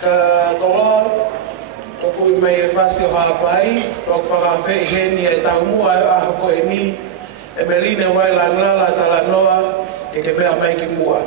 Tolo, o mai fasi o hapai, o whakawhi heni e taumua e aha ko e ni, e meline wai la nglala tala noa, e ke mea mai ki mua.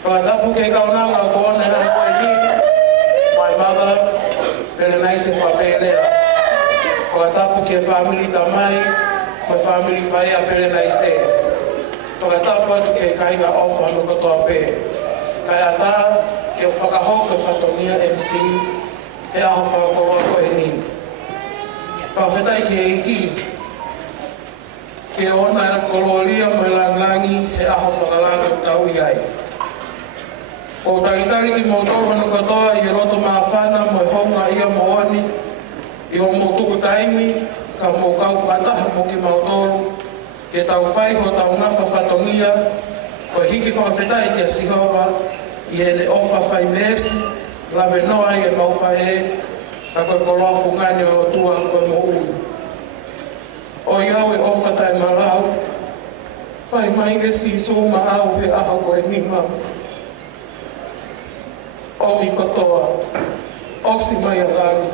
Whakatapu ke kaunanga ko ona ha koe ni, mai maga, pere nai se whapelea. Whakatapu ke family tamai, mai family whaea pere nai se. Whakatapu atu ke kainga ofa no katoa pē. Kai ata ke whakahoka whatongia MC, e aho whakakoroa koe ni. Whawhetai ke eiki, ke ona e koloria mai langangi, e aho whakalanga tau iai. O tangitari ki mōtoro hanu katoa i roto maafana mo honga ia mooni i o mōtuku taimi ka mō kau whataha mo ki mōtoro ke tau whai ho tau ngawha whatongia ko hiki whakawhetai ki a Sihova i ene ofa whai mesi lawe noa i e mauwha e ka koe koloa fungani o tua koe mo ui. O iau e ofa tai marau whai mai e si so maau he aha koe ni mau. O mi katoa, o si mai alangi,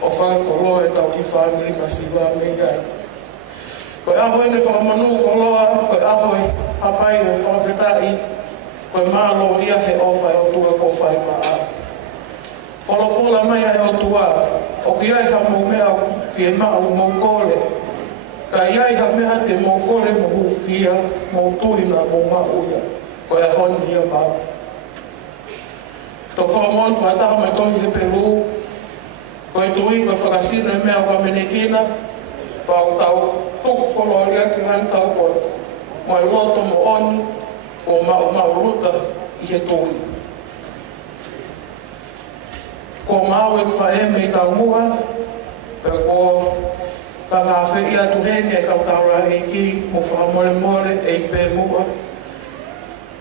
o whakakoroa e tau ki whanuri masiwa me iai. Koe aho ene whakamanu koloa, koe aho e hapai o whakawhetai, koe mālo ia he ofa e o tua ko whai maa. Wholofola mai e o tua, o ki ai ha mō mea fie maa u mō kore. Ka iai ha mea te mō kore mō hu fia, mō tuina mō maa uia, koe a honi ia maa. Tō whakamon whataha mai tohi he Peru, koe tui koe whakasina e mea wa menekina, pao tau tuku koloria ki ngai tau koe, mai loto mo oni, o mau ruta i he tui. Ko mau e whaeme i tau mua, pe ko whakawhi i atu hene e kau taura e ki, mo whakamore more e i pē mua,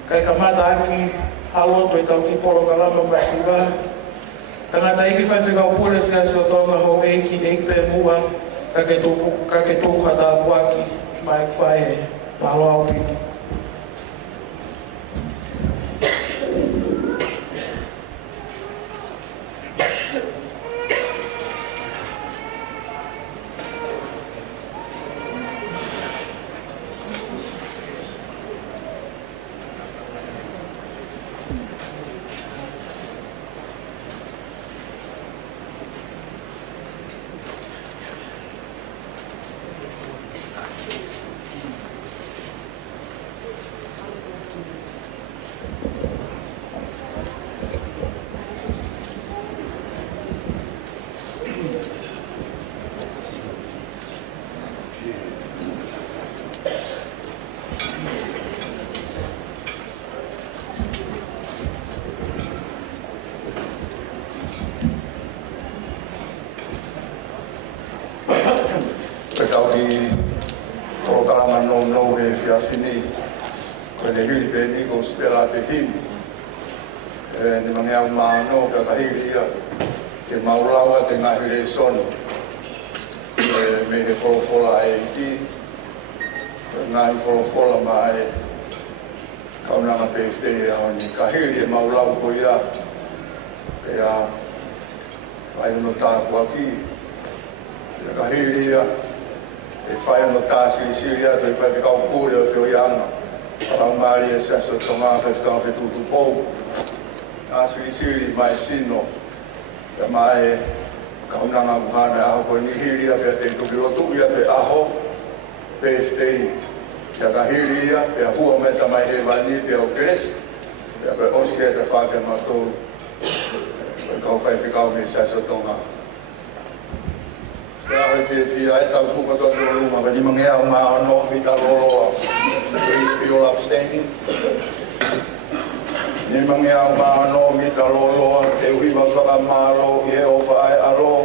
kai ka mata aki, haloto i tau ki polo kalama masiwa. Tangata eki whaiwhika o pule sea se o tonga ho eki pē mua ka ke tōku hata apuaki mai kwhai e mahalo au piti. Ni mangiau maano ka kahiri ia ke maulawa te ngahi le son me he wholofola e ki ngahi wholofola ma e kaunanga PFT a ni kahiri e maulawa ko ia e a whai uno tāku aki e kahiri ia e whai uno tāsi siria te whai whikau kūre o whio ianga Alau ngari e saso tonga whikau whitutu pou Siri mai sino ya mai kaunanga buhana aho ko ni hiri a te tukirotu ia te aho PFT ya ka hiri ia pe hua me ta mai he vani pe o kres ya pe osia te whake matou ka o whaiwhikau me saso tonga ya he whia e tau kuka toki o luma ka ni mangea o maa no mi ta loroa please be all abstaining Ni mangiau maano mi taloloa te uhiwa whakamaro i he o whae aro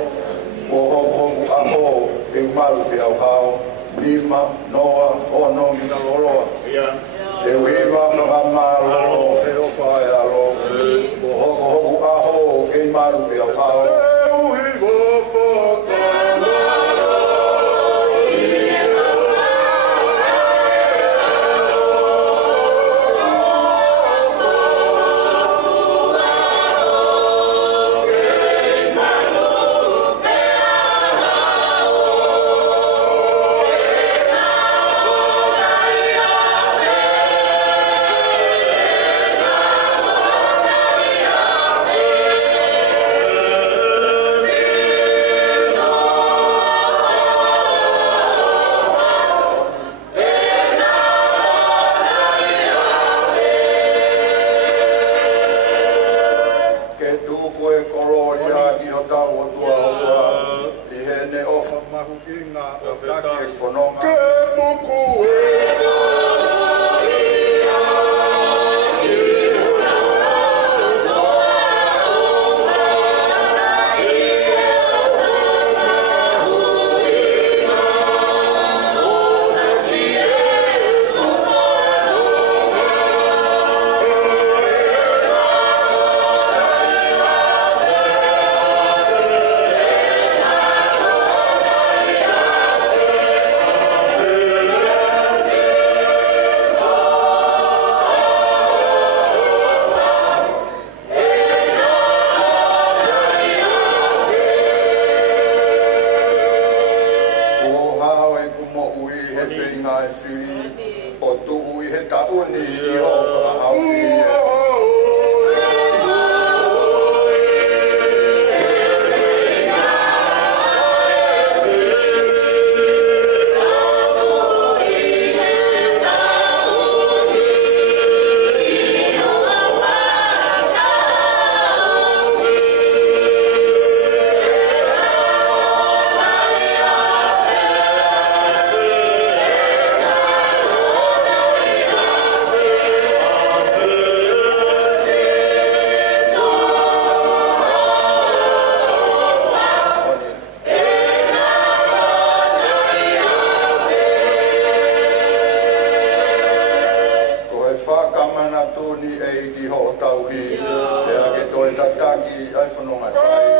o hoku aho e umaru pe au hao lima noa o no mi taloloa te uhiwa whakamaro e o whae aro o hoku aho e umaru pe au hao Te ake toi tataki ai whanonga whai.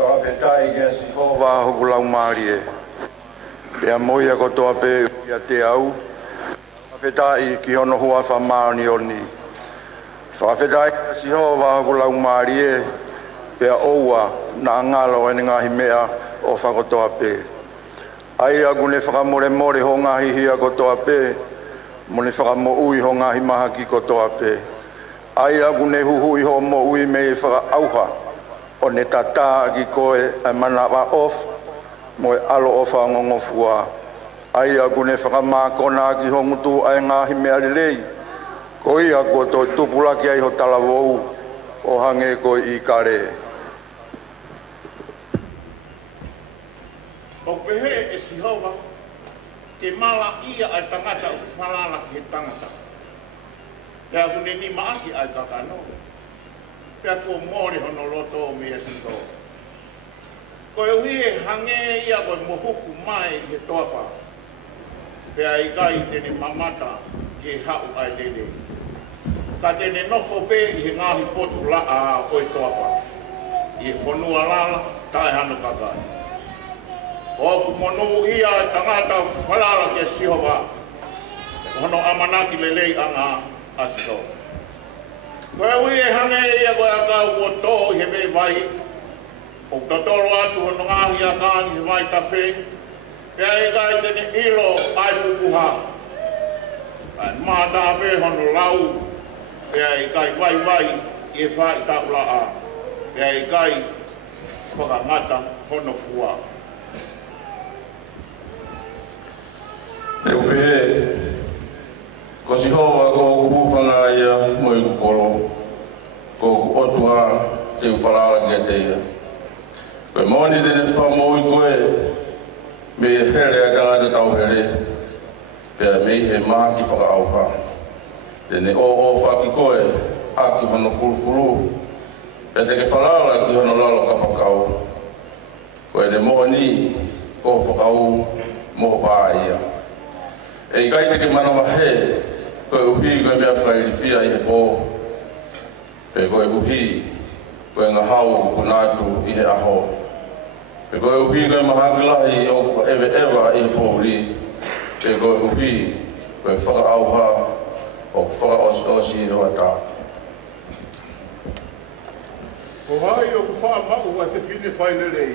Whawhetai kia si hova hoku lau maari e. Pea moia kotoa pe ia te au. Whawhetai ki hono hua whamaoni oni. Whawhetai kia si hova hoku lau maari e. Pea oua na ngalo ene ngahi mea o whakotoa pe. Ai agu ne whakamore more ho ngahi hia kotoa pe. Mo ne whakamo ui ho ngahi maha ki kotoa pe. Ai agu ne huhui ho mo ui me e whaka auha. O ne tata ki koe ai mana wa off mo alo ofa ngongofua ai agu ne whakamākona ki hongutu ai ngahi mea lelei ko ia ko to tupula ki ai ho talavou o hange ko I kare o pehe e sihova ke mala ia ai tangata u whalala ki he tangata ke agu ne ni maaki ai kakano pea ko mori hono loto o mea sito. Ko e hui e hange ia koe mohuku mai he toafa. Pea I kai tene mamata ki he hau ai lele. Ka tene nofo pe I he ngahi potu la a o e toafa. I he whanua lala tae hano kakai. O ku monu ia tangata whalala ke sihova. Hono amanaki lelei anga asito. Koe ui e hange ia koe akau o tō he mei vai. O totoro atu hono ngahi a kāngi he vai tawhi. Pea e kai tene ilo ai pupuha. Ai mātā pe hono lau. Pea e kai vai I e whai tāpula a. Pea e kai whakamata hono fua. Te upe ko si hoa ko kuwhanga ia mo I kukolo ko otua te whalala kia te ia. Koe moni tene whamoi koe me here a kāna tau here pia me he maa ki whakaauha. Tene o whaki koe a ki whano furufuru pia te ke whalala ki hono lalo kapakau. Koe ne moni ko whakau mo paa ia. E kai te ke manawa he koe uhi koe mea whairifia I he pō. Pe koe uhi koe ngā hau kunātu I he aho. Pe koe uhi koe mahakilahi o ewe I he pōri. Pe koe uhi koe whakaauha o whakaosi I he wata. Ko hai o ku whaamau a te whine whainerei.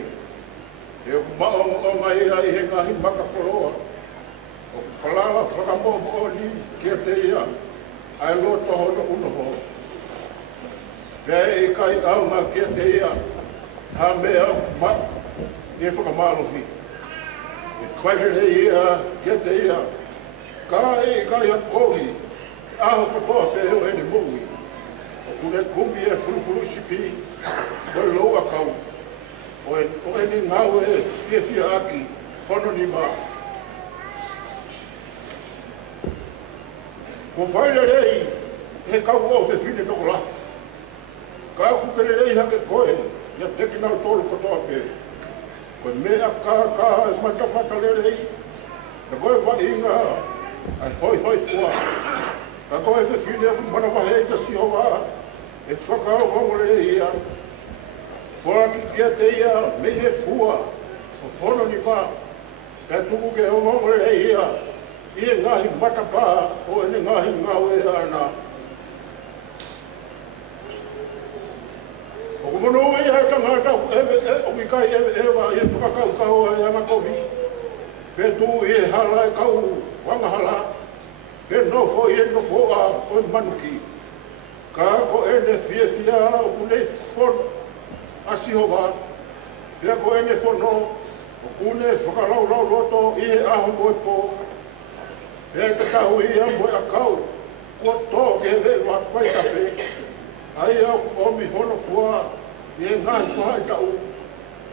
E o ku mao o ngai I he ngahi makakoroa. O ku whalala whakamomo ni kia te ia. Ai loto hono unoho. Pea e kai au ngā kia te ia. Ha mea mat. E whakamalohi. E whairere ia kia te ia. Ka e kai a kohi. Aho kotoa te eo ene mui. O kure kumi e furufuru sipi. Koe loa kau. O ene ngau e pia fia aki. Hono ni maa. Ko whairerei he kau o te whine toko la. Ka aku pererei hake koe, ia teki nau tolu kotoa pe. Koe mea ka mata lerei, na koe wa inga, ai hoi fua. Ka koe te whine aku mana wahe ta sihowa, e whakao hongorei ia. Whaki kia te ia, me he pua, o pono ni ma. Pea tuku ke hongorei ia, Ia ngahi matapa o ene ngahi ngawe ana. O kumono e ha tangata o kikai ewa e whakakau kau e ana kovi. Pe tu e hala e kau wangahala. Pe nofo e nofo a o manuki. Ka ko ene fia o kune fon asihova. Pe ko ene fono o kune whakalau lau roto i aho moe po. E te kau i a moe a kau, kua tō ke he wa kwai kape. Ai au o mi hono fua, i e ngai whai tau.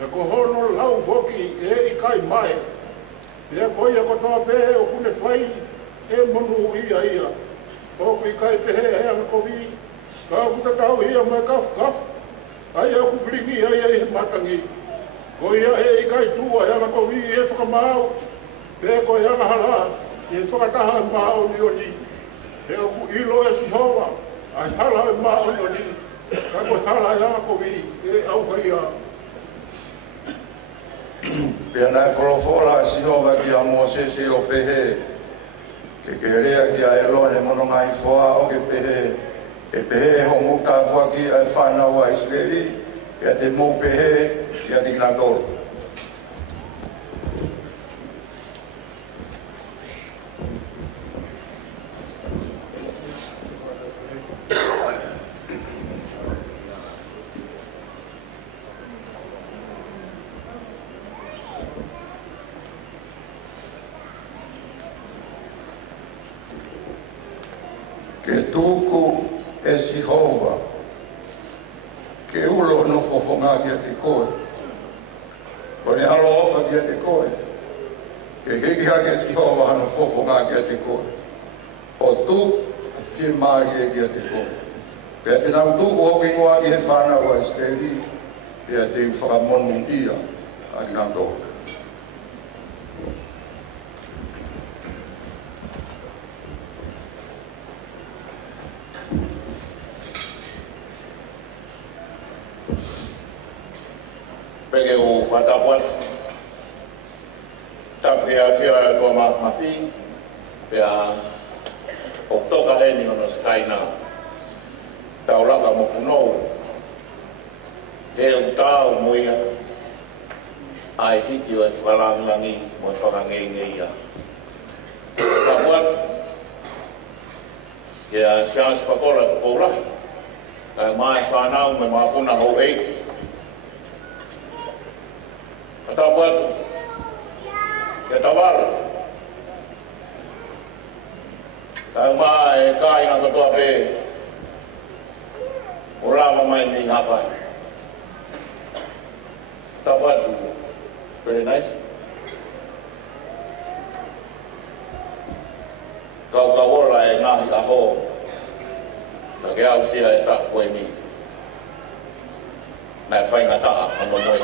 E ko hono lau foki e i kai mai. E koi a kotoa pehe o kune whai e monu ia ia. O kui kai pehe e ana kovi, ka kuta tau i a moe kaf kaf. Ai au kupringi ai ai he matangi. Koi a e i kai tua e ana kovi e whakamau. Pe koi ana hala. E whakataha e mao ni oni, e aku ilo e sihowa, ai hala e mao ni oni, ka koe hala e akovi, e au haia. Pea nai wholofola e sihowa ki a Mosese o pehe, ke rea ki a elone mono ngai whoa o ke pehe, e pehe e hongu tāpua ki a whanau a Israeli, e a te mō pehe, ki a te gnadoro. Ke tuku e Sihova, ke ulo no fofonga ki a te koe, ko ne halo ofa ki a te koe, ke hiki hake Sihova hano fofonga ki a te koe, o tu whimari e ki a te koe. Pea te nau tuku hoki ngoa ki he whanau a Esteri, pea te whakamonu ia a ki nau tō. Pege o whatapuat, tape a whia toa mawhi, pea o toka heni ono skaina, tauraka mo punou, he o tau moia, ai hiki o e whakalangangi mo e whakangengeia. Tapuat, kea sians pakola kōrahi, kai mai whanau me mapuna ho eiki. Tapuat, ke tawaru. Kai maa e kai ngā katoa pe, o rāma mai ni hapai. Tapuat, very nice. Kau kawola e ngahi aho, na ke au sia e tak koe ni. Na e whai ngataa, hano moi.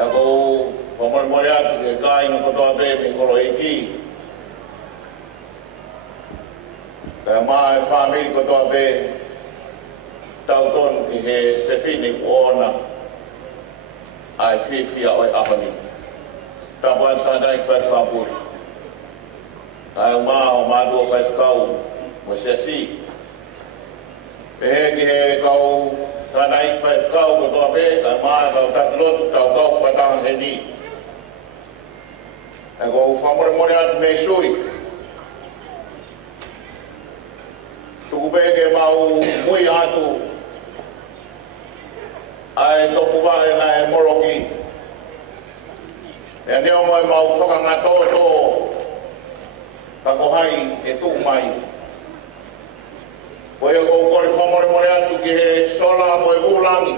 Ako pamormori atu ke kai no kotoa pe mi kolo iki. Kaya maa e whamiri kotoa pe tau tonu ki he whewhini kuona ai whiwhia oi ahoni. Tāpua tānai whaiwhapuri. Kaya maa o mātua whaifkau mo sesi. Pehe ki he kau tānai whaifkau kotoa pe, kai maa kau tatlotu tau kau whatanga he ni. E kou whamoremore atu me sui. Tuku peke mau mui atu. Ai topu wahe na e moroki. E neo moi mau whakangatoto. Kako hai e tuku mai. Koe e kou kore whamoremore atu ki he sola mo e ulangi.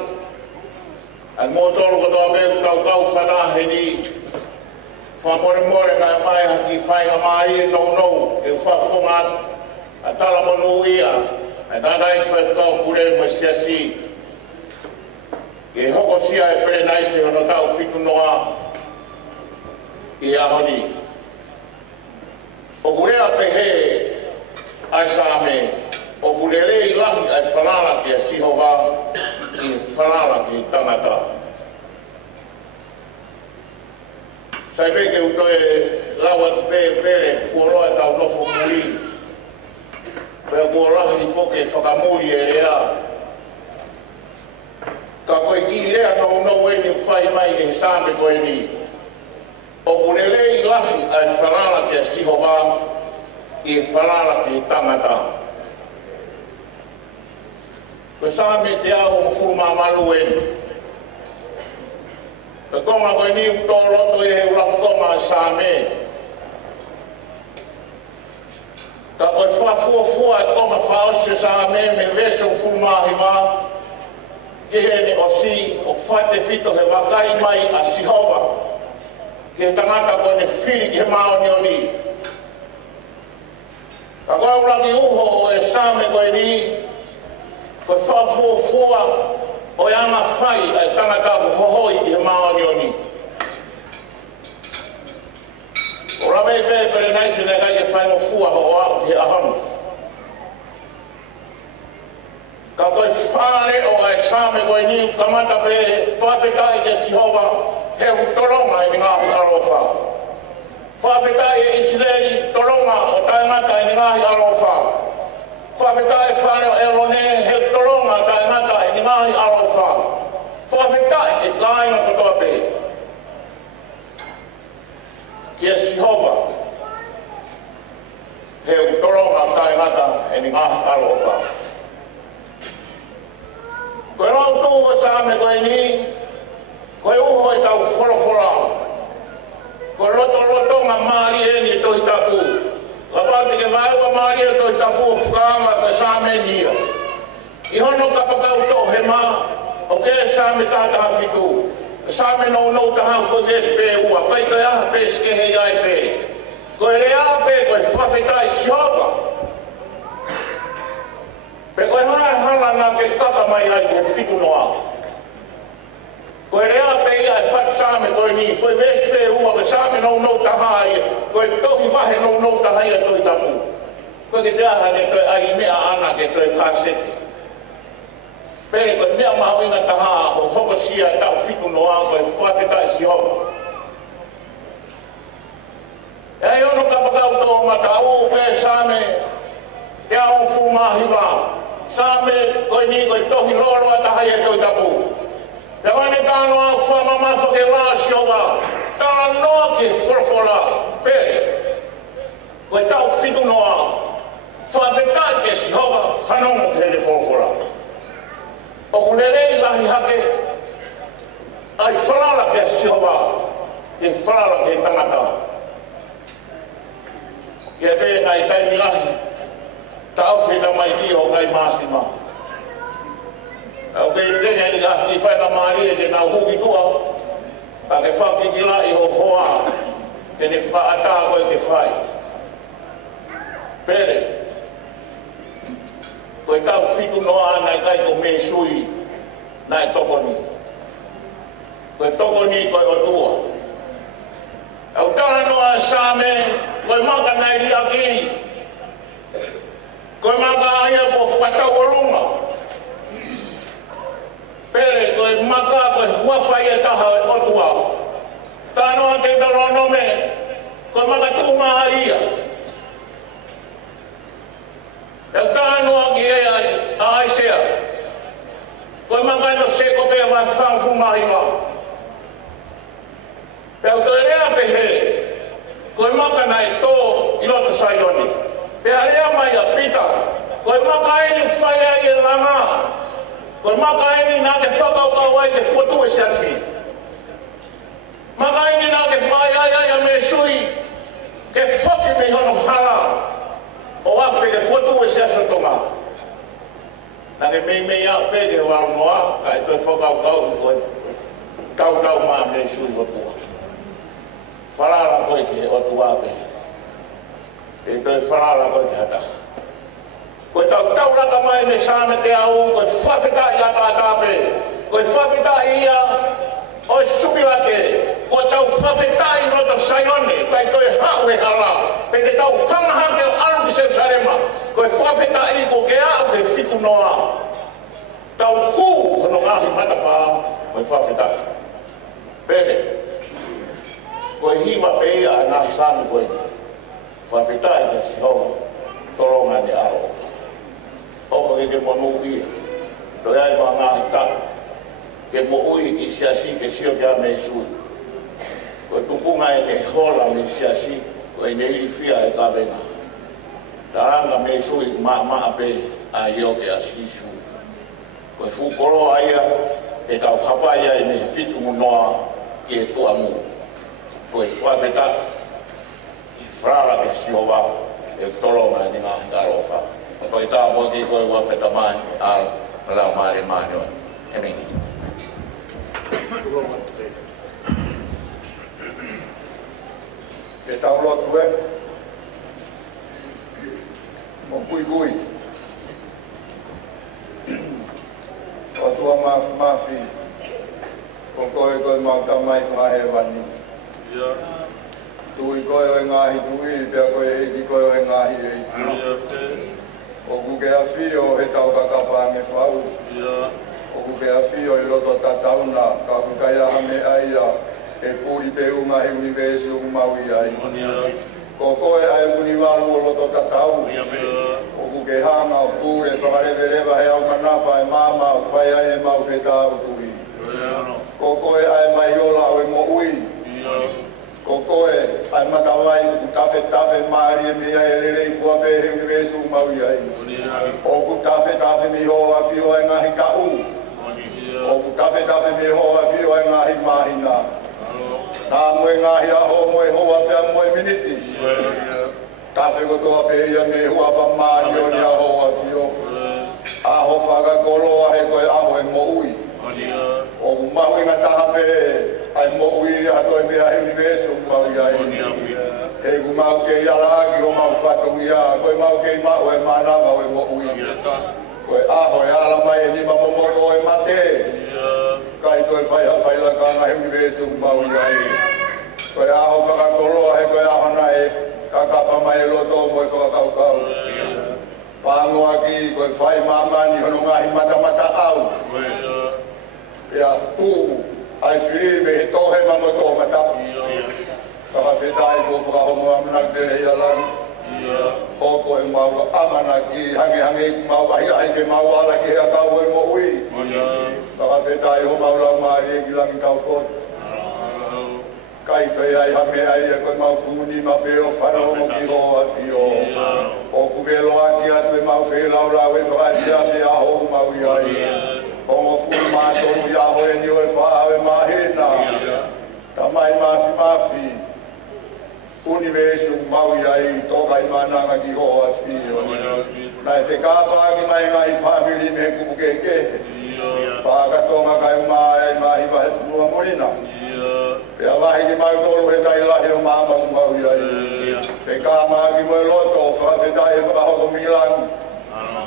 Ai mō tolu kotoa me tau kau whatanga he ni. Whamoremore kai mai haki whainga mai nou nou. E whafonga a tala monu ia. E tātai whaifkau pure mo siasi. E hoko sia e pere naise hono tau whitu noa i ahoni. O kurea pehe ai sāme. O kurere i lahi ai whanala ki a Sihova i whanala ki tangata. sai pe ke uto e lawa pe pere fuoro e tau no fo muri pe ko la ni fo ke whakamuri e rea ka koe ki rea no no e ni whai mai e sāme koe ni o kunele i lahi ai whanala ke sihova i whanala ke tangata ko sāme te au o furuma malu e pe konga koe ni uto roto e he ura konga sāme ka koe whafua e konga whaose sāme me veso furuma hiwa ke he ne o si o whate fito he wakai mai a sihova ke tangata koe ne whiri ke mao ni o ni ka koe uraki uho e sāme koe ni koe whafua o e anga whai e tangata ko hohoi ke mao ni o ni o rawe pe pere naisi ne kai ke whai mo fua ho au ke ahanu ka koe whare o e sāme koe ni kamata pe whawhetai ke sihova he utolonga i ngahi arofa. Whawhetai e Isileli tolonga o taingata i ngahi arofa. Whawhetai whare o Elone he tolonga taingata i ngahi arofa. Whawhetai e kāinga kotoa pe. Kia sihova he utolonga taingata i ngahi arofa. Koe rau tū o sāme koe ni, koe uho i tau wholofola. Koe loto ngā maari e ni tohi tapu. Lapati ke vāua maari e tohi tapu o whukāma koe sāme nia. I hono kapakau tō he mā, o ke sāme tātaha whitu. Sāme nou taha whakes pē ua, koe koe aha pēs ke hei ai pē. Koe rea pē koe whawhetai sihopa. Pe koe hala nā ke kaka mai ai ke whitu noa. Koe rea pe ia e whatu sāme koe ni, koe vesi pe ua ke sāme nou taha ia, koe tohi wahe nou taha ia toi tapu. Koe ke te aha ne koe ai mea ana ke koe kāseti. Pere koe mea mahu inga taha ho hokosia e tau whitu noa koe whawhetai si hoka. E ai ono kapakau tō matau pe sāme te au fumahiwa. Sāme koe ni koe tohi roro a taha ia toi tapu. Te wane tāno au whamamafo ke rā siowa, tānoa ke wholofola, pere. Koe tau whitu noa, whawhetai ke sihova, whanongo ke ne wholofola. O kunerei lahi hake, ai whalala ke sihova, ke whalala ke tangata. Ia pe ngai taimi lahi, tau whita mai i o kai māsima. Au kei tenga i ki whaika maari e te nau huki tua, ka ke whakikila i ho hoa, ke ne whaata koe ke whai. Pere, koe tau whitu noa nai kai ko me sui, nai tokoni. Koe tokoni koe o tua. Au tala noa sāme, koe maka nai ria kiri. Koe maka aia ko whatau o runga. Pere, koe maka koe huawhai e taha e otua. Tānoa te taronome, koe maka tūmaha ia. E tānoa ki e a aisea. Koe maka ino seko pe wa whawhumahiwa. Peo koe rea pehe, koe maka nai tō i loto saioni. Pea rea mai a pita, koe maka eni whaia i e langa. Koe maka eni nā ke whakaukau ai ke whotu e siasi. Maka eni nā ke whaia ai a me sui, ke whoki me hono hala, o awhi ke whotu e siasi tonga. Nā ke mei a pe ke wau noa, ka e koe whakaukau koe tau mā me sui wapua. Wharara koe ke otu ape. E koe wharara koe ke hata. Koe tau raka mai me sāme te au, koe whawhetai a tātāpe, koe whawhetai ia o supilate, koe tau whawhetai roto saione, kai koe hau e hala, pe te tau kamaha ke aru se sarema, koe whawhetai ko ke au ke whitu noa. Tau kū hono ngahi matapa, koe whawhetai. Pere, Koe hiwa pe ia ngā sānu koe. Whawhetai te si hau toronga ni a ofa. Ofa ke monu ia. Doi ai pa ngā hita. Ke mo ui ki siasi ke sio kia me sui. Koe tupunga e te hola me siasi. Koe neiri fia e ka venga. Taranga me sui maa pe a io ke a sisu. Koe fukoro aia e kau hapaya e me fitu munoa ki he tuamu. Koe whawheta i whrara ke siova e toronga ni ngā hingarofa. Koe whawheta mo ki koe whawheta mai a lau maare maare o. E mingi. E tau lotu e. Mo kui. O tua mafi. Ko koe mau tamai whahe wani. Tui koe o ngahi tui, pia koe eiki koe o ngahi eiki. O kuke a whio he tau kakapa nge whau. O kuke a whio i loto tatauna, ka kukai a hame aia, e puri pe unga he univesi o maui ai. Ko koe ai uniwaru o loto tatau. O kuke hanga o pure, whakarewerewa he au manafa e mama, o whai ai e mau whetā o tui. Ko koe ai mai ola o e mo ui. Ko koe ai matawai ku tafe maari e mea e lelei fua pe he universu maui ai. O ku tafe mi hoa whio ai ngahi kau. O ku tafe mi hoa whio ai ngahi mahina. Nā moe ngahi aho moe hoa pia moe miniti. Tafe ko toa pe ia me hua wha maari o ni aho a whio. Aho whaka koloa he koe aho e mo ui. O ku mahu inga taha pe ai mo ui ato e mea he universu maui ai. He ku mahu ke ialagi o mahu whatongi a, koe mahu ke mahu e mananga o e mo ui. Koe aho e ala mai e nima momoto e mate. Kai toi whaila kanga he universu maui ai. Koe aho whakakoloa he koe aho na e kakapa mai e loto mo e whakakaukau. Pāngoa ki koe whai mamani hono ngahi matamata au. Ia tūku. Ai whiri me he tohe mamo tō matapu. Whakawhetai ko whakahomo amanak tere ia lang. Hoko e mau amana ki hange ku mau ahi ke mau ala ki hea kau e mo ui. Whakawhetai ho mau lau maari e ki langi kau kot. Kai toi ai hame ai e koe mau kuni ma peo whanahomo ki hoa whio. O kuveloa ki atu e mau whelau lau e whakawhia whia ho mau iai. Ongo furu mātoru ia hoe ni oe whaa e mahena. Tamai mafi. Universi u maui ai toka i mananga ki hoa whio. Nai whekāpā ki mai ngai whamiri me kupu keke. Whakatonga kai mai mahi wahe whunua morina. Pea wahi ki mai tolu he tai lahi o māma u maui ai. Whekāpā ki moe loto whakawhetai e whakahoko milangu.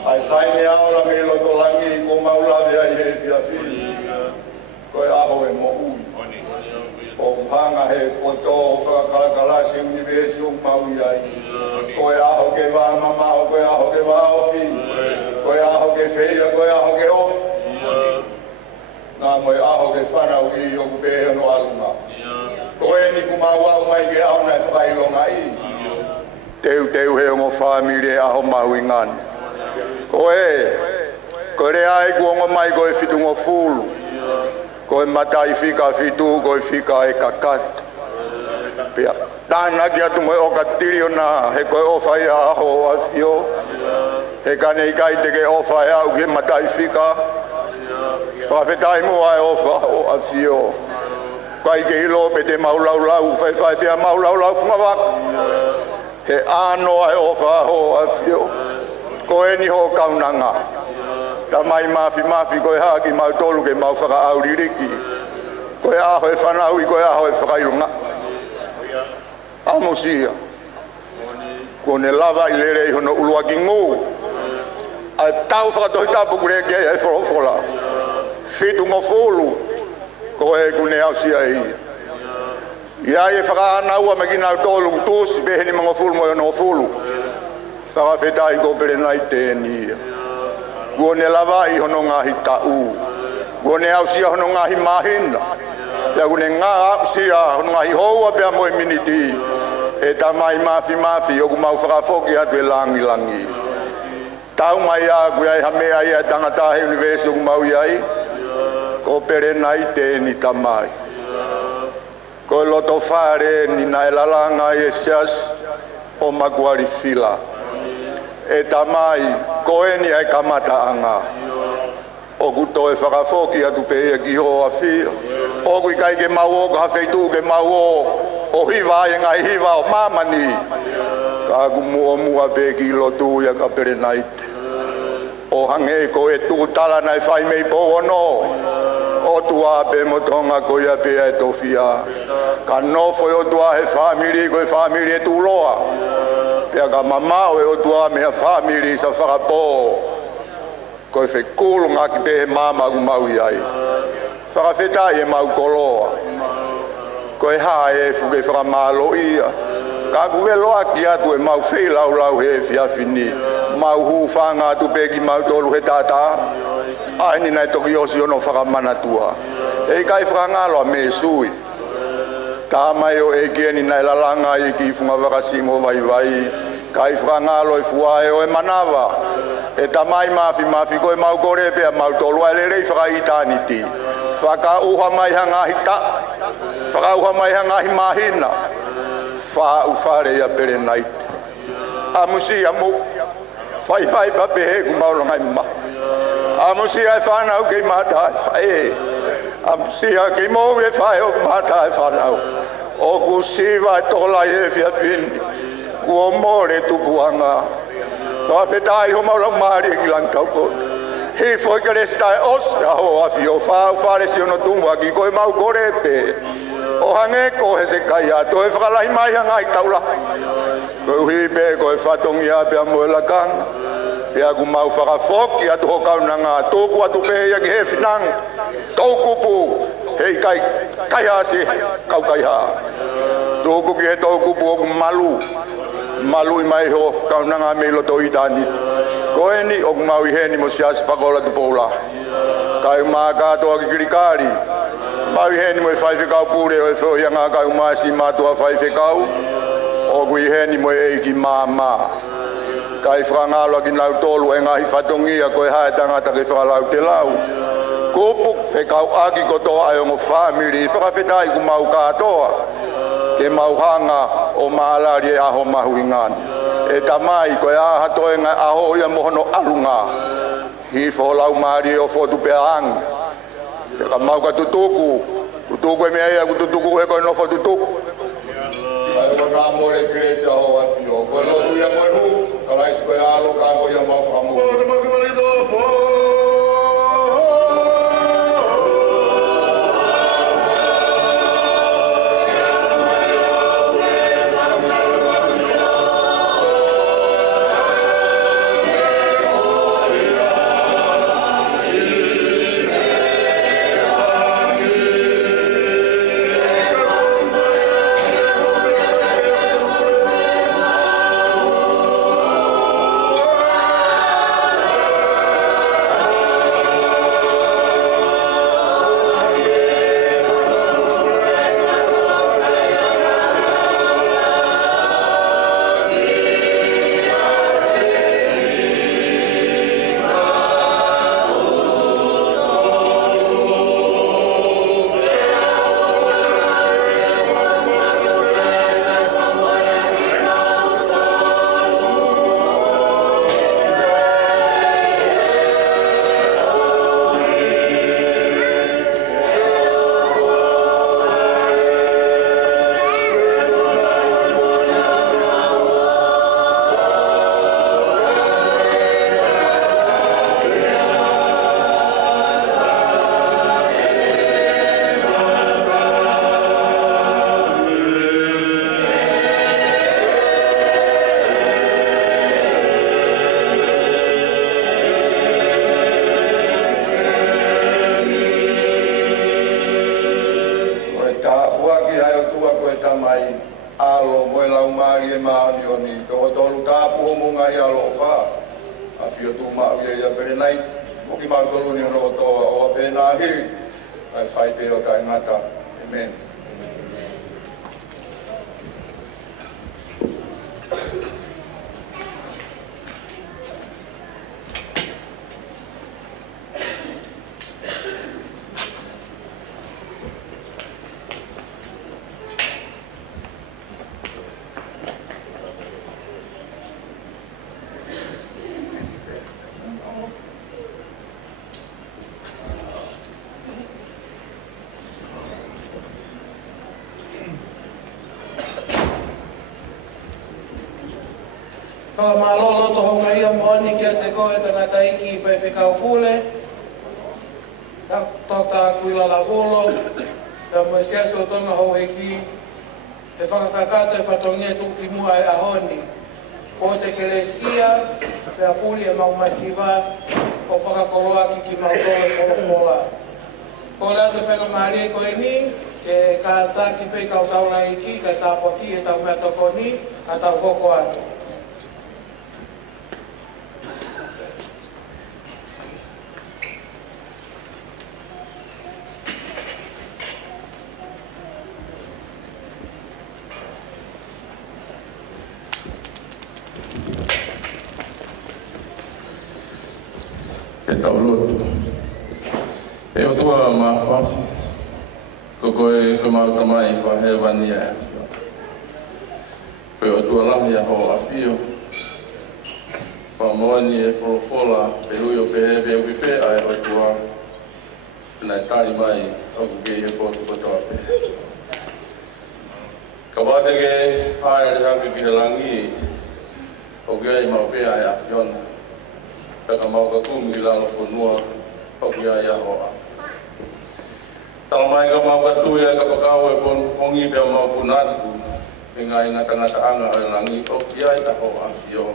Ai whaine aola me loto langi ko maulawe ai he whiawhi. Koe aho e mo ui. O hanga he koto o whakakalakalasi universi o maui ai. Koe aho ke wāmama o koe aho ke wāofi. Koe aho ke whia, koe aho ke ofi. Nā moe aho ke whanau i o kupehe no alunga. Koe ni kumawau mai ke aho nai whakailonga i. Teu he ongo whamire aho maui ngani. Koe rea e kuongo mai koe fitungo fulu. Koe matai fika fitu, koe fika e kakat. Pia, tāna ki atu moe oka tirio na, he koe ofa ia aho a whio. He kane i kai teke ofa ia au ke matai fika. Whawhetai mua e ofa a whio. Kai ke hilo pe te maulaulau, whai pia maulaulau whungawak. He ano e ofa a whio. Koe ni ho kaunanga. Ta mai mafi koe haki mau tolu ke mau whaka auririki. Koe aho e whanau i koe aho e whakailunga. Amosia. Kone lava i lere i hono ulua ki ngū. A tau whakatohi tapu kure ke e wholofola. Fitu ngo fulu. Koe kune au sia i. Ia e whakaanaua me ki nau tolu tūsi peheni mango fulu mo i no fulu. Whakawhetai ko pere nai tēnia. Kuone lava i hono ngahi kau. Kuone au sia hono ngahi mahina. Pea kune ngā sia ngai hoa pea moe miniti. E ta mai mafi o ku mau whakafoki atu e langi. Tau mai a kui ai hamea ia tangata he university o ku mau iai. Ko pere nai te ni tamai. Ko loto whare ni nai lalanga e sias o maguari fila. E tamai ko e ni ai kamata anga. O kuto e whakafoki atu pe e ki hoa whia. O kui kai ke mau o ka hawheitu ke mau o hiva e ngai hiva o mamani. Ka ku mua pe ki lotu ia ka pere naite. O hange ko e tūtala nai whai mei po ono. O tua pe motonga ko ia pe e tofia. Ka nofo o tua he family ko e family e tūloa. Pea ka mamao e o tua mea family sa whakapo. Ko e whekulu ngā ki te he mama ku mau iai. Whakawhetai e mau koloa. Ko e hae e fuke whakamalo ia. Ka kuwe loa ki atu e mau whei lau he whiawhini. Mau hu whanga atu peki mau tolu he tata. Aini nai toki osi ono whakamana tua. Hei kai whakangaloa me sui. Tā mai o e kieni nai lalanga i ki funga wakasimo vai. Kai whakangalo e fuae o e manawa. E ta mai mafi ko e mau kore pea mau tolu ai lerei whakaitaniti. Whakauha mai hanga hita. Whakauha mai hanga hi mahina. Whare ia pere naite. Amusi amu. Whai pape he ku maulongai ma. Amusi ai whanau kei mata ai whae. Amusi ai kei mou e whae o mata ai whanau. O ku siwa e tola e whiawhini. Ku o more tupuanga. Whawhetai ho maulang maari e ki lang taukota. Hei foi ka restai osta ho afi o whare si ono tumwa ki koe mau korepe. O hange ko he se kai ato e whakalahi mai hanga i taula. Koe hui pe koe whatongi a pia moe lakanga. Pea ku mau whakafoki atu ho kaunanga. Tōku atu pe ia ki he whinang. Tōkupu hei kai hasi kau kai ha. Tōku ki he tōkupu o ku malu. Malu i mai ho kaunanga me loto i tani. Koe ni o ku mau i he ni mo siasi pakola tu poula. Kai maa katoa ki kirikari. Mau i he ni mo e whaiwhekau pure o e whoianga kai umasi mātua whaiwhekau. O ku i he ni mo e ki māma. Kai whangaloa ki nau tolu e ngahi whatongia koe hae tangata ke whakalau te lau. Kōpuk whekau aki kotoa ai o ngo whamiri. Whakawhetai ku mau katoa. Ke mau hanga o maalari e aho mahu ingani. E tamai koe aha toe ngai aho ia mohono alunga. Hi wholau maari o whotu pe ang. Peka mau ka tutuku. Tutuku e mea ia ku tutuku e koe no whotu tuku. Ai o rā more kresi aho a whio. Koe lotu ia koe hu. Kalaisi koe alo ka koe ia mau whakamu. Amen. Ka malolo to honga ia moani kia te koe tana taiki whai whikau kule. Tauta kuila la volo. Ka mwesiaso tonga hou eki. E whakakakato e whatongia tuki mua e ahoni. Ko te keleskia, pe apuri e maumasiva, o whakakoroa ki mautole wholofola. Ko lea te whenga maari e koe ni, ke ka taki pe kau tauna iki, ka tāpua ki e tau mea toko ni, ka tau koko atu. E tau lotu. E o tua mawhawhi. Ko koe ko mautamai whahe wani e awhio. Koe o tua lahi a ho awhio. Pa moani e wholofola pe hui o pehewe au whiwhe ai o tua. Pina e tari mai o kukei e kōtu katoa pe. Ka wāteke hae re haku ki he langi o kei mau pe ai awhiona. Peka mau ka kumi i lalo whanua o ki ai aho a. Tala mai ka mau ka tui ai ka pakau e pongi pia mau punatu e ngā inga tangata anga e langi o ki ai aho a whio.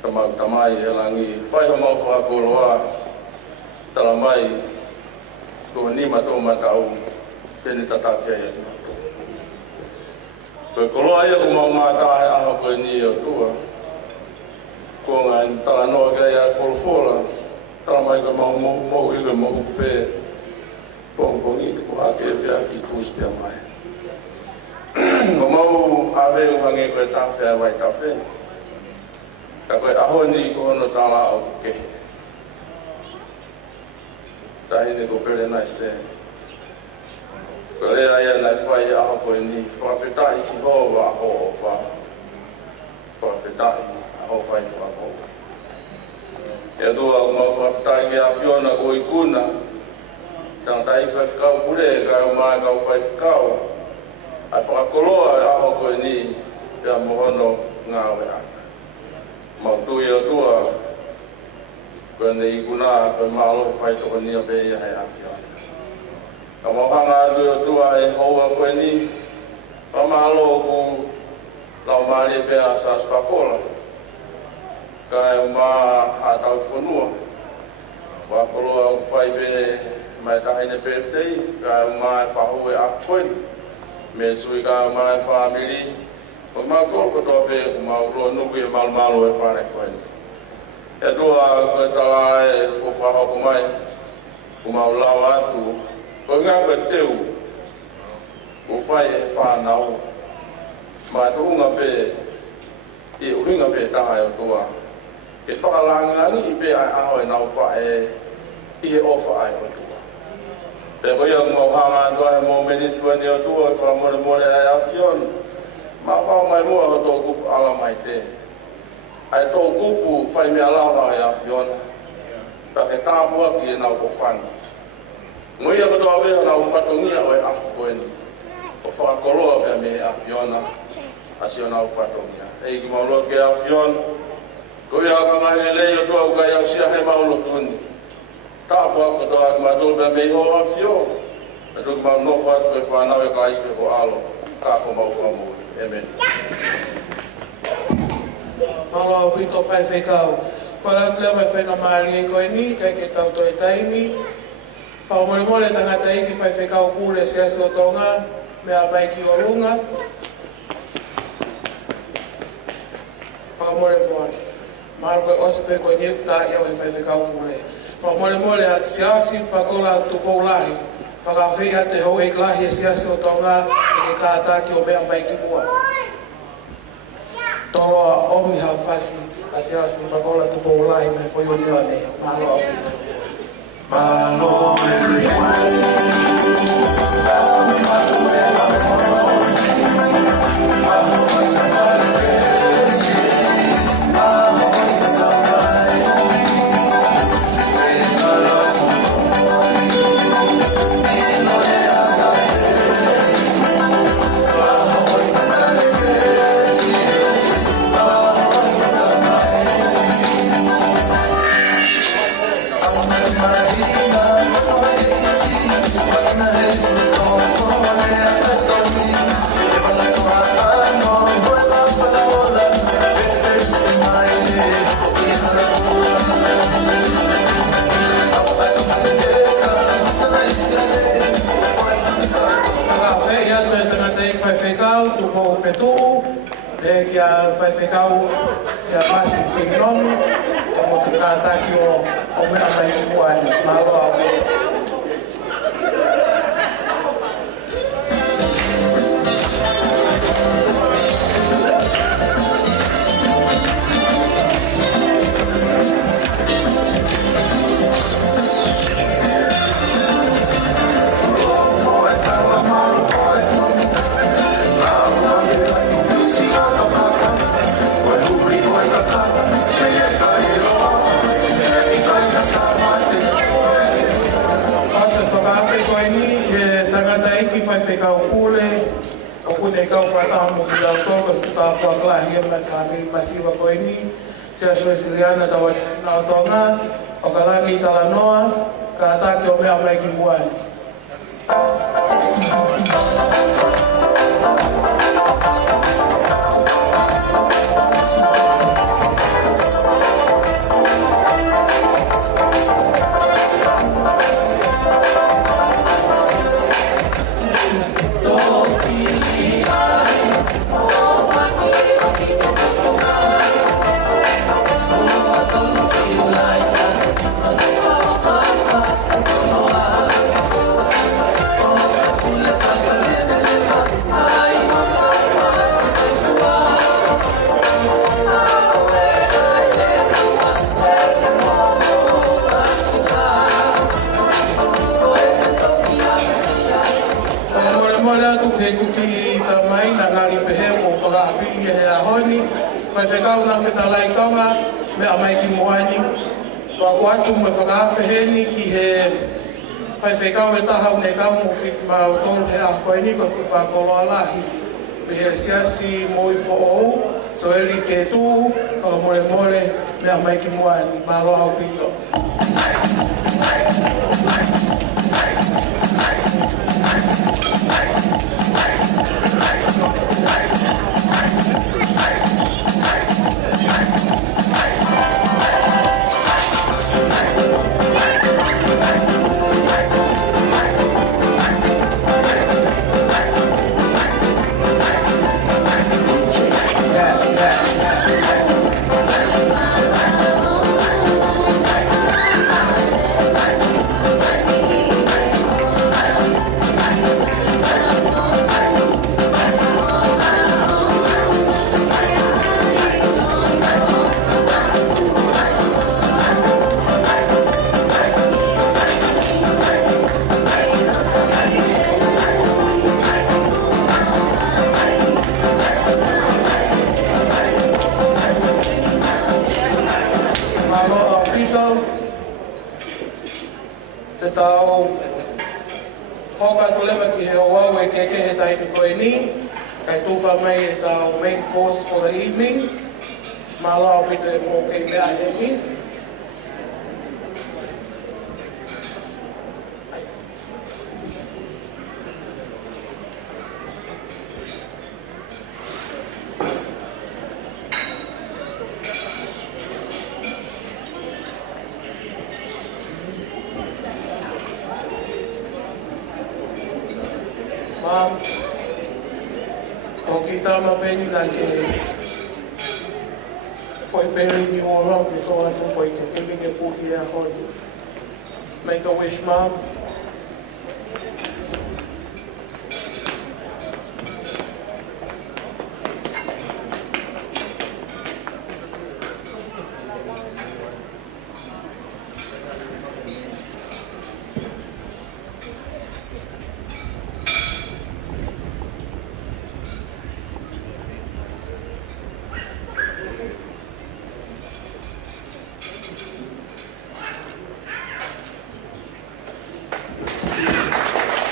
Ka mau tamai e langi whai ho mau whakoroa tala mai ko nima tō matau pene tatake ai e matau. Koe koloa ia ku mau mātahe aho koe ni o tua. Ko ngā tala noa kei ai wholofola, tala mai ka mau iga mau pē, pongi ko hake e whiawhi tūs pia mai. Ko mau awe uhange koe tawhi ai wai tawhi, ka koe aho ni ko hono tala au kehi. Tahine ko pere nai se. Ko lea ia nai whai aho koe ni, whawhetai si hoa aho o wha. Whawhetai. Ho fai fa ho. E do a ma fa tai ke a fiona ko ikuna. Tang tai fa ka pure ka ma ka fa ka. A fa koloa a ho ko ni ya mo hono nga wa. Ma tu yo tu a ko ni ikuna ko ma lo fa to ni be ya a fiona. Ka mo hanga do tu a e ho ko ni. Pa ma lo ku la ma le pe a sa spakola. Ka ma a tau whanua. Wa koloa u whai pene mai tahine birthday, ka ma e pahu e akoi. Me sui ka ma e whamiri. Ko ma kolo kotoa pe ku ma uroa nuku e malu e whane koe. E tua koe tala e ko whahoku mai. Ku ma ulau atu. Ko ngā koe teu. Ku whai e whanau. Ma tu unga pe. I uhinga pe taha e o tua. E whakalangi i pe ai aho e nau whae i he ofa ai o tua. Pe koe iau mau hanga tua he mō meni tua ni o tua e whamore more ai a whion. Ma whao mai mua ho tō kupu ala mai te. Ai tō kupu whai me alao ai a whion. Pa ke tāpua ki e nau ko whani. Ngui a kotoa weha nau whatongia o e aho koe ni. O whakakoroa pia me a whiona. Asi o nau whatongia. Hei ki mauloa ke a whion. Ko ia ka mai le yo tua ka ia sia he maulo tuni. Ta po ko doa ma do be me ho afio. E do ma no fa ko fa na e ka ispe ko alo. Ka ko mau fa mo. Amen. Malo pito fai fekau. Para tle me fena mari ko ni ka ke tau to taimi. Pa mo mo le tanga tai ki fai fekau kule se so tonga me a mai ki olunga. Pa mo mo Marco Ospe conecta e o faz ficar o mole. Fa mole mole a siasi pa kola to poulahi. whakawhia te hou e klahi e siasi o tonga e kātaki o mea mai ki mua. Toroa omi hawhasi a siasi pakola tuko ulahi me whoioni ane. Malo au pita. Malo fai whekau e a pasi te nomu e mo te kātaki o mea mai ki muani. Malo au pita. Fai whekau pule, o kune kau whataha mo ki lau tōka whuta pua klahi mai whamiri masiwa koe ni, sea sue siriana tawa nao tonga, o ka langi tala noa, ka atake o mea mai ki muani. Fai whekau na whetalai tonga, mea mai ki muani. Wako atu me whakawheheni ki he fai whekau e tahau ne kau mo ki mau tolu he a koe ni ko whakolo alahi. Me he siasi moi fo ou, so eri ke tū, whakamore more, mea mai ki muani. Malo au pito. Main course for the evening. Malo pita mo kay Leahemi. Ma'am, o kita mapeni na ke foi peri ni ora mi to atu foi ke kimi ke puhi a hoi. Make a wish, Mom.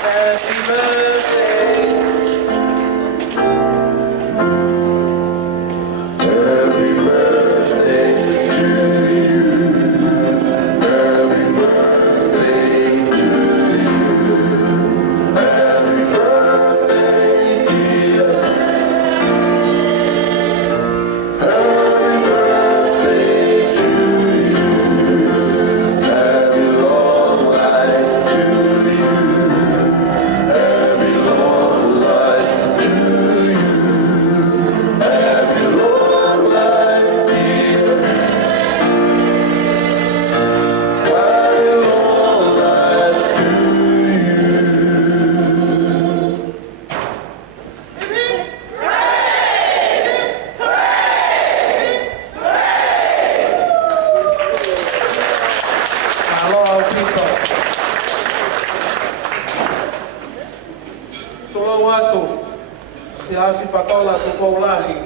Happy birthday. Happy birthday to you. Happy birthday to you. Happy birthday, dear. Happy birthday to you. Happy long life to you. Happy long life to you. Happy long life, dear. Happy long life to Aloha Pito. Tulau atu, si hasi pakola tu koulahi.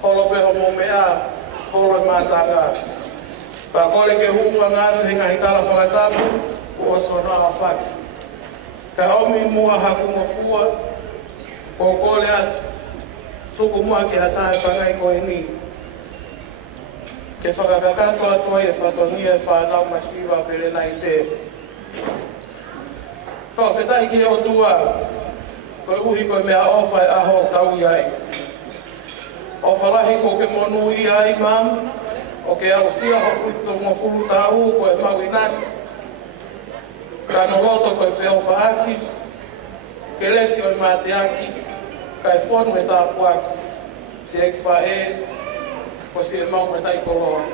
Holo pe homo mea, holo mataga. Pakole ke hufa ngatu hinga hikala whakatapu, uoso noa whaki. Ka omi mua haku mofua, kokole atu. Tuku mua ke hatai pangai koe ni. Ke whakakakato atua e whatonia e whanau masiwa pere nai se. Whawhetai ki o tua, koe uhi koe mea ofa e aho tau iai. O whalahi ko ke monu iai mam, o ke au sia hofuto ngofuru tau koe mau inasi. Ka noloto koe wheo whaaki, ke lesi o i mate aki, kai whonu e tāpu aki. Si ek whae, ko si e mau me tai koloa.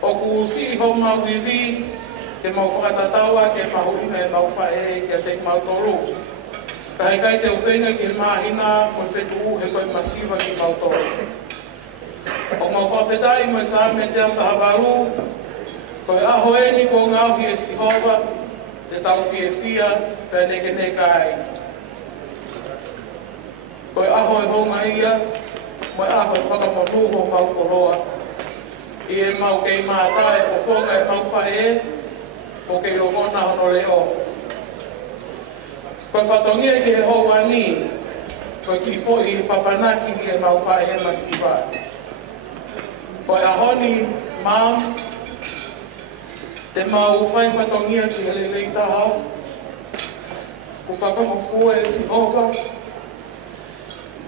O ku si ho mau iwi, ke mau whakatataua, ke mau ina e mau whae, ke te mau toru. Ka hei kai te uwhenga ki he mahina, mo whetu he koe masiwa ki mau toru. O mau whawhetai mo e sa me te am tahawaru, koe aho e ni ko ngauhi e sihova, te tau fie fia, ka neke ne kai. Koe aho e honga ia, mo aho e whakamonuho mau koroa. I e mau kei mātā e whawhonga e mau whae, o kei rongona hono leo. Koe whatongia ki he hoa ni, koe ki fōi papanaki ki e mau whae e masiwa. Koe ahoni, mam, te mau whai whatongia ki he lelei tahau, ku whakamofua e si hova,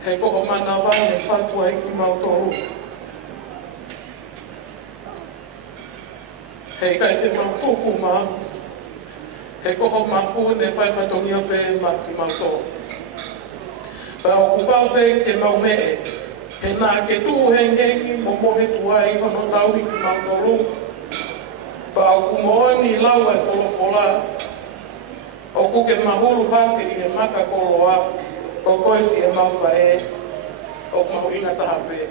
he koho mana wau me whatua e ki mau toru. Hei kai te mau tōku mā, he koho mafu ne whai whatongia pe ma ki mau toru. Pā o kupau pe ke mau mee, he nā ke tū hengeki mo mohe tuai hono tauhi ki mau toru. Pā o kumooni lau e wholofola, o kuke mahulu hake i he maka koloa, o koe si e mau whae, o mau ina taha pe.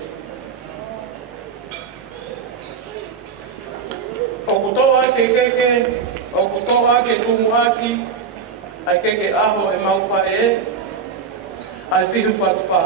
O kutoa ke keke, o kutoa ke tumuaki, ai keke aho e mau whae, ai whihu whatwha.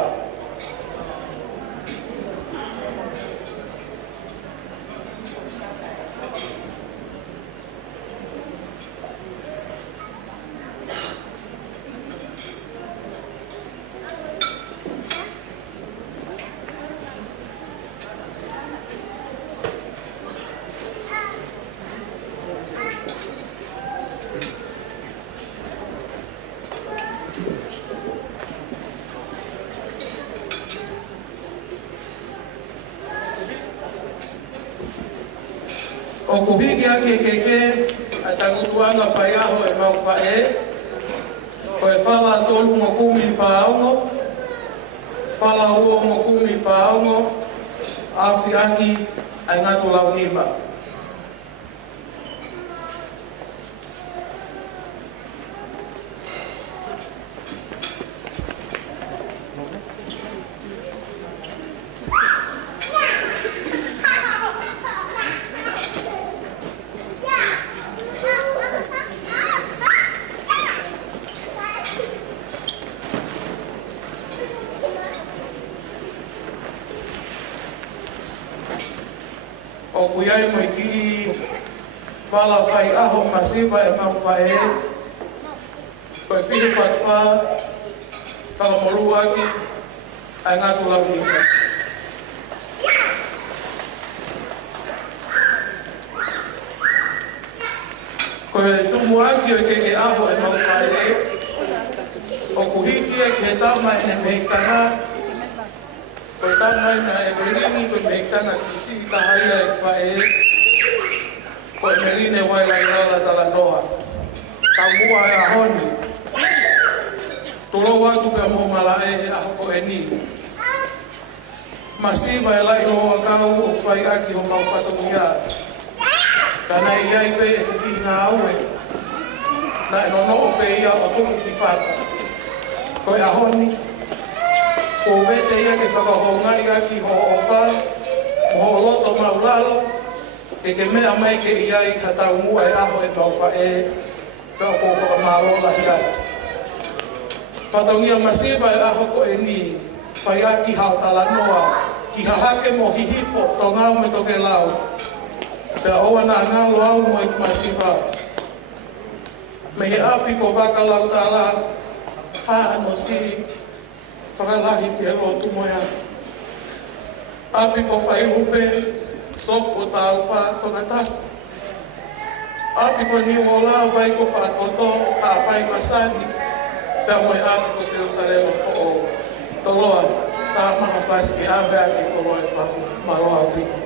O kuhiki ake keke, a tangutuanga whai aho e mau whae, ko e whala tolu mo kumi pāongo, whala uo mo kumi pāongo, awhi aki ai ngatu lau nima. o kuiai mo ki pala fai aho masiva e mau fai ko e whihi whatwha whakamolu aki ai ngātu lau ni ko e tumu aki o ke aho e mau fai o kuhiki e ke tama e mehitanga ko e tama e na e merini ko mehitanga sisi tahaia e whae ko e merine wai lai rala tala noa ka mua e ahoni tolo watu pe mo mala e aho ko e ni masiva e lai loa kau o whai aki o mau whatongia kana iai pe e ki ngā aue na e nono o pe ia o tuku ki whata ko e ahoni ko vete ia ke whakahonga ia ki ho ofa mo ho loto maulalo ke mea mai ke ia i ka tau mua e aho e tau whae ka o ko whakamalola hiai whatongia masiva e aho ko e ni whai aki hao tala noa ki hahake mo hihifo to ngau me toke lau pea oa na ngalo au mo i masiva me he api ko wakalau tala ha ano si whakalahi ki e rotu moia api ko whai rupe sopo tau wha tongata api ko ni wola vai ko wha toto ha pai masani pea moe api ko se usarema fo toloa ta maha whaski ave aki ko moe wha maroa viko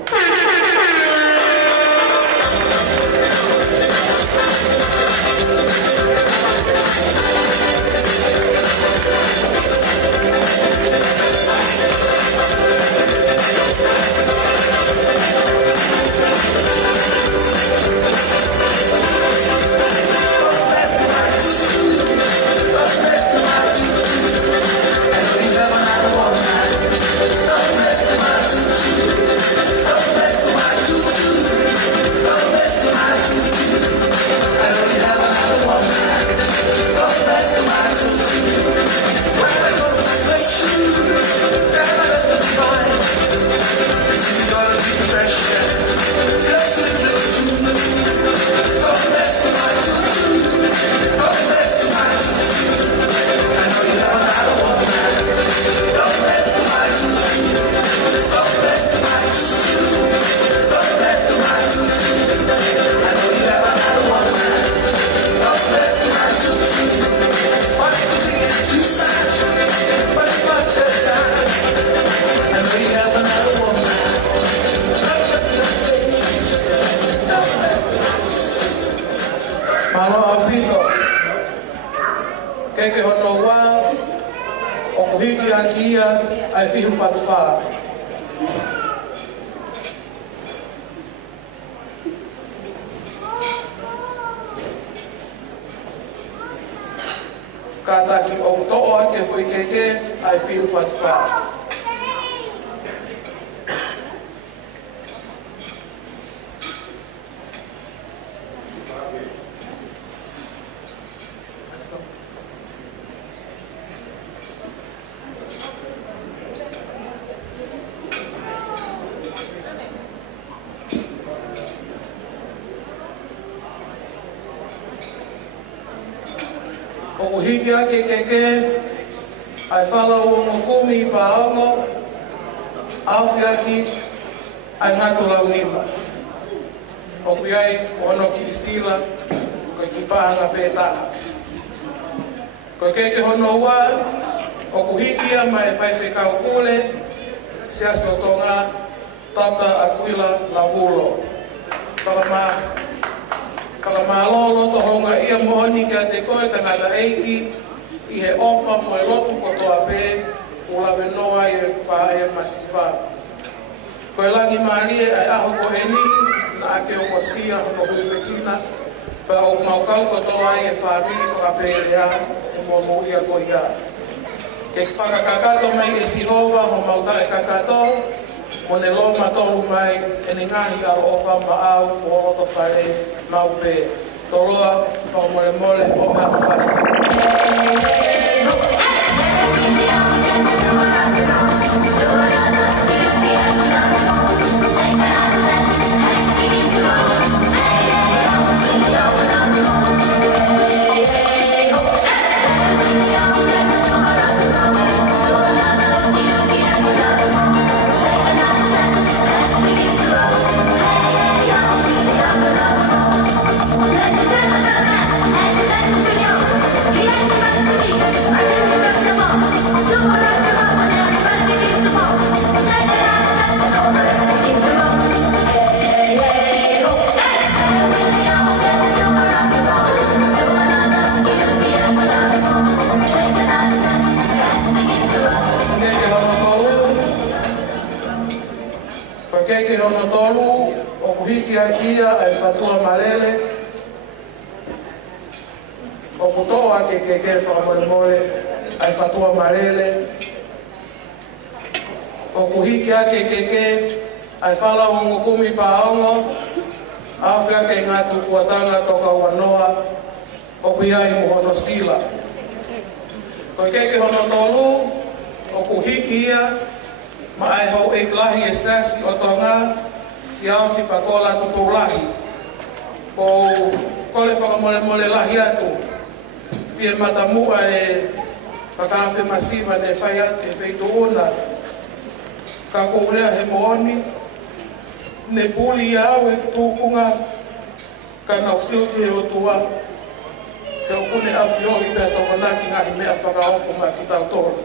Keke hono wā, o kuhiki aki ia, ai whihu whatwha. Ka taki o to'o ake whui keke, ai whihu whatwha. O hiki ake keke, ai whala o ngokumi i pāongo, awhi aki, ai ngātu lau nima. O kui ai, o ono ki isila, koe ki pāanga pētaha. Koe keke hono wā, o kuhiki a mai whaiwhi kau kule, se aso tonga, tata akuila lavulo. Whakamālolo to honga ia mohoni kia te koe tangata eiki i he ofa mo e lotu kotoa pē o lawe noa i e whae masiva. Koe langi maarie ai aho ko e ni na ake o kosia hono hui whekina wha o maukau kotoa i e whamiri whakapērea e momo ia ko ia. Ke whakakakato mai e sihova ho mauta e kakato mo ne loma tolu mai e ni ngahi aro ofa maau o loto whare mau pē. Toroa, whao mole mole o hana whasi. Take o kuhiki akia ai fatua malele o kutoa ke keke whakamole ai fatua malele o kuhiki ake keke ai whala o ngukumi paongo awhia ke ngātu fuatanga toka wanoa o kuiai muhono sila ko keke hono tolu o kuhiki ia ma ai hau e klahi e sasi o tonga si au si pakola tuku lahi o kole whakamole lahi atu fie matamua e whakawhi masiva ne whai ate whaitu una ka kourea he mooni ne puli au e tūpunga ka nau siuti he o tua ke o kune awhiori pia tokonaki ngahi mea whakaofu ma ki tau tōru.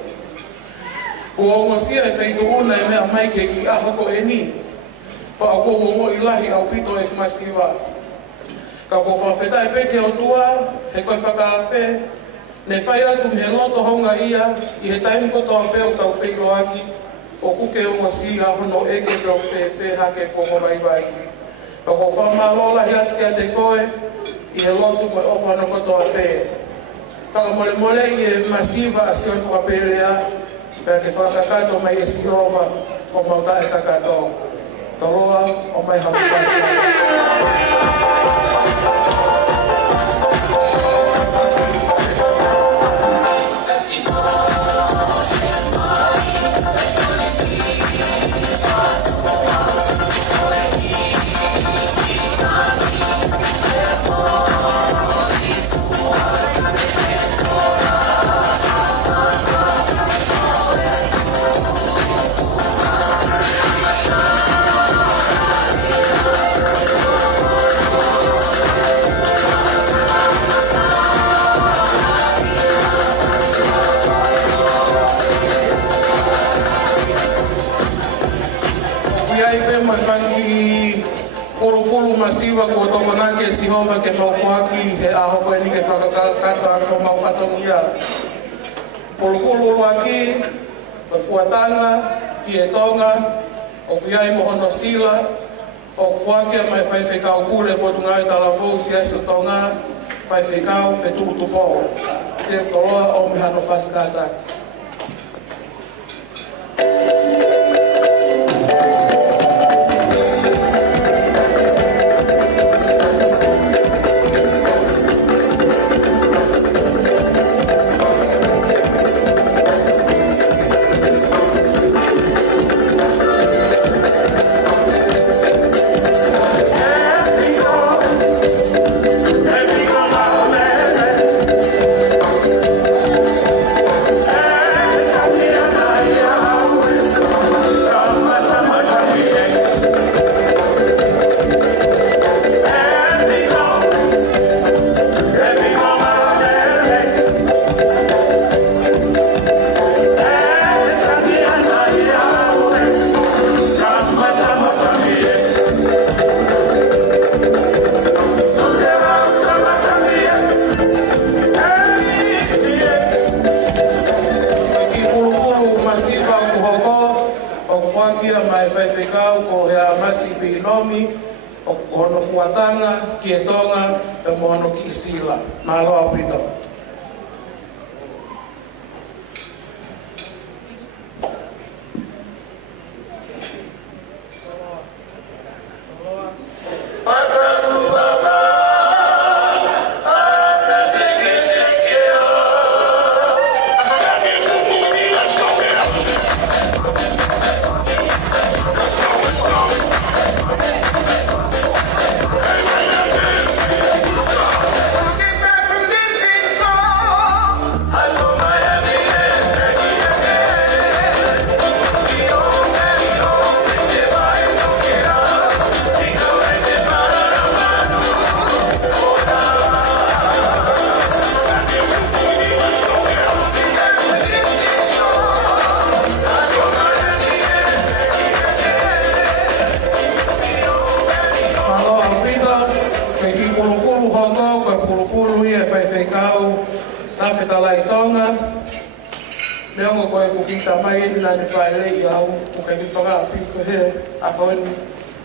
Kua ongosia e whaitu una e mea mai ke ki ahako e ni pa o ko mo ilahi au pito e masiva ka ko whawhetai peke o tua he koe whakawhe ne whai atu me loto honga ia i he taimi ko toa peo tau whairo aki o kuke ongosia hono eke tau whewhe hake kongo mai vai ka ko whamalola hi atu kia te koe i he loto mai ofano ko toa peo whakamole mole i e masiva a sion whakaperea pea ke whakakato mai e siova o mauta e kakato Toroa o mai hapupasi. Masiva ko tokonake sihoma ke maufuaki he aho ko ni ke whakakata ko maufatongia. Pulukulu waki, fuatanga, ki e tonga, o kuiai mohono sila, o kufuaki a mai whaiwhekau kule po tungai talavou siasi o tonga, whaiwhekau whetuku tupo. Te koroa o mihano whaskataki. Ki e tonga e mono ki sila. Mahalo apito.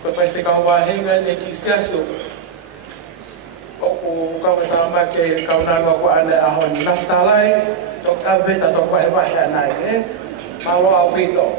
Ko fai whika wahenga ne ki siaso. Oku kau kata make kau nalua ko ana ahon naftalai. Tok abeta tok wahe anai. Mawa au pito.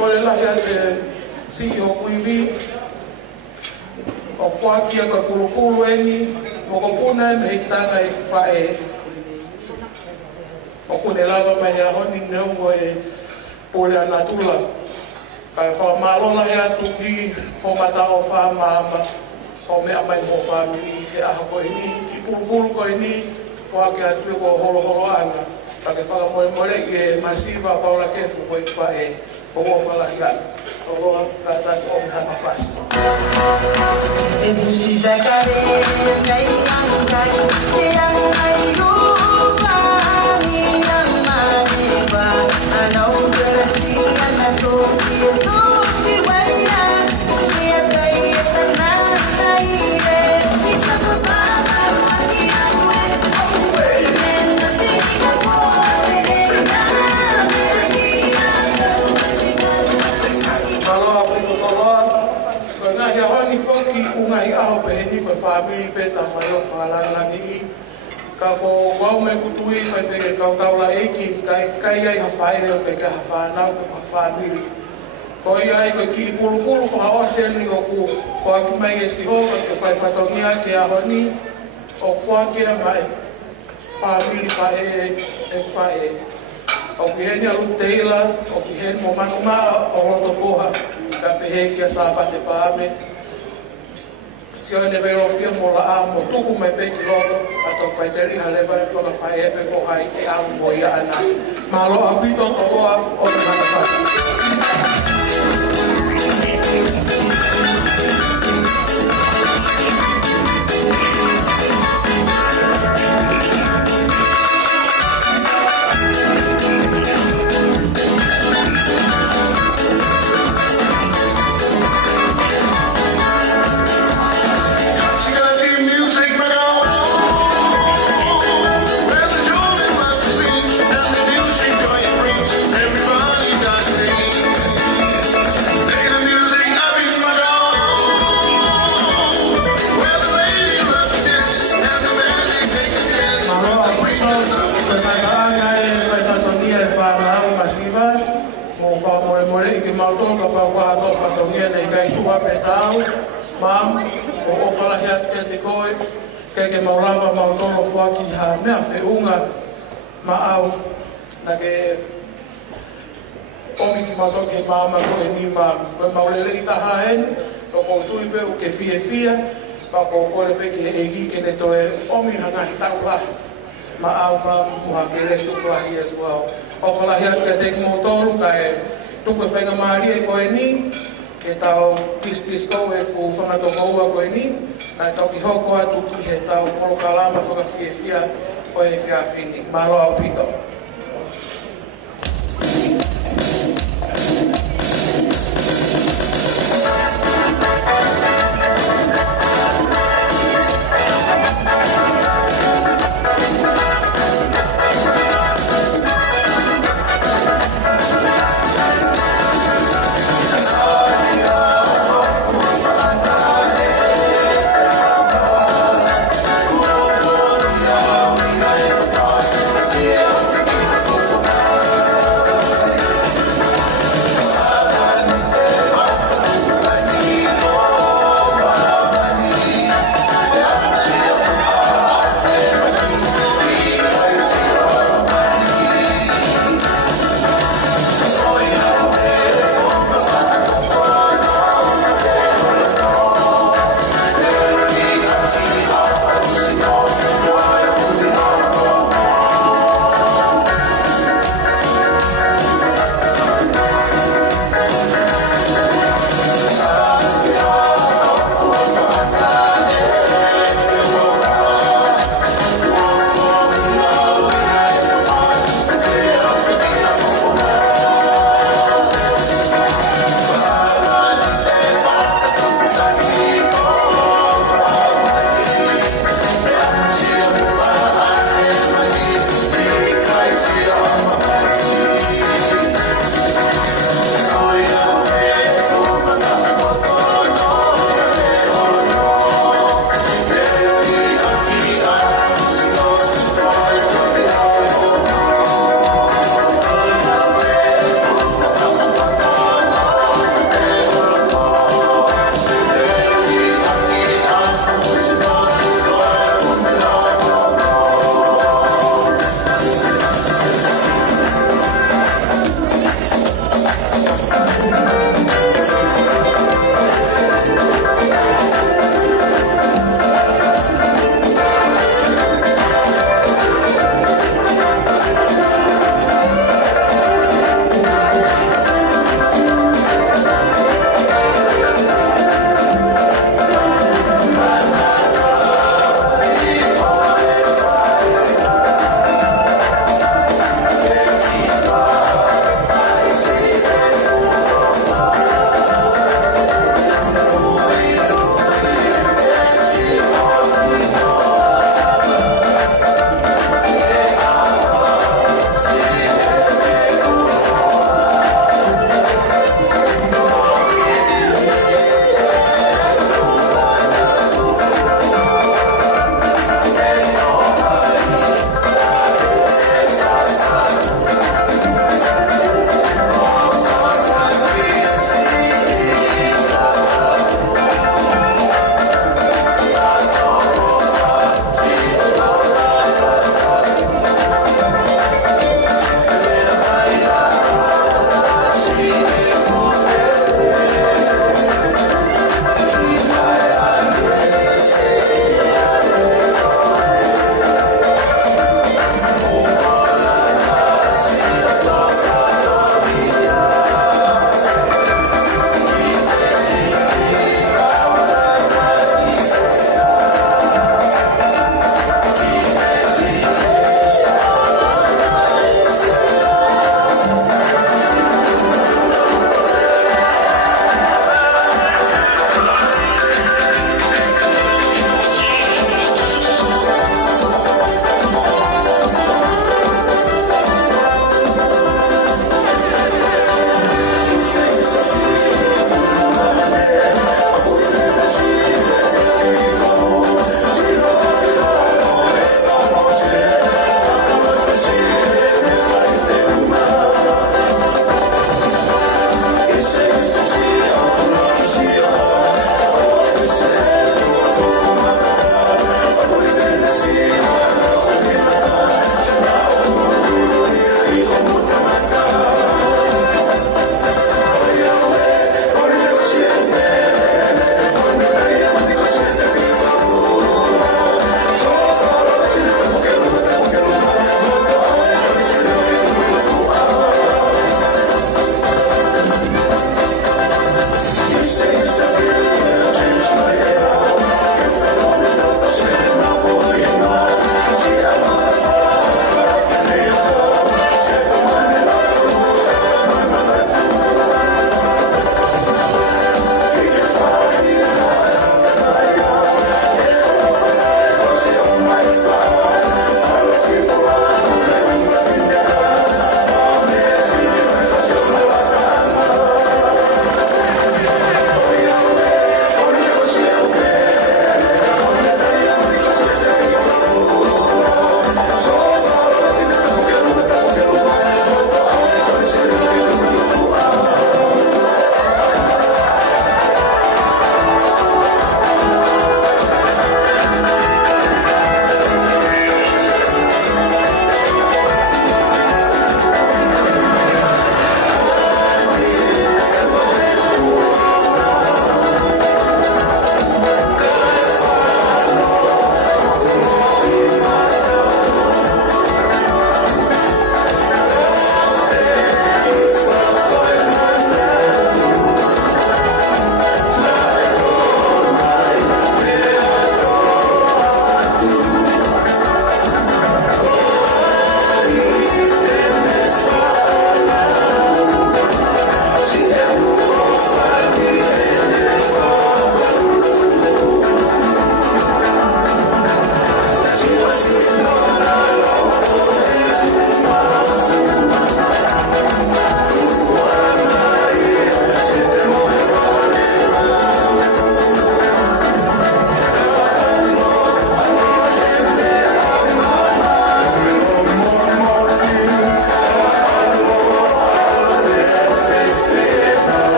Mole la ya de si o kuivi o faki ko pulu eni mo ko puna me tanga I pae o kune lava mai a honi neu o e pole anatula ka fa malo la ya tuki o mata o fa mama o me mai mo family ke a ko ini ki pulu ko ini faki atu ko holo anga ka ke fa mole ke masiva paula ke fu ko fae o fala ya o kata o hana fas e busi da kare kai yang ai ru pa ni yang mani ba anau bersi anato ti waina ni dai tana dai re isa ko ba ni awe men nasi ka ko re na ya honi foki ungai aho peheni ko family peta mayo fala lagi ka ko wau me kutui fai se ka la eki kai ai hafai o pe ka hafana ko family ko ai ko ki pulu fa o sen ni ko fo ki mai esi ho ko fai fatongia ke ahoni o fo ki mai family fa e o ki heni alu teila o ki heni mo manuma o to poha ka pehe ki sa pa te pame si o ne vero fia mo la a mo tuku mai pe ki loto a to fai teri haleva e fa fai e pe ko hai e a mo ia ana malo abito to loa o te na fasi mam o fala hea te koe ke maurava mautolo fuaki ha mea whiunga ma au na ke omi ki mato ke mama koe ni ma maulele i taha hen o ko tui pe o ke fia pa ko koe pe ke egi ke ne toe omi hanga hi tau la ma au ma muha ke resu tuahi as well o fala hea te mautolo ka e tuku whenga maari e koe ni ke tau tis koe ku whanatokoua koe ni, nai tau ki hoko atu ki he tau kolo kalama whakawhiewhia o e whiawhini. Maro au pito. Yeah.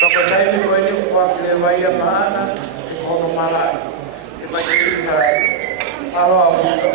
Pako taimi ko ini ufakile maia maana ikono malai. Ifa kiri hai. Alo abuka.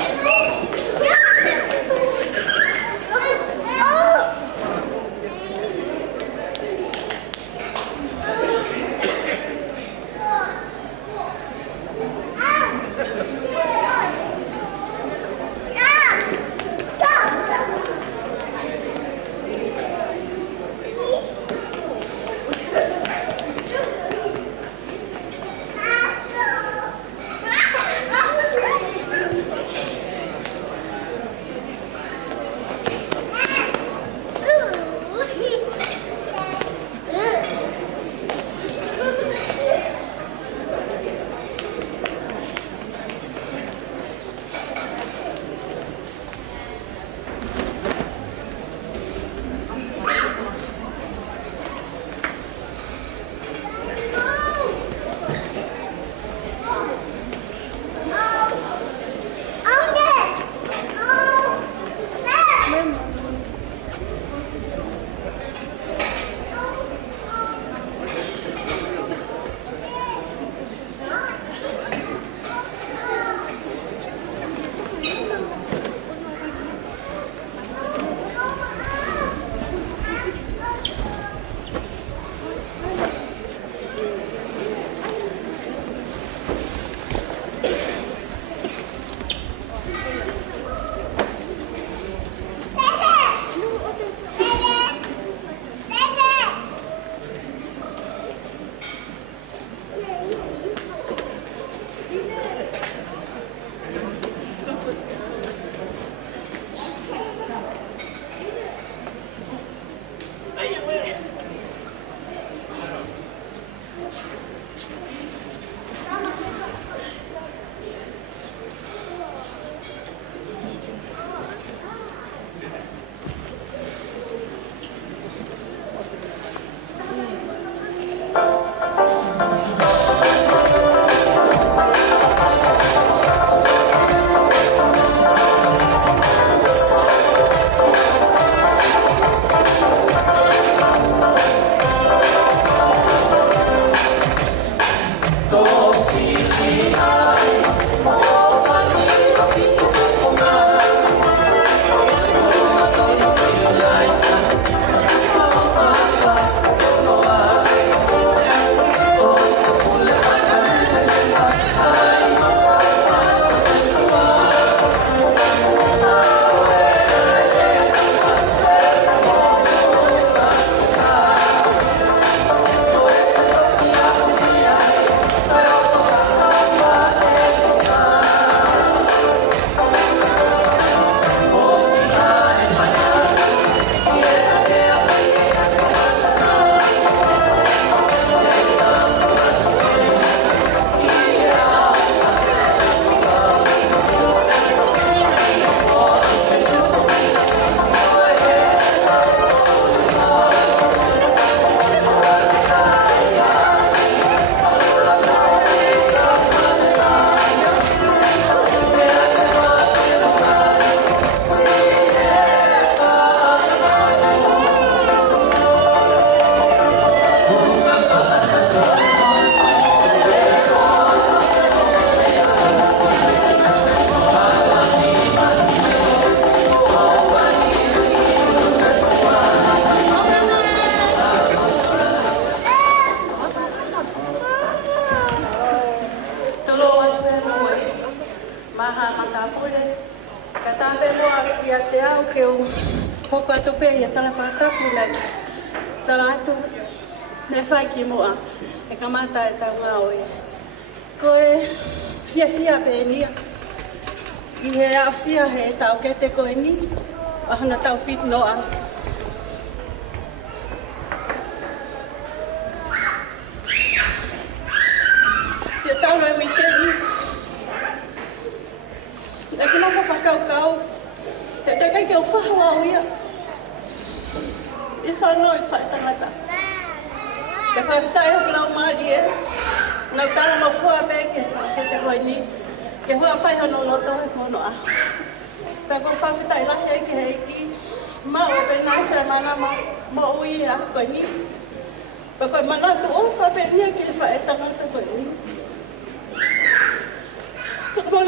Pagka manatu o papenya ke fa etangata ko ni.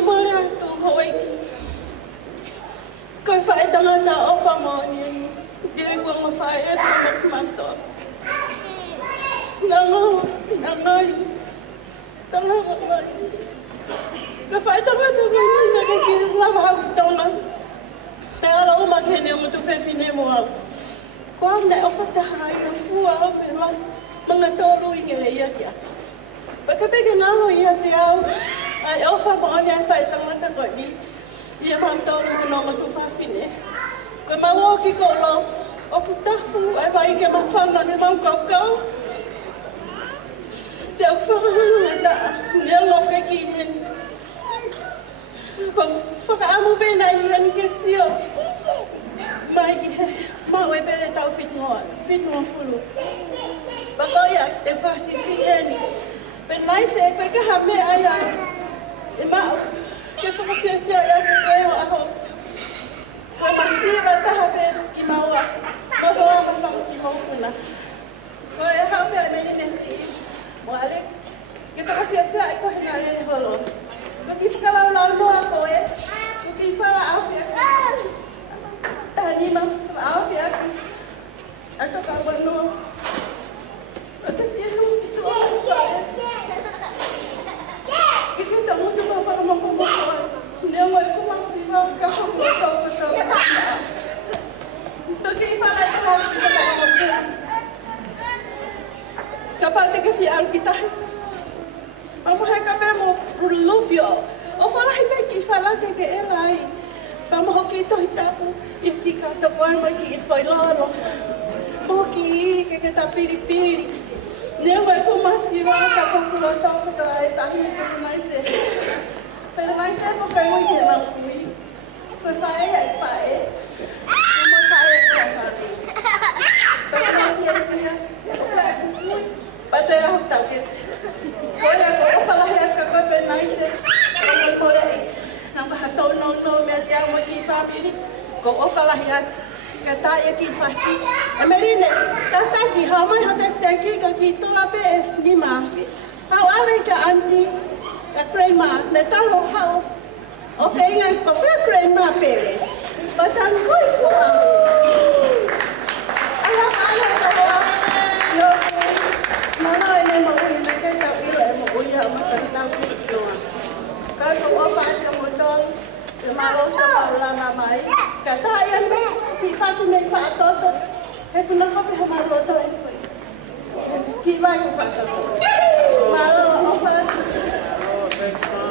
Mole atu Hawaii. Ko fa etangata o pa mo ni. Dili ko mafaya sa manto. Nangali. Talaga ko. Ko fa etangata ko ni nagkikilala ako tawna. Tala ko maghene mo to fefine mo ako. Kung na ako tahayo fuwa o pero mga tolo ingele ya. Pagkabigyan ako iya tiyaw ay ofa mo niya fa itang ko di. Iya man tolo mo no mo fafine. Ko mawoki ko lo o puta fu ay ba ike mafana ni man ko. Dia fa ngata niya mo kakin. Ko fa amo be na iran kesio. Mau beli tahu fit mo fulu. Bagoya te fasi si eni. Penai se ko ke hame ayai. Mau ke fa fia ya ko ako. Ko masih bata habe ki mawa. Bawa mafang ki mau pula. Ko ya habe me ni nesi. Mo Alex. Ke fa fia ko hina ni holo. Ko ki skala lalu ako Ko ki fa aku ya. Tadi mah, maaf ya, atau kawan lo, atau siapa itu kita tahu tu bapa mampu bawa, dia mau aku masih mau kau betul. Tapi kalau itu kapal tiga fial kita, mampu hekap mau berlubio, ofalah hekap falah ke elai. Mo kita hitapu iti kata buan mai ki foi lolo mo ki ke kita pili ne mai ko masiva ka ko lo to ka ai tahi ko mai se pero mai se mo kai mo ki na kui ko fae mo fae ko sa pero na ki pate ha ta ki ko ya ko pala ya ka ko pe nai se mo le nang bahato no me dia mo ki family ko ofala ya kata ya ki fasi emeline kata ki ha mai hata teki ka ki to la be ni ma ha ave ka anti ka crema ne talo ha o fe ngai ko fe crema pele pasan ko ko ave ala yo mana ene mo ina ke ta ile mo ya ma ka ta ku kalau opa kemudian kemarin sama ulama mai kata ayam di fase ni fato itu nak apa sama loto kiwa itu fato malu opa Thank you.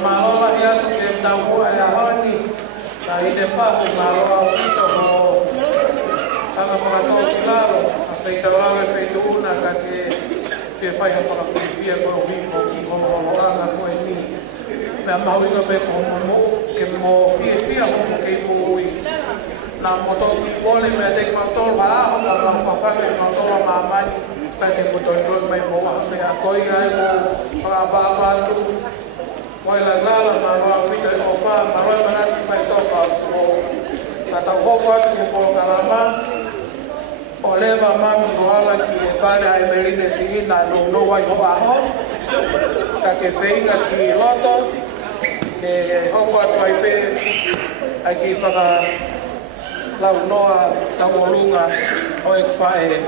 maola ia tu ke tau ai ahoni. Na ine whaku maroa o ito ho tanga whakatoa ki laro. A whaitawau e whaituuna ka ke whaiha whakawhiwhia koro hipo ki honoanga koe ni. Mea mahuinga pe ko mo ke mo whiwhia homo kei mo ui. Nā moto ki kole mea te mautoro haa o ka whawhaka i mautoro maamani. Ka ke kutoi mai mo a mea koi ai mo whakapapatu. Moi la gala ma roa pita o wha, ma roa manati mai toka o tau hopo atu ke polo kalama. O lewa mami o ala ki e pare ai merine singina no wai ho aho. Ka ke whainga ki loto. E hopo atu ai pe ai ki whaka lau noa tangolunga o e kwhae.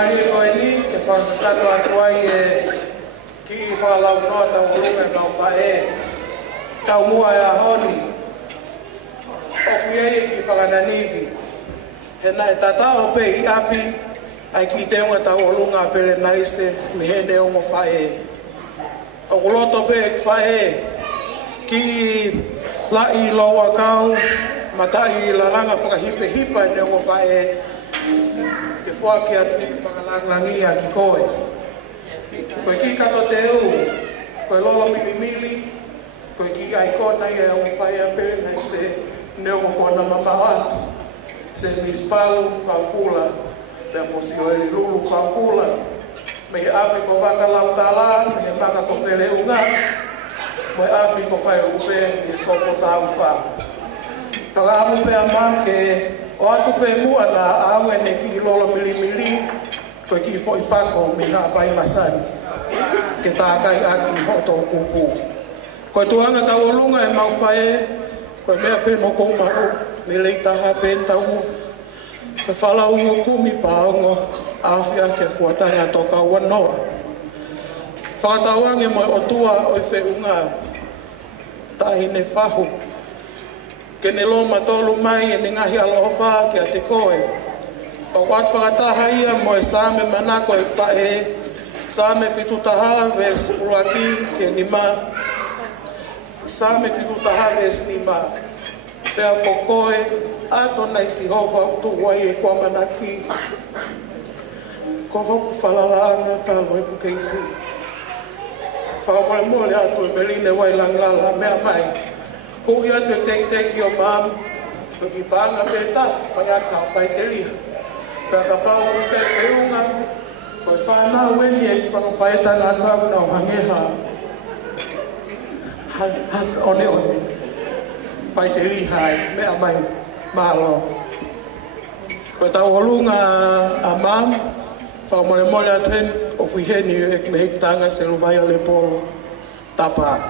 mai ko ni ke whakatato atu ai ki I whalau noa tau urunga tau whae. Tau mua e a honi. O kuiei ki whakananivi. He nai tatao pe I api ai ki te unga tau urunga pere naise me hene ongo whae. O kuloto pe e whae ki lai loa kau matai lalanga whakahipe hipa ne ongo whae. Te whaki atu whakalangangia ki koe. Koe ki kato te u, koe lolo mili, koe ki ai kona ia o whaia pere nei se neo kona mamaha. Se mispalu whakula, pia mosi o eli lulu whakula. Me api ko waka lau tala, me maka ko where unga. Me api ko whai upe, e sopo tau wha. Whakaamu pia man ke o atu pe mua na awe ne ki lolo mili, koe ki fo I pako mi ha pai masani. Ke tākai aki hoto kupu. Koe tuanga tau olunga e mau whae, koe mea pe mo kou mahu, me leitaha pe tau. Koe whalau I o kumi paongo, awhia ke fuatanga toka wanoa. Whakatauange mo o tua o I whiunga, tahi ne whahu. Ke ne loma tolu mai e ni ngahi aloha wha ki a te koe. O wat whakataha ia mo e same manako e whae, same fitutaha ves uruaki ke nima. Same fitutaha ves nima. Pea kokoe, ato nai si hopa tu wai e kwa manaki. Ko hoku whalalaanga talo e pukeisi. Whakamoe mole atu e beline wai langala mea mai. Hui atu e teki o mam, ki panga peta, pangaka whaiteri. Pea ka pao o te whiunga, koe whanau weni e whakawhaeta ngā tau nau hangeha. One. Whaiteri hai, mea mai, mālo. Koe tau holunga a mam, whakamole mole atu hen, o kui heni e me hekitanga se rubai a le polo, tapa.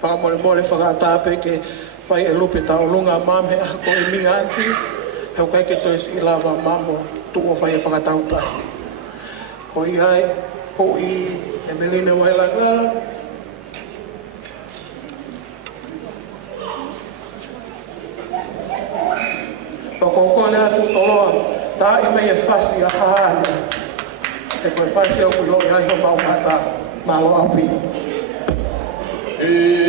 Whakamole whakatape ke whai e lupe tau holunga a mam he ako e mi anti, hau kai ke toi si lava mamo tuo whai e whakatau pasi. Ko I hai, ho I e meline wailanga. Ko le atu toloa, ta I mei e whasi a haana. E koe whasi au kulo I hai ho mau mata, malo api. Eva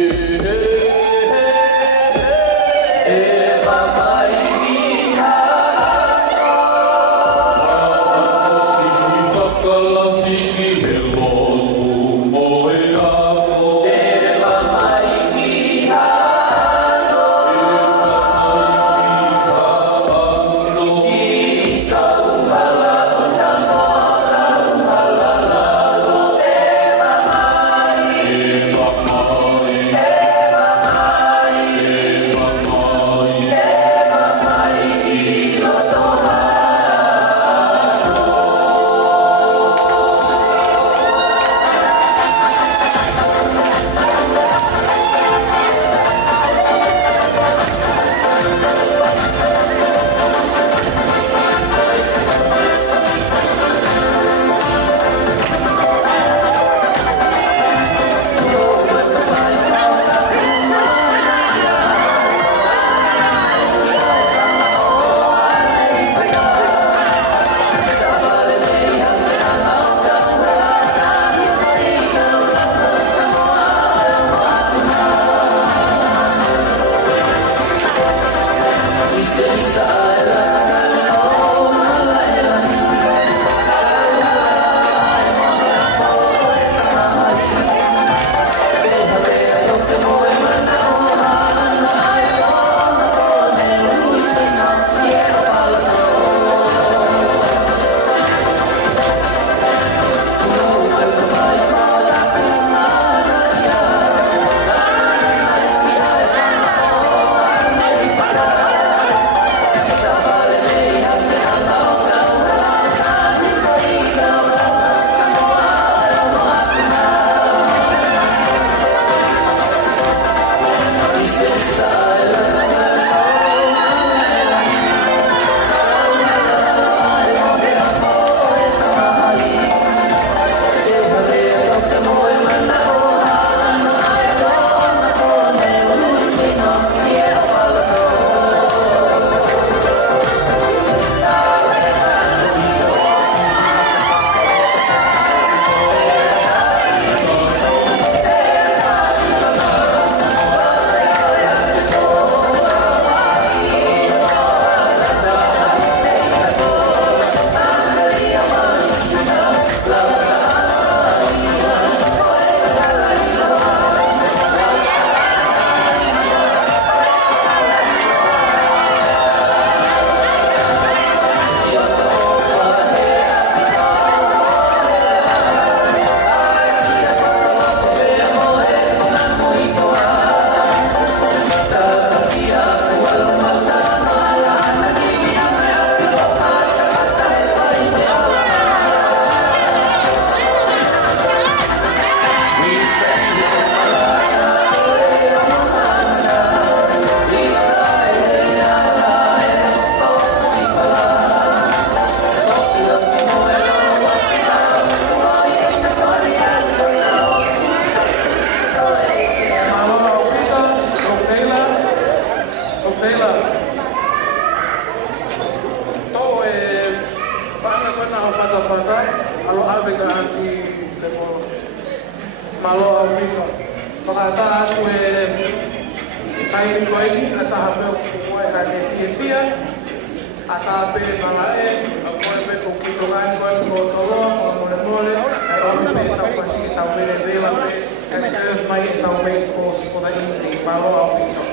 la fata, alo ave ka anti le mo malo au pika. Pakata atu e kairi koeli, ata hapeo ki kumoe ka ne fia, ata ape malae, a koe pe tuki tongani koe ko toroa, o mole mole, e ome pe tau fasiki tau mene rewa pe, and serve my tau main course for the evening, malo au pika.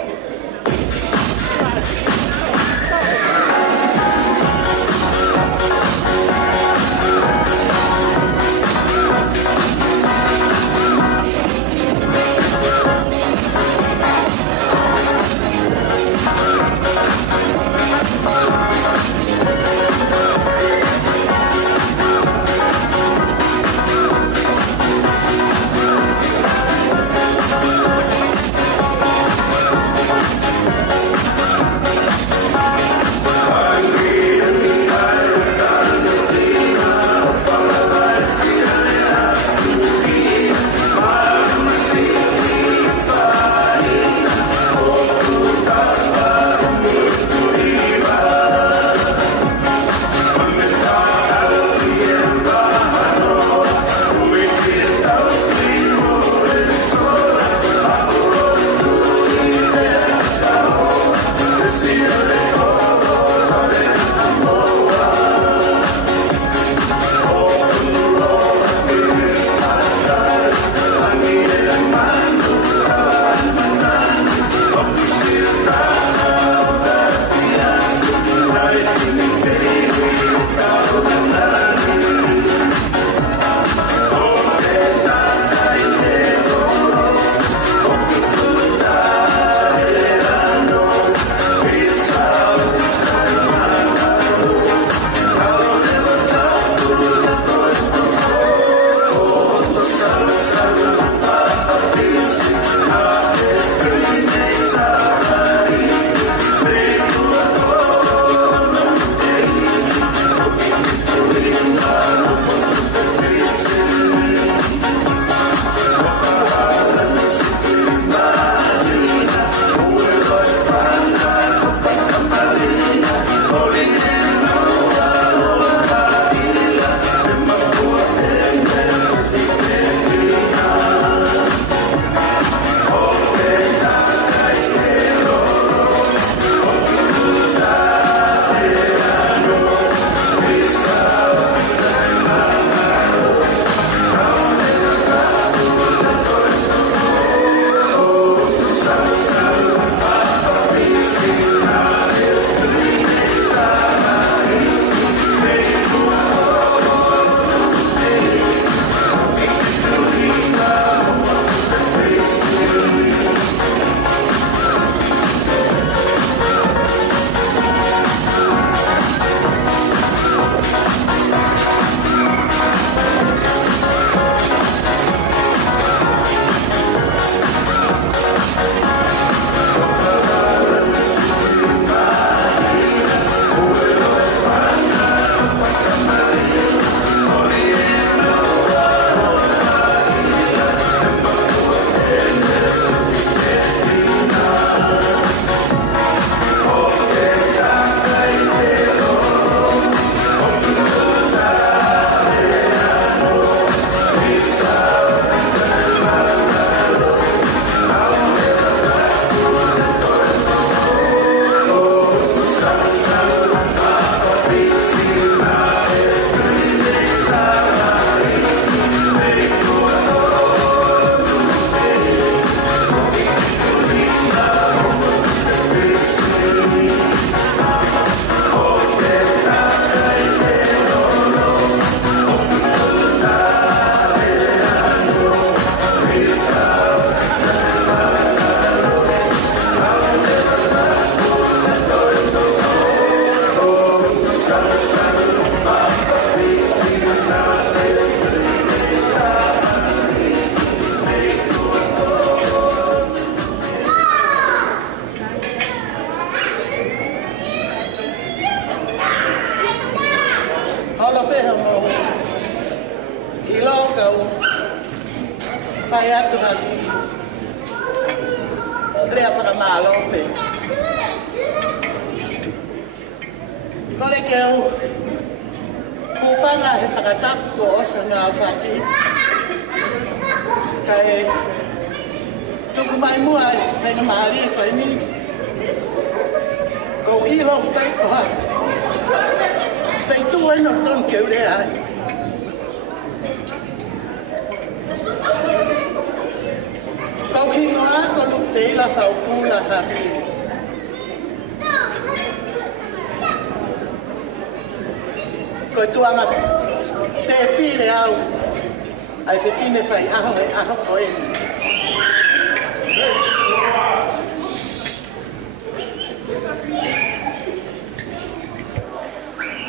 fai atu haki rea whakamālope. Kore ke au Kufanga e whakatapu ko osa ngā whaki. Kai tuku mai mua e whainga maari e koe ni. Ko ilo kai koha. Whaitu e no ton keure ai. Ko ki ngoa ko luk te ila whaupula hapi. Ko tuanga te pire au ai whiwhine whai aho koe ni.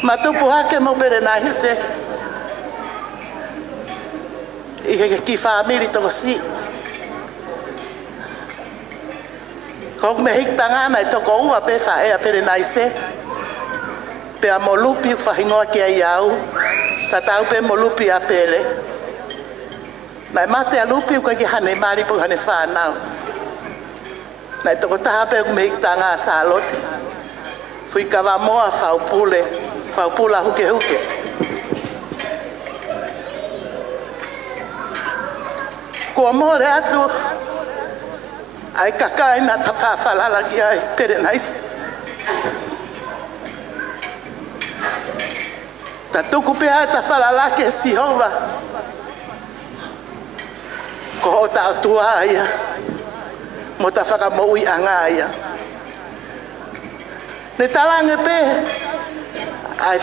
Matupu hake mo pere na hise i ki whamiri toko si. Kok me hik tangana i toko ua pe whaea pere na hise. Pea mo lupi whahingoa ki ai au, ta tau pe mo lupi a pere. Nai mate a lupi uka ki hane maripu hane whanau. Nai toko taha pe me hik tanga sa lote. Fui kawa moa whaupula huke huke. Kua more atu, ai kakai na ta whawhalala ki ai pere naise. Ta tuku pea ta whalala ke Sihova. Ko ho ta atua aia. Mo ta whakamoui anga aia. Ne talange pe. Ai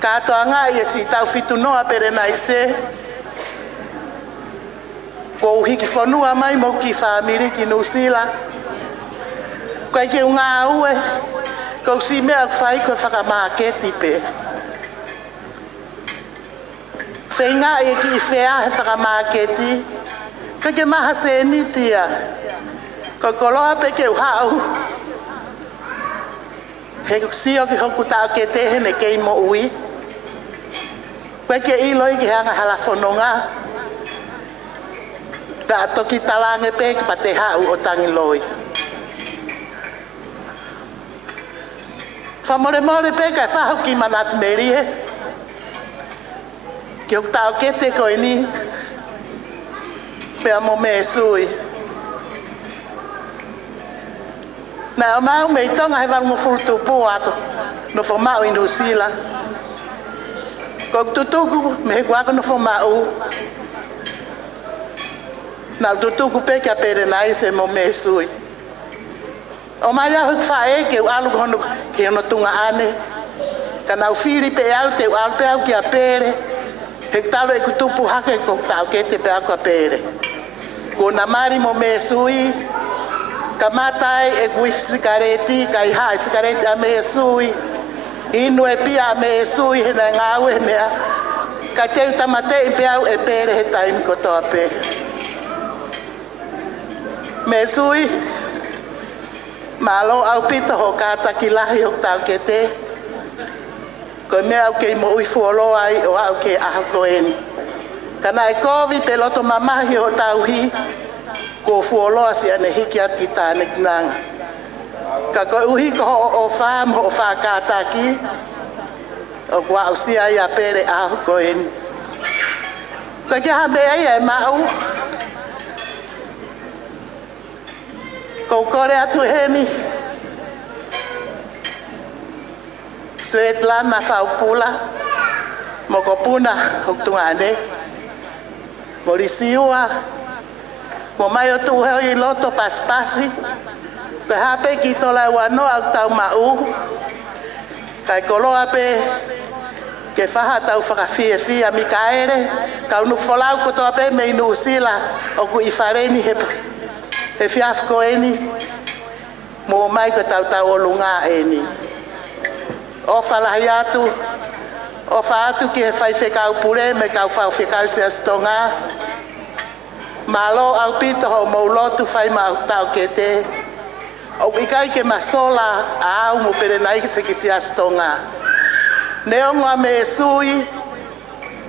kato anga ia si tau fitu noa pere naise. Ko uhiki whanua mai mo ki whamiri ki Nusila. Ko ai ke unga aue. Ko si mea kwhai ko whakamaketi pe. Whainga e ki i whea he whakamaketi. Ka ke maha se nitia. Ko koloa pe ke uhau. He sio ki hoku tau ke tehe ne kei mo ui. Koe ke iloi ki hanga hala whanonga. Da toki talange pe ki pa te hau o tangi loi. Whamore more pe kai whahau ki manat merie. Ki hoku tau ke te koe ni. Pea mo me sui. Na o mau mei tonga he waru mo furutu po ako. No whamau i Nusila. Ko tutuku me he kuako no whamau. Na tutuku pe kia pere naise mo me sui. O mai au whae ke u alu kono ke ono tunga ane. Ka nau whiri pe au te u alu pe au kia pere. He talo e kutupu hake ko tau ke te pe au kia pere. Ko na mari mo me sui. Ka matai e kuif sikareti, ka iha e sikareti a me sui. Inu e pia a me sui he na ngau e mea. Ka teu tamate i pe au e pere he taimi kotoa pe. Me sui. Malo au pito ho kata ki lahi ho tau ke te. Ko mea au ke mo ui fuolo ai o au ke aho koeni. Kana e kovi pe loto mamahi ho tau hi. Ko fuoloa si ane hiki at ki tāne kinanga. Ka koe uhi ko o wham ho o whakātaki. O kua au si ai a pere ahu koeni. Ko kia ha mea ia e mau. Ko kore atu heni. Svetlana Whaupula. Moko puna hukutungane. Morisiua. Mo mai o tu hei loto paspasi. Pe hape ki tola wano au tau mau. Kai koloa pe ke whaha tau whakawhia whia mi kaere. Kau nu wholau kotoa pe mei Nusila o ku i whareni he whiafko eni. Mo mai ko tau tau o lunga eni. O whalahi atu. O whaatu ki he whaiwhekau pure me kau whauwhekau se astonga. Malo au pito ho maulotu whai mau tau ke te. O ikai ke masola a au mo pere nai ke se kisi astonga. Neonga me sui.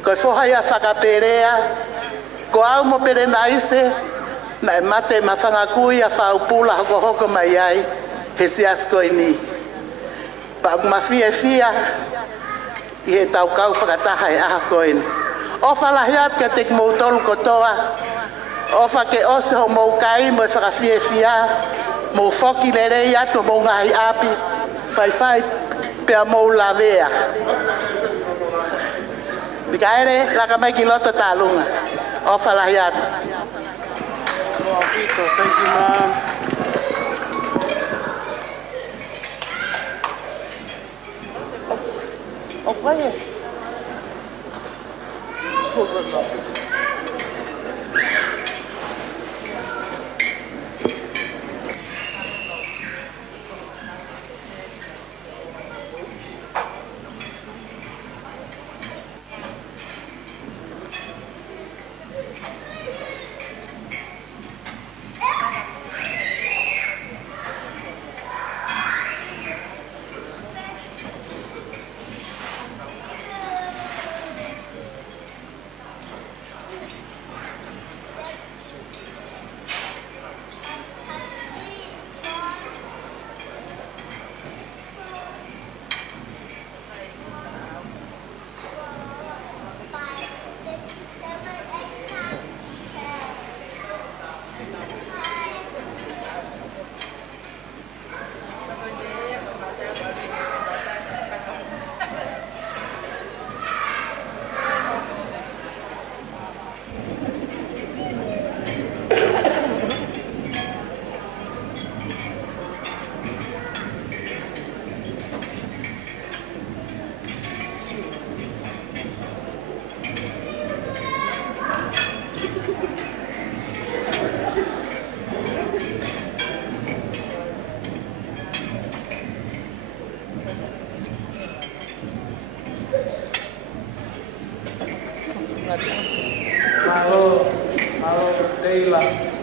Ko whohai a whakaperea. Ko au mo pere nai se. Na mate mawhangakui a whaupula hoko hoko mai ai. He si asko ini. Pa mawhia whia. I he tau kau whakataha e aha koe. O whalahiat ka te mou tolu kotoa. O whake ose ho mou kai mo e whakawhie whia. Mou whoki lerei ato mou ngahi api. Whai pia mou lavea. Mika ere, laka mai ki loto tālunga. O whalahiat. Thank you, Mom. O koe. Malo Taylor.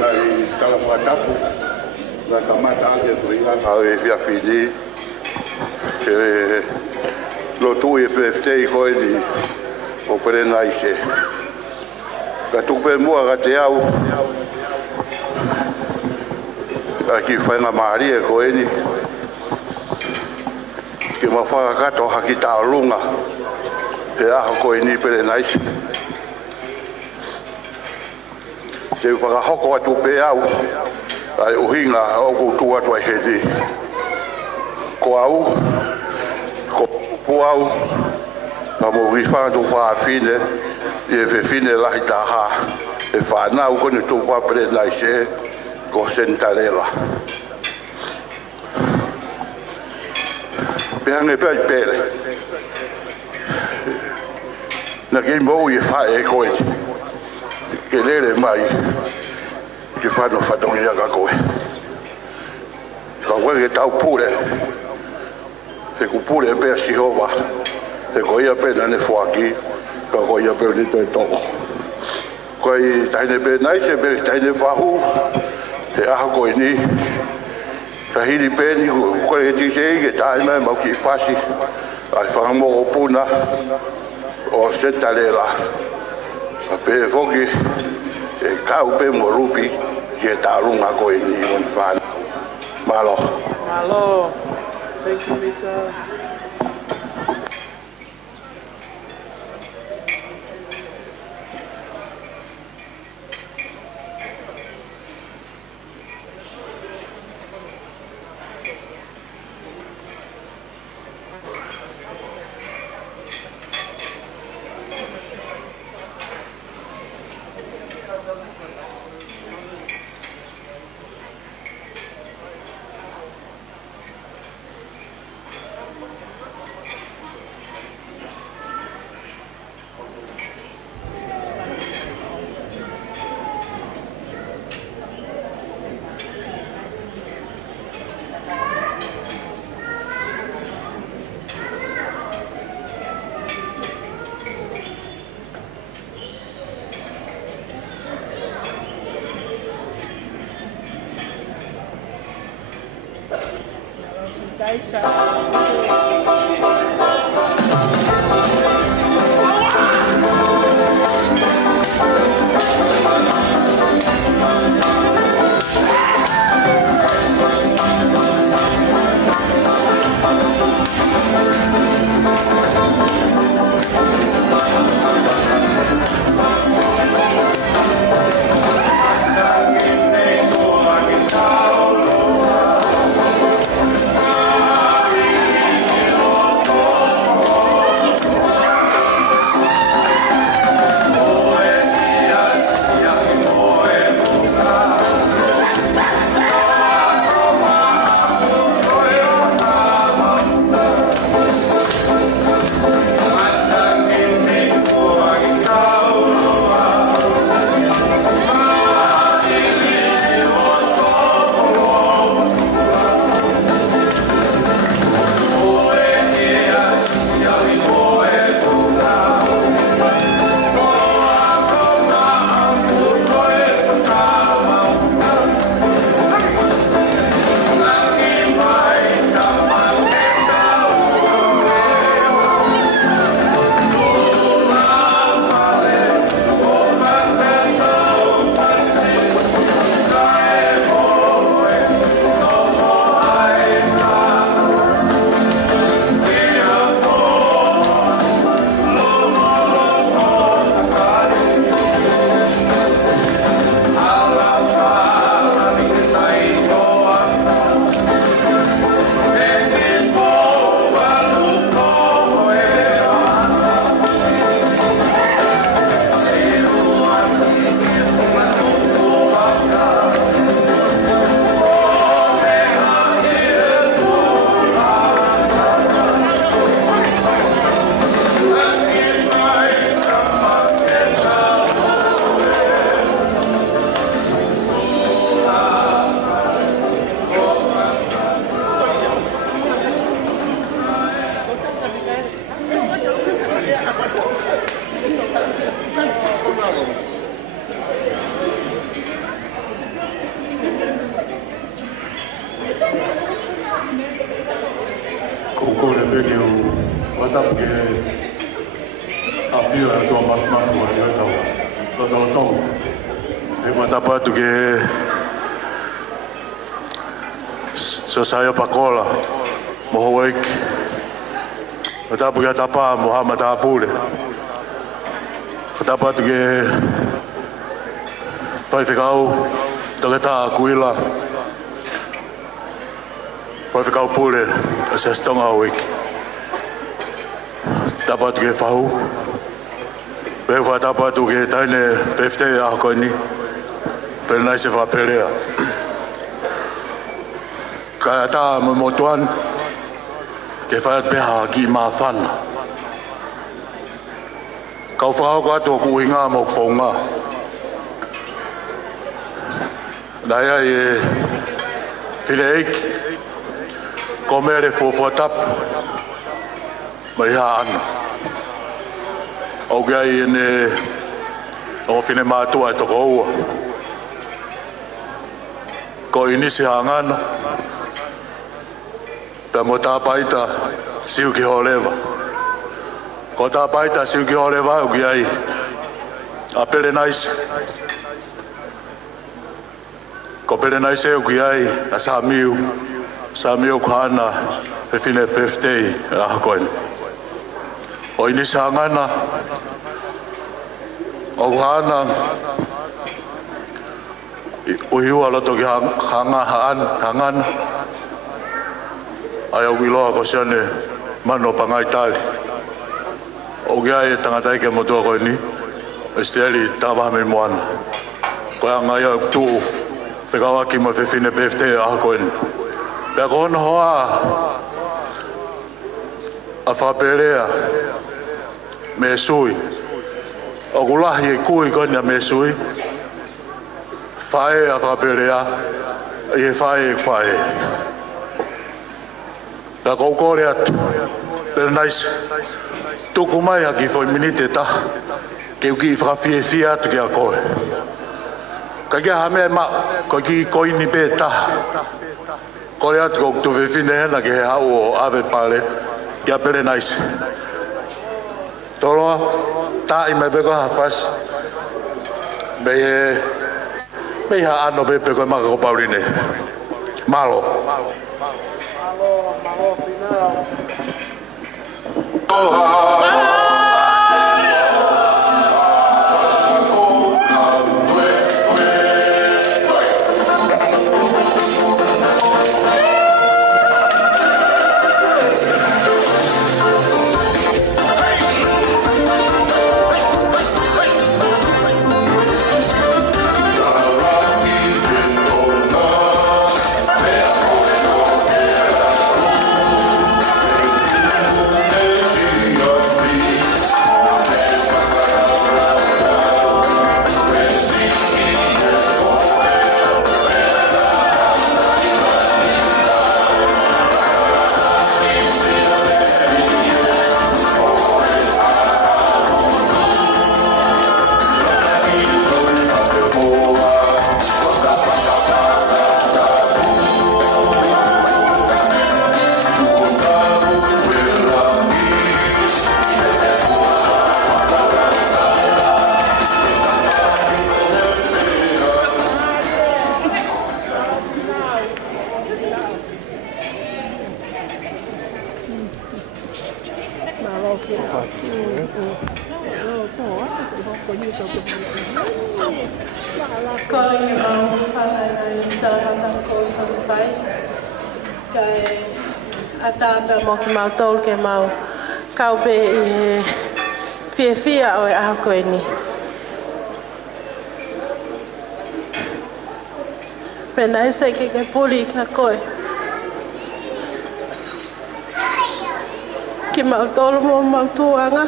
na i tala whatapu na kamata ake ko i anga e fia whini e lotu e PFT ko e ni o pere na i se ka tupe mua ka te au a ki whainga maari e ko e ni ki mawhaka kato haki ta alunga he aho ko e ni pere na i se te whakahoko atu pe au ai uhinga o koutu atu ai hedi ko au ko pu au pa mo wifanga tu whaafine i e whewhine lahi taha e whanau kone tu wapere nai se ko sentarela pehange pe ai pere na kei mou i e whae e koe ke lere mai ki whano whatongi anga koe ka wenge tau pure he ku pure e pea sihova he ko ia pena ne whaki ka ko ia pea ni toi toko koe taine pe nai se pe taine whahu he aha koe ni ka hiri peni koe he tisei ke tae mai mau ki whasi ai whangamo o puna o setalela ka pe foki e kau pe mo rupi ke tarunga ko i ni un fan malo thank you Mika. Thank you. Koko le peke o whatap ke a whia toa mafu a ia tau. Loto tau. E whatap atu ke Sosaya Pakola moho waik. Whatap ke atapa Muhammad Apule. Whatap atu ke whaiwhikau takata kuila. Whaiwhikau pule a se stonga awik. Tapatu ke whahu. Pewa tapatu ke taine pefte a koini. Pernai se whaperea. Ka ata motuan ke whaiat peha ki maa whana. Kau whahau ka atua ku inga mok whaunga. Naya e while eiki. Ko mere fofotap mai ha ana o gai ne o fine matua to ko ko inisi hangana ta mota paita siu ki holeva ko ta paita siu ki holeva o gai apele nice ko pele nice o gai asamiu Samio kana e fine peftei a koin. O ini sangana o hana o hiu ala to ki hanga hangan ai o gilo ko sene mano pangai tali. O gai tangata ke moto ko ni esteli tava me moana. Ko anga ia tu fegawa ki mo fe fine peftei a koin. Pea kona hoa a whapelea me sui. O kulahi e kui konia me sui. Whae a whapelea i e whae e whae. Pea koukore atu. Pea nice. Tuku mai haki whoi minite ta. Keu ki whakawhie fia atu ki a koe. Ka kia hamea ma ko ki koini pe taha. Kore atu kong tu whiwhine hena ke he hau o awe pale kia pere nice. Toloa, ta i mai peko ha whas. Mei ha ano pe peko e maka ko paurine. Malo. Malo, pinao. Mau tol ke mau kau be fia o a ko ni pena ese ke puli ka ko ki mau tol mo mau tuanga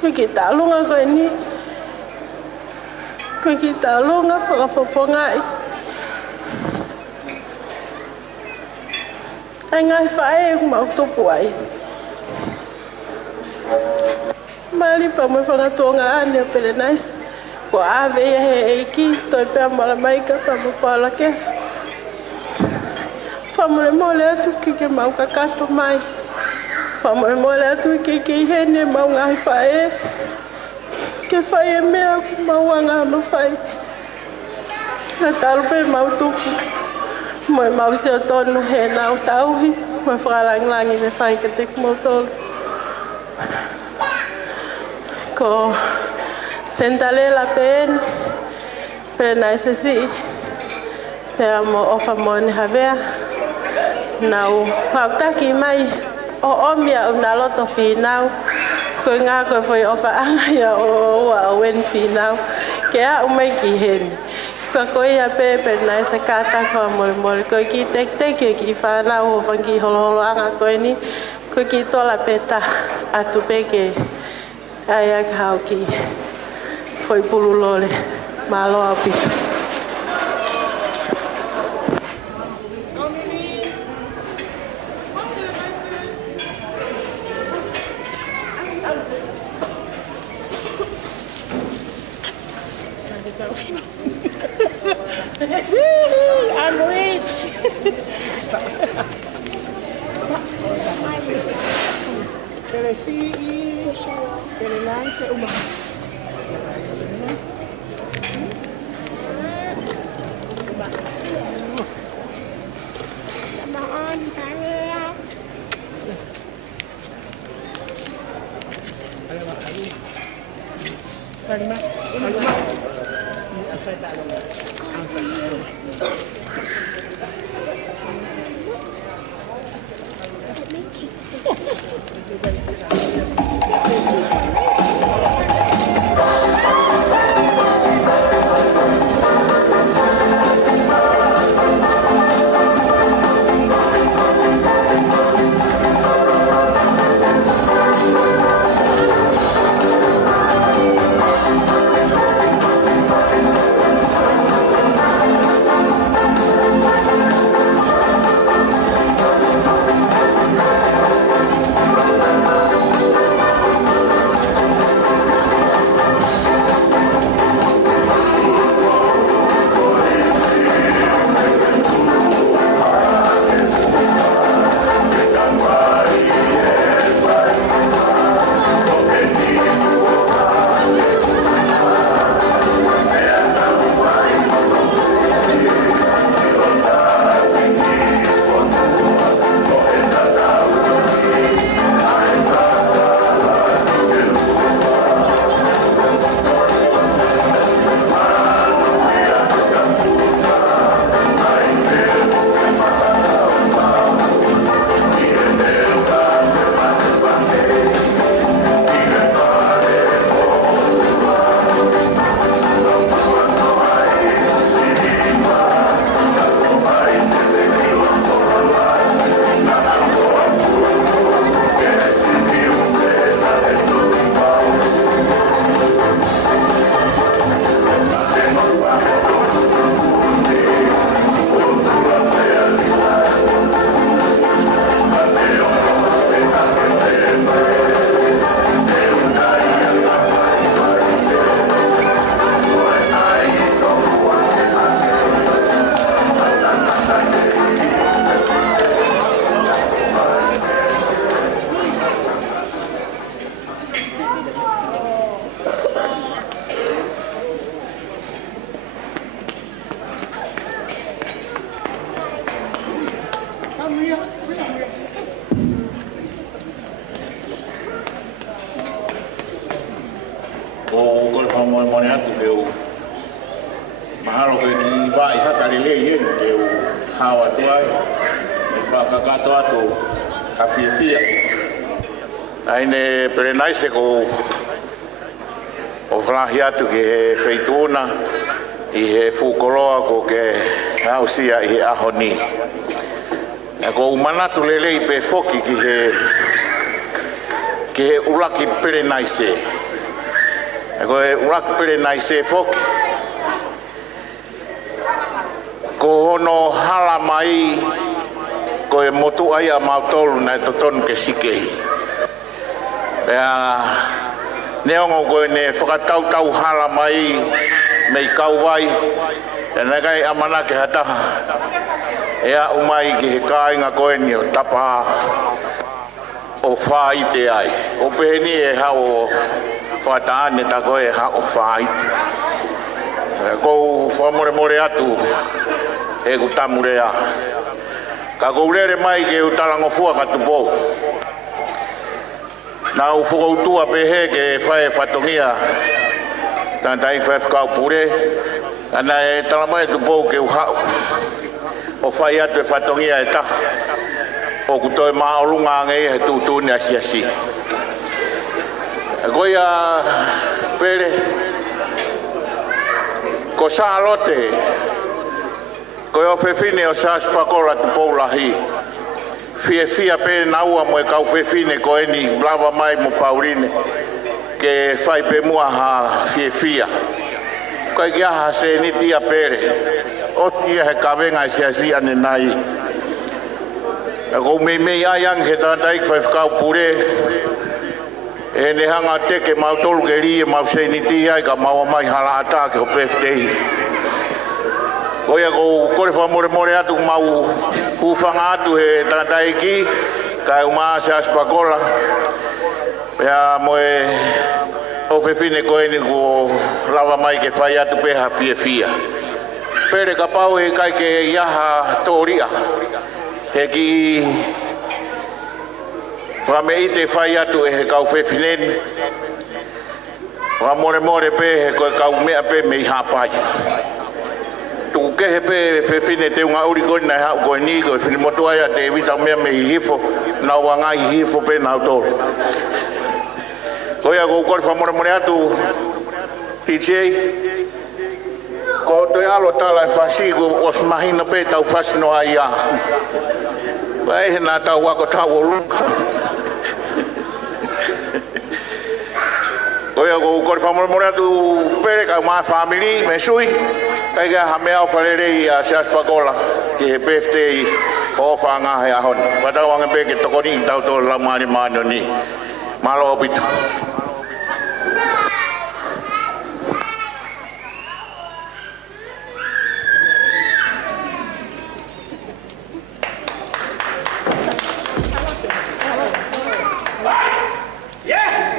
ko ki talunga ko ni ko kita longa whakapopongai. Ai ngai whae e kumau topu ai. Mali pa mo whakatonga ane pele nice. Ko ave e ki toi pe mala mai ka pa mo pala ke. Fa mole atu ki ke mau ka kato mai. Fa mole atu ki hene mau ngai fa e. Ke fa e mea mau anga no fai. Na talu pe mau tuku. Moi mau se tonu he na utauhi. Moi whakalangi me whai ka te kumotolu. Ko sendalela pen pena sesi pe mo ofa mo ni havea nau hautaki mai o omia na loto finau ko nga ko foi ofa anga o wen finau ke a umai ki hen pa ko ia pe pena se kata ko mo ko ki tek ki fa na o fangi holo anga ko ni ko ki tola peta atu peke aya ka ki foi pululole malo api I'm rich. Pero sí, pero lance uma. o ko fa mo mo atu ke o mahalo ke ki va i haka le ye ke o hawa to ai e fa ka ka to ato ka fia ai ne prenai se ko o flahi atu ke feituna i he fukoloa ko ke hausia i he ahoni ko manatu lele i pe foki ki he ulaki prenai se ko e ulaki prenai se foki ko hono hala mai ko e motu ai a mautolu na to ton ke sikei neongo koe ne whakatau hala mai mei kauwai e negai amana ke hataha ea umai ki he kāinga koe ni o tapa o whaite ai o peheni e hao whataane ta koe e hao whaite kou whamore atu e ku tamurea ka kou rere mai ke u talangofua ka tupou na u whakautua pehe ke whae whatongia tantai whae whakau pure ana e talamai tupou ke u hao o whae atu e whatongia e ta o kutoe maolunga ngei he tūtūne asiasi e koia pere ko saalote ko o fefine o Saspakola tu poulahi fia pe naua mo ka fefine ko eni blava mai mo Pauline ke fai pe mua ha fia ko ia ha se ni tia pere o tia he kavenga sia ane nai ko me ai ang he tata ik fai ka pure e ne hanga teke mau tolu ke ri mau se ni tia ka mau mai hala ata ke o pefte oia ko kore whamore atu mau hufanga atu he tataiki kai uma Saspakola ya moe o fefine koe ni ko lava mai ke whai atu peha fia pere ka pau he kai ke iaha tōria he ki whame ite whai atu e he kau fefineni whamore pe he koe kau mea pe mei hapai tu ke he pe fefine te unga uri koe nai hau koe ni koe whini motu aia te vita mea me hifo na wanga hifo pe na autore koe a kou kore whamore atu TJ ko te alo tala e whasi ko os mahina pe tau whasi no ai a koe he nā tau wako tau o lunga koe a kou kore whamore atu pere ka maa family me sui kai ga hamea o wharerei a Saspakola ki he birthday o whanga he ahon. Whatau anga pe ke tokoni i tau tō la maari maano ni. Malo opitu. Yeah.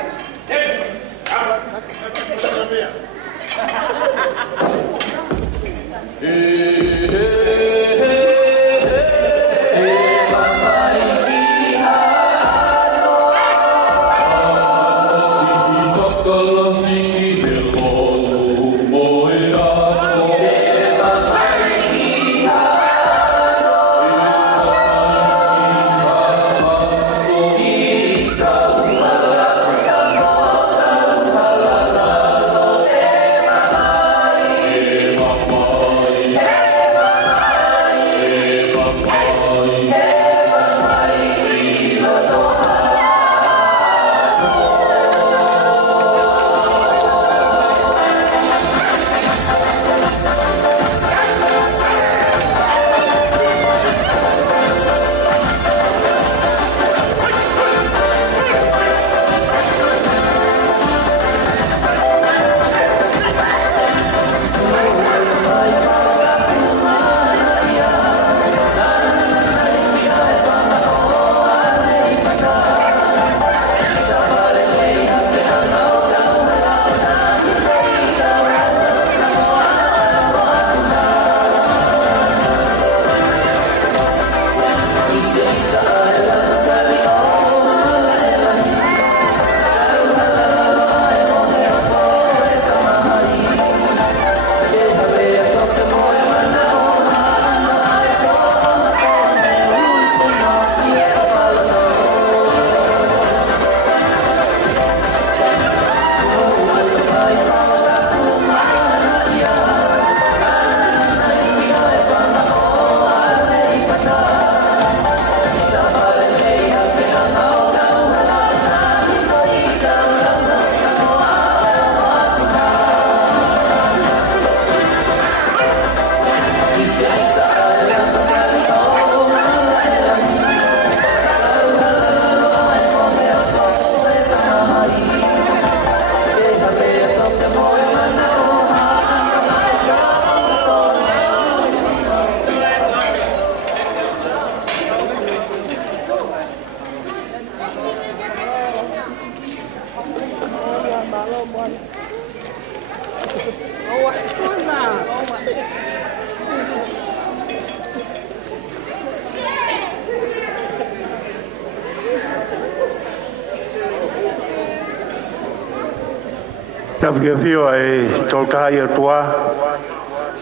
Tafia fio e tolkai atua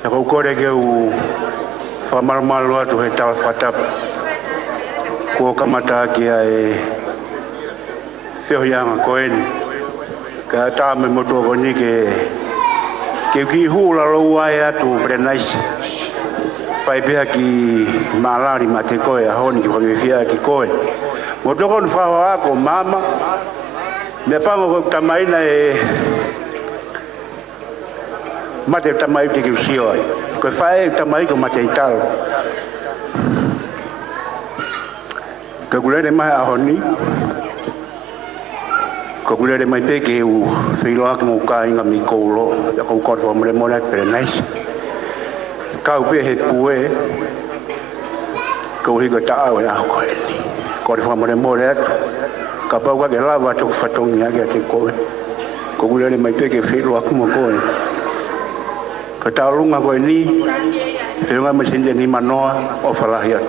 e ko kore ke u famalmalu atu he tal fatap ko kamata ki e fio yang koen ka ta me moto ko ni ke ki hu la lo wa atu prenais fai be ki malari mate ko e honi ko me fia ki ko moto kon fa wa ko mama me pango ko tamaina e mate tamai te ki sio ai ko fai tamai ko mate ital ko gure mai a honi ko gure mai te ke u filo ak mo ka inga mi ko lo ko ko fo mo le pre nice ka u pe he pue ko hi ko ta au na ko fo mo le ka pa wa ke la wa to fatong ya ke te ko gure mai te ke filo ak mo ko ka taulunga ko ni whiunga masinja ni manoa o whalahia.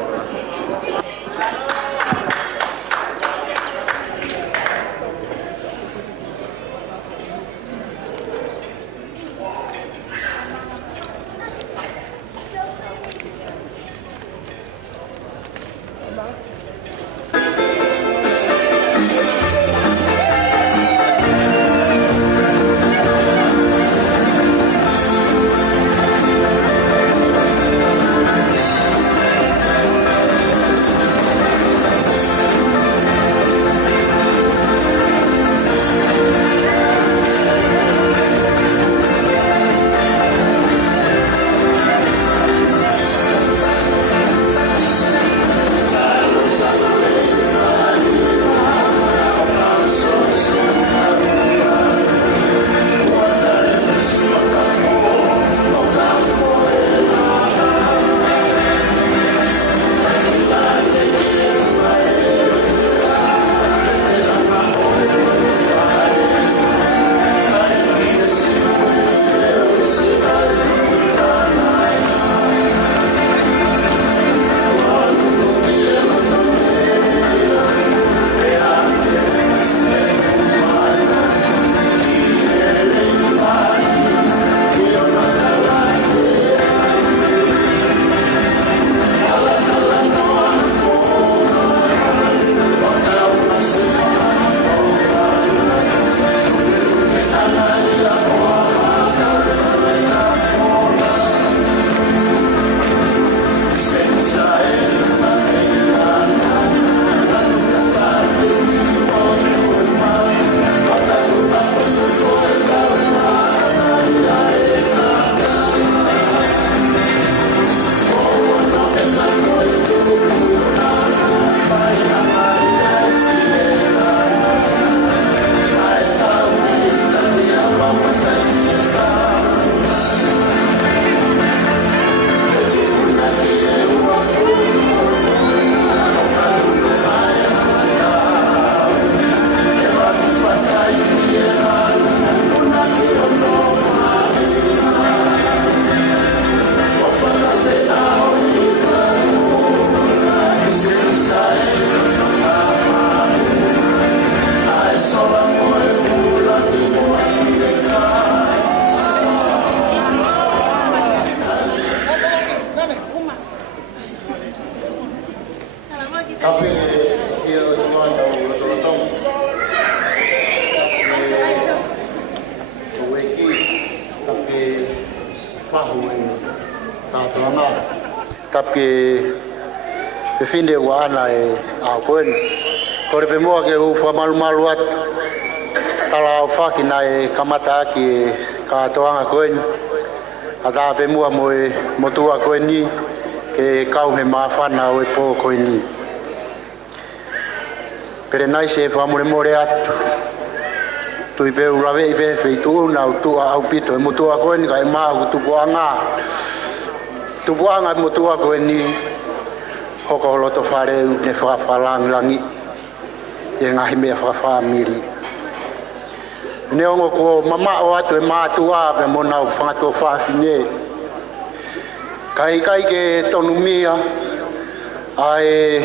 Finde wa ana e a koen ko re mo ke u fa malu at tala fa ki na e kamata ki ka toanga koen aga pe mo mo tu a koen ni ke kau he ma fa na o po koen ni pero nai se fa mo re at tu i pe u la ve pe fe tu na tu a pito mo tu a koen ka ma tu boanga mo tu a koen ni hoko loto fare ne fa lang langi e ngahi me fa family Neongo ko mama o atu e mātua pe mona o whangatua whaafine. Kai ke tonu mia ai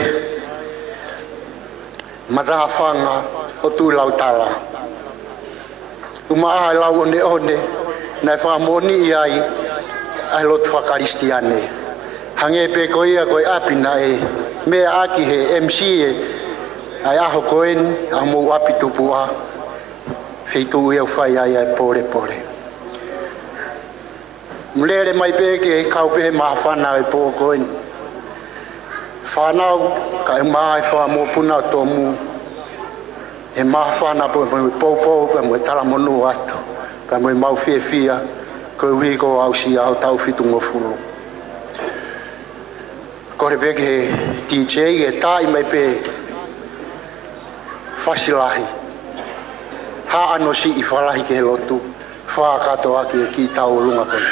mataha whanga o tū lautala. Uma aha lau one nai whamoni ai ai lotu whakaristiane. Hange pe ko ia koe apina e mea aki he MC ai aho koen a mou api tupua. Feitu ia whai ai ai pore. Mlere mai pe ke kau pe maa whanau e po koen. Whanau ka e maa e wha mo puna tō mu. E maa whanau po e pou pa mo e tala monu atu. Pa mo e mau fia ko ui ko au si au tau fitu ngofuru. Kore pe ke DJ e tai mai pe whasilahi. Ha ano si I whalahi ke he lotu. Wha kato aki e ki tau lunga kone.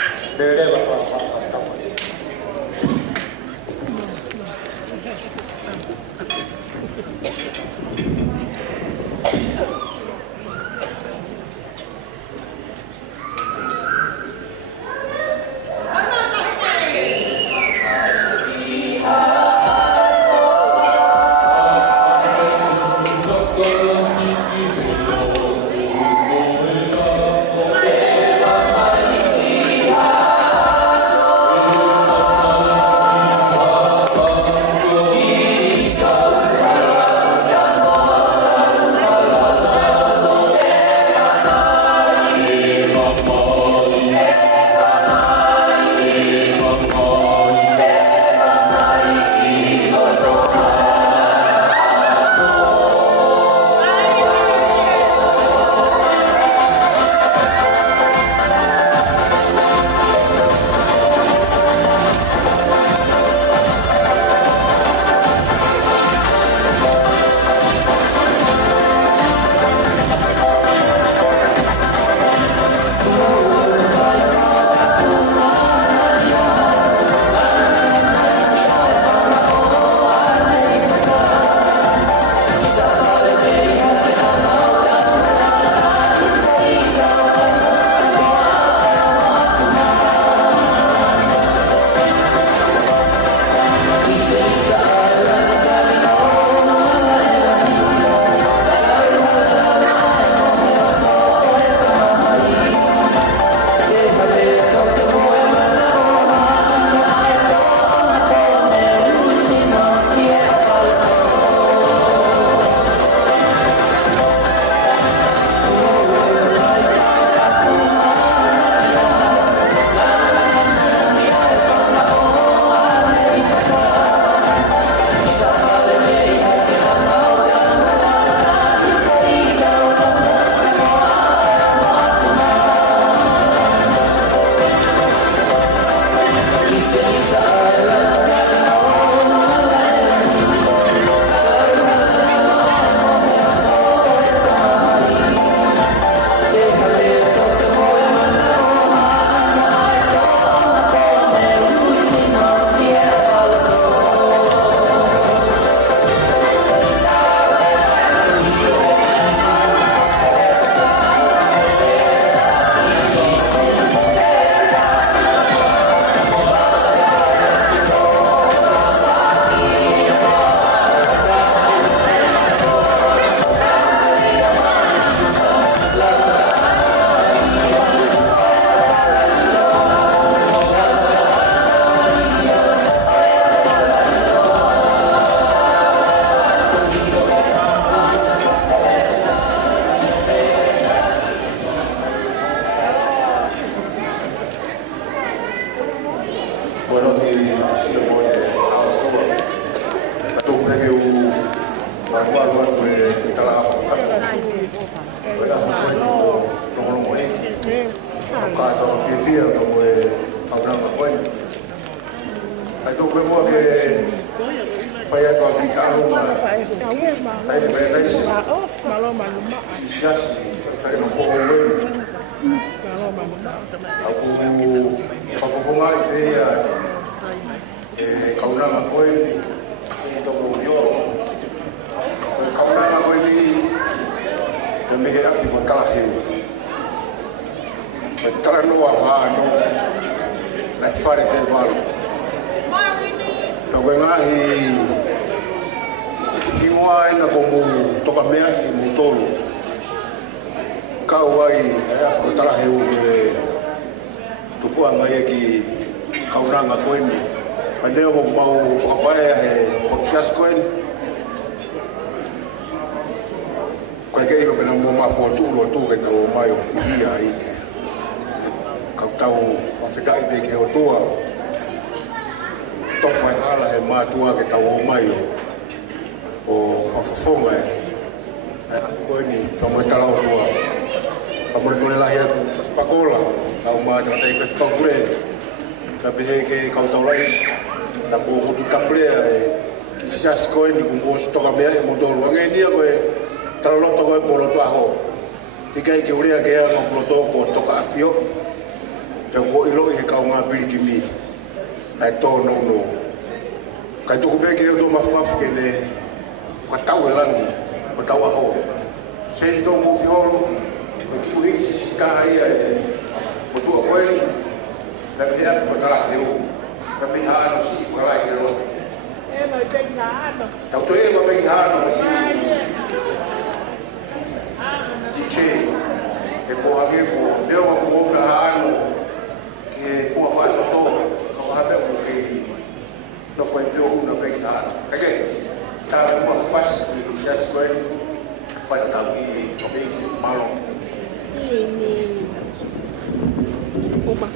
me he api mo kala he Taranoa Hano, like Fare Del Valo. Ngahi Himoa ina komu toka mea I mutolu. Kauai ko tala heu tukua ngai ki kauranga koini. Paneo ko mau whakapae he Portusias koini. Koe kei ro pena mo mafuatu lo tu ke tau mai o fihia I. Kau tau whawhetai pe ke o tua. Tofai ala he mātua ke tau o mai o whawhawhonga e koe ni tau mai talau tua. Kamore kone lahi atu whaspakola tau mātua tei whawhikau kure. Ka pehe ke kau tau lai na kua kutu tambrea e kisiasi koe ni kumbosu toka mea e motoru. Ange nia koe talaloto koe polo tuaho. Ika ike urea ke ea ngoploto ko toka afio. Te ko ilo I he kau ngā piri ki mi. Ai tō no. Kai tuku peke o tō mafumafu ke ne katau e langi, o tau aho. Sei tō mufi horo, o ki uhi si sika ia e o tua koe, na me hea ko tala he o, na me haano si whalai ke ro. E mai peki haano. Tau to e ma peki haano si. Tiche, e po hange po, leo ma po mofna haano, ke kua whaano tō, kau hape o ke no fue yo una pegada. Okay. Estaba como fácil y ya fue falta y no me malo. Opa.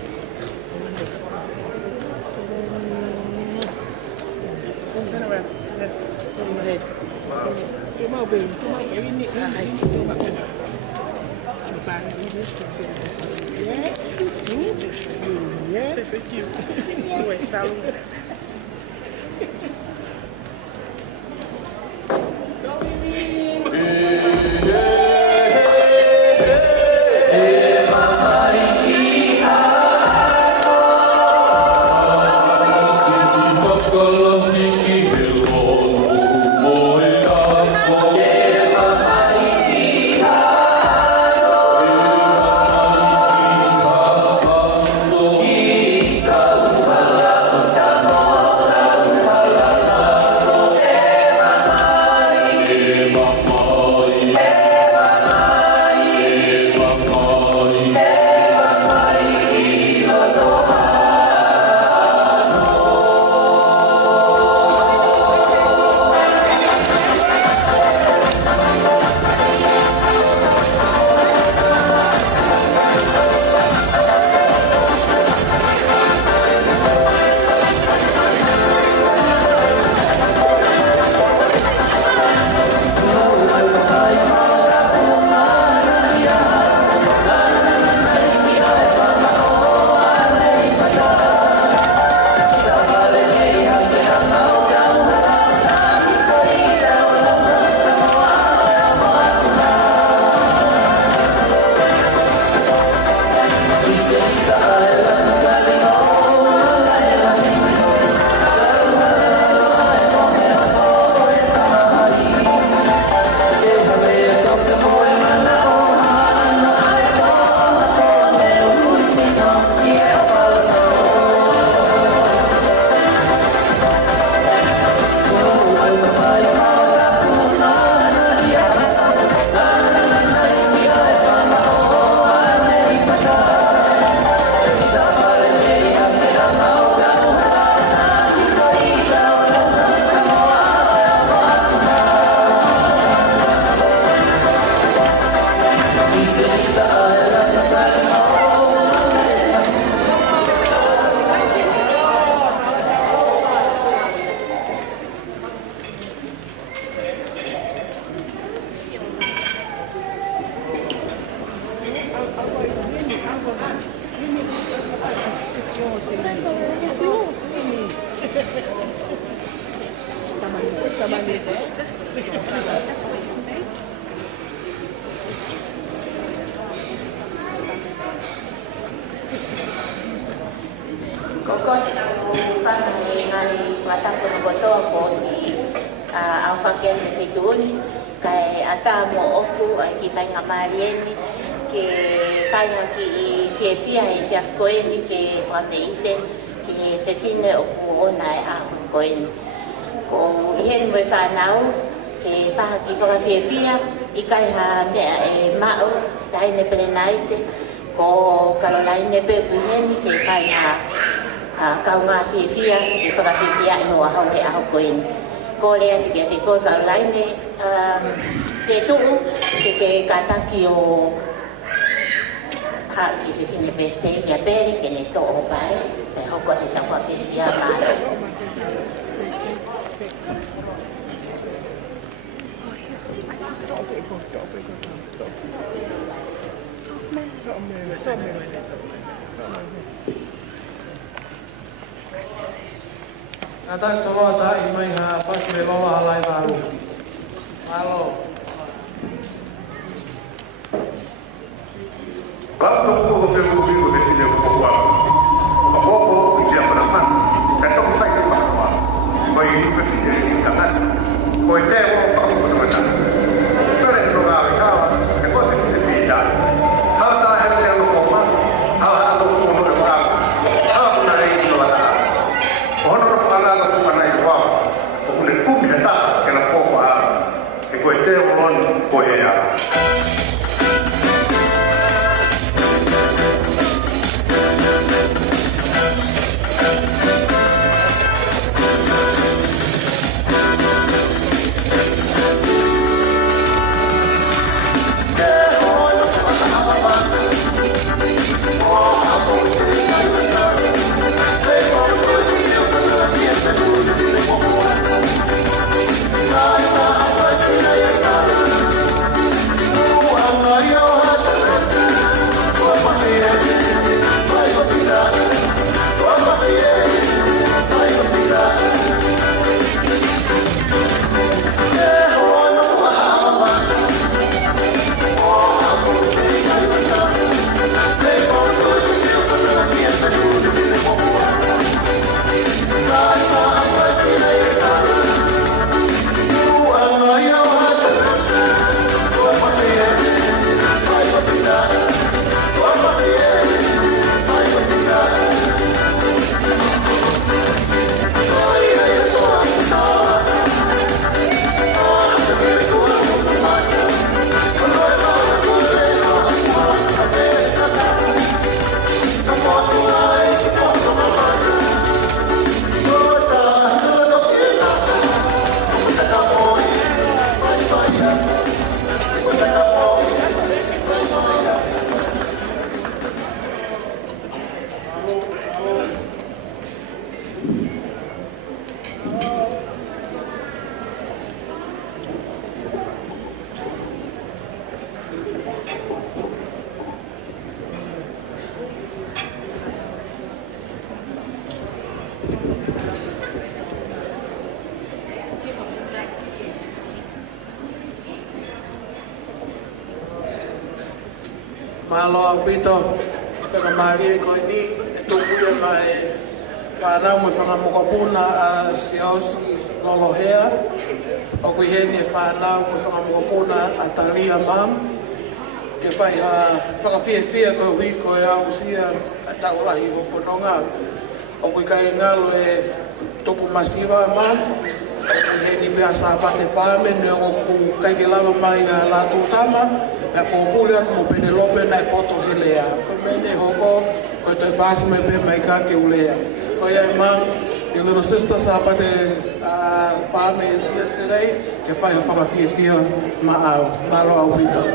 Kokon ang panginay matang kunugoto po si ang fakyan ni Fitun kay ata mo oku ay kipay nga Marieni ke whaia ki i whiawhia e whiawhkoeni ke whapeite ke whewhine o kuona e ahu koeni. Ko i heni moi whanau ke whaha ki whakawhiawhia i kai ha mea e mao taine Berenice ko Caroline Bebu heni ke kai ha kaunga whiawhia ke whakawhiawhia e hoa hau he ahu koeni. Ko lea te kia te koe Caroline ke tuu ke kataki o ha ki whiwhine birthday kia pere ke ne tō o pai pe hoko te tau whiawhia mālo. Nata tolo ta i mai ha pas me lola halai varu. Malo. Kalau aku film bingo di sini aku buat, aku dia pernah kata aku saya buat apa, kau itu film ini kan, kau itu aku buat apa, sering orang kau, kau film ini dah, hal terakhir yang aku buat, hal aku buat apa, hal benar ini lah, honor orang aku mana itu apa, aku lekuk kita kena pofa, kau itu orang kau ya. Malo au pito, whakamari e koe ni, e tōpuia mai whanau mo whakamokapuna a Siosi Lolohea. O kui heni e whanau mo whakamokapuna a Talia Mam. Ke whai whakawhiawhia koe hui koe au sia a taulahi o whanonga. O kui kai ngalo e topu masiwa Mam. O kui heni pia sa pate pāme, nea o ku kai ke lava mai a la tūtama. E pōpuri atu mo Penelope nai poto helea. Ko mene hoko, ko te pāsi mai pe mai ka ke ulea. Ko iai mang, your little sister sa pate pāme is here today, ke whai a whakawhiawhia ma au, malo au pito.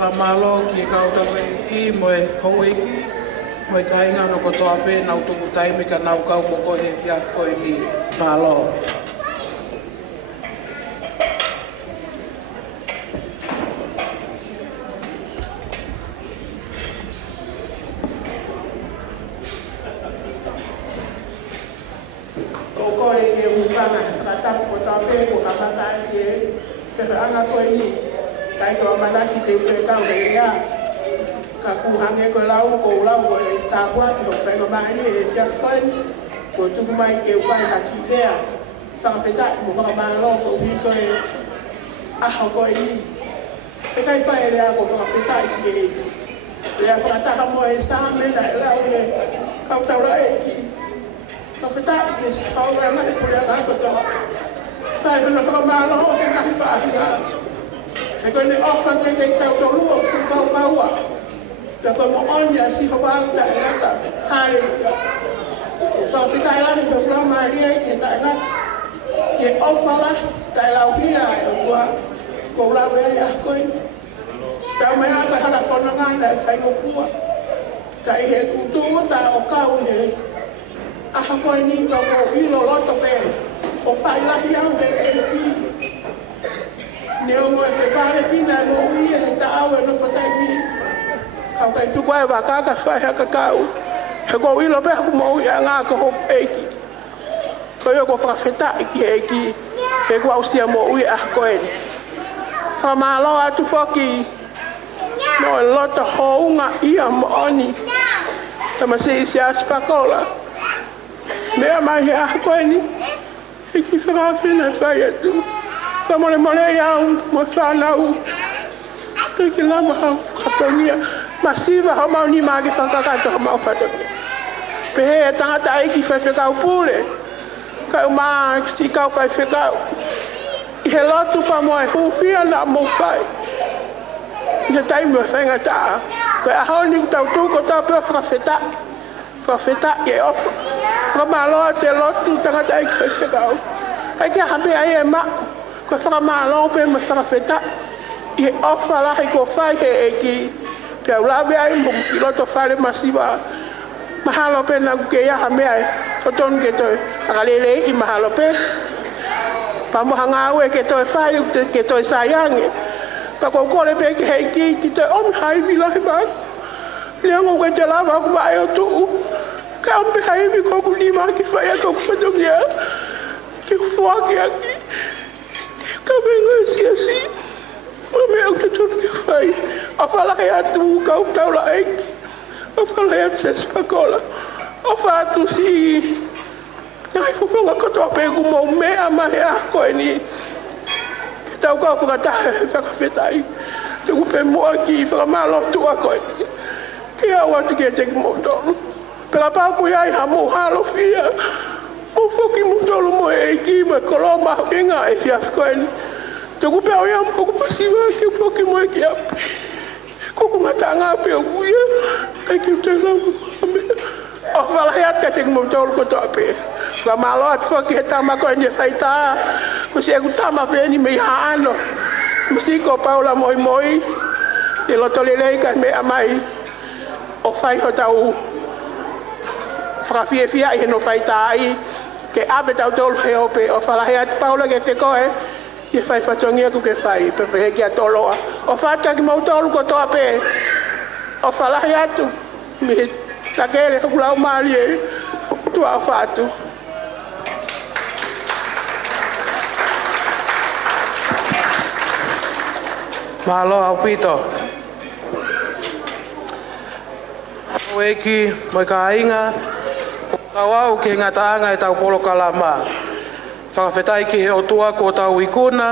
Whakamalo ki kauta ki moe hoi moe kainga no ko toa pe nau tuku taime ka nau kau moko he fiaf koe ni malo. Ko kore ke ukana katapu ko toa pe ko kamata ki whakaanga koe ni kai ko manaki te upe kau re ia ka kuhange ko lau ko e tāpua ki ho whainga mai e fiaf koe ko tuku mai ke uwhai haki lea whakawhetai mo whakamalo ko hui koe aho koe ni e kai whae rea ko whakawhetai ki e lea whakataka mo e sāmena e lau e kautaura e ki whakawhetai ki e sikaura mai purea ka kotoa whae hana whakamalo ke nahi whaahinga e koe ne ofa koe te tau tolua o whakau maua. Ka koe mo onia si hawauta e ata. Hallelujah. So si tai la ni dokla Maria ke tai la ke ofala tai la uia e wa ko la ve ya ko ta me ha ka la fona ngana sai mo fua tai he kutu ta o ka u he a ha ko ni ko i lo lo to pe o fai la hi au de e ne o mo se pare pina no uia e ta au e no fatai mi ka ka tu ko e ba ka fai ha ka ka u he ko i lo pe ku mo ia nga ko ho eki ko yo ko fa feta eki e ko au sia mo ui a ko e fa malo atu foki no lota hounga ia mo oni tama se isi aspakola mea mai a ko e ni eki fa fina fa ya tu fa mo le ya mo fa na u ke la ma khatonia masiva ha ma ni ma ke fa ka to ma fa to pe he tangata eki fa fa ka pule ka ma si ka fa fa ka he lotu pa mo e hufia na mo fai ne tai mo fa ngata ko a honi tau tu ko ta pe fra feta e off fra ma lo te lotu tangata eki fa fa ka ai ke ha be ai ma ko fra ma lo pe mo fra feta e off la ko fai he eki pe la be ai mo ki lotu fa le masiva mahalo pe na ke ya hame ai o ton ke to sakalele I mahalo pe pa mo hanga we ke to fai ke to sayang pa ko ko le pe ke ki to om hai bi la ba le ngo ke te la ba ku ba yo tu ka om pe hai bi ko ku ni ma ki fai ko ko to ya ki fo ki aki ka vengo si o me o to ke fai afala ya tu ka ta la ek o fala ya ses pakola o fa tu si ai fu fonga ko to pe ku mo me ama ya ko ni ke tau ka fu ta fa ka fetai tu ku pe mo ki fa ma lo tu ko ni ke awa tu ke te mo do pela pa ku ya ha mo ha lo fia o fo ki mo do mo e ki me ko lo ma inga e fia ko ni tu ku pe o ya mo ku pasiva ke fo ki mo ki ko ku mata nga pe ku ya ai ki te la o fala ya ka te mo do ko to pe fa malo at fo ki ta ma ko ni faita ko se ku ta ma pe ni me ha ano musiko paula moi moi e lo tolele ka me amai o fai ho tau fra fia e no faita ai ke ave tau tol he ope o fala ya paula ke te ko e fai fatongia ku ke fai pe pe ki atoloa o fata ki mo tol ko to pe o fala ya tu me takere ku la mali tu a fatu malo au pito weki mo ka inga kawau ke ngataanga e tau polo kalama whakawhetai ki he o tua ko tau ikuna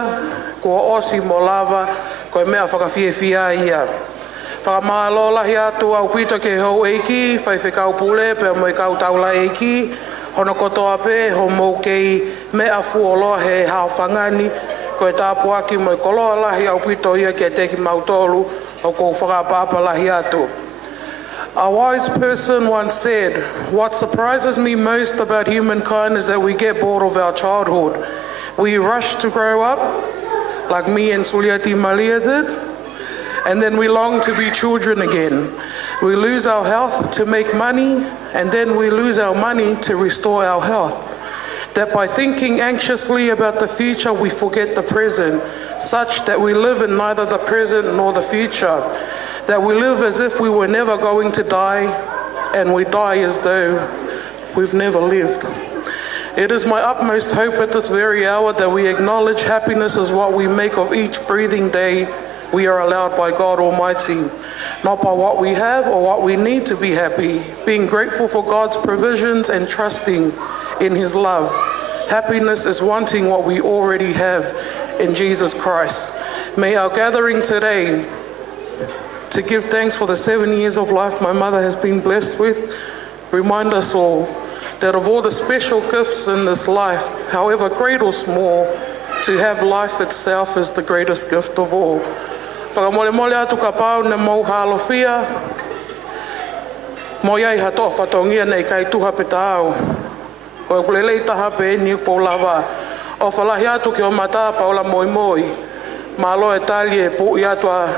ko osi mo lava ko e mea whakawhiewhia ia whakamalo lahi atu au pito ke hou eiki whai whekau pule pe mo i kau taula eiki hono kotoa pe ho mou kei mea fuoloa he hao whangani ko e tāpu aki mo i koloa lahi au pito ia ke teki mautolu o ko whakapapa lahi atu. A wise person once said, "What surprises me most about humankind is that we get bored of our childhood. We rush to grow up, like me and Suliati Malia did, and then we long to be children again. We lose our health to make money, and then we lose our money to restore our health. That by thinking anxiously about the future, we forget the present, such that we live in neither the present nor the future. That we live as if we were never going to die, and we die as though we've never lived. It is my utmost hope at this very hour that we acknowledge happiness is what we make of each breathing day we are allowed by God Almighty, not by what we have or what we need to be happy, being grateful for God's provisions and trusting in His love. Happiness is wanting what we already have in Jesus Christ. May our gathering today to give thanks for the 7 years of life my mother has been blessed with remind us all that of all the special gifts in this life, however great or small, to have life itself is the greatest gift of all. Whakamole mole atu ka pau na mau halofia Mo iai ha toa whatongia nei kai tuha pe tāo. Ko e kulelei taha pe ni po lava. O whalahi atu ki o mata paula moi moi. Ma alo e tali e pu i atua,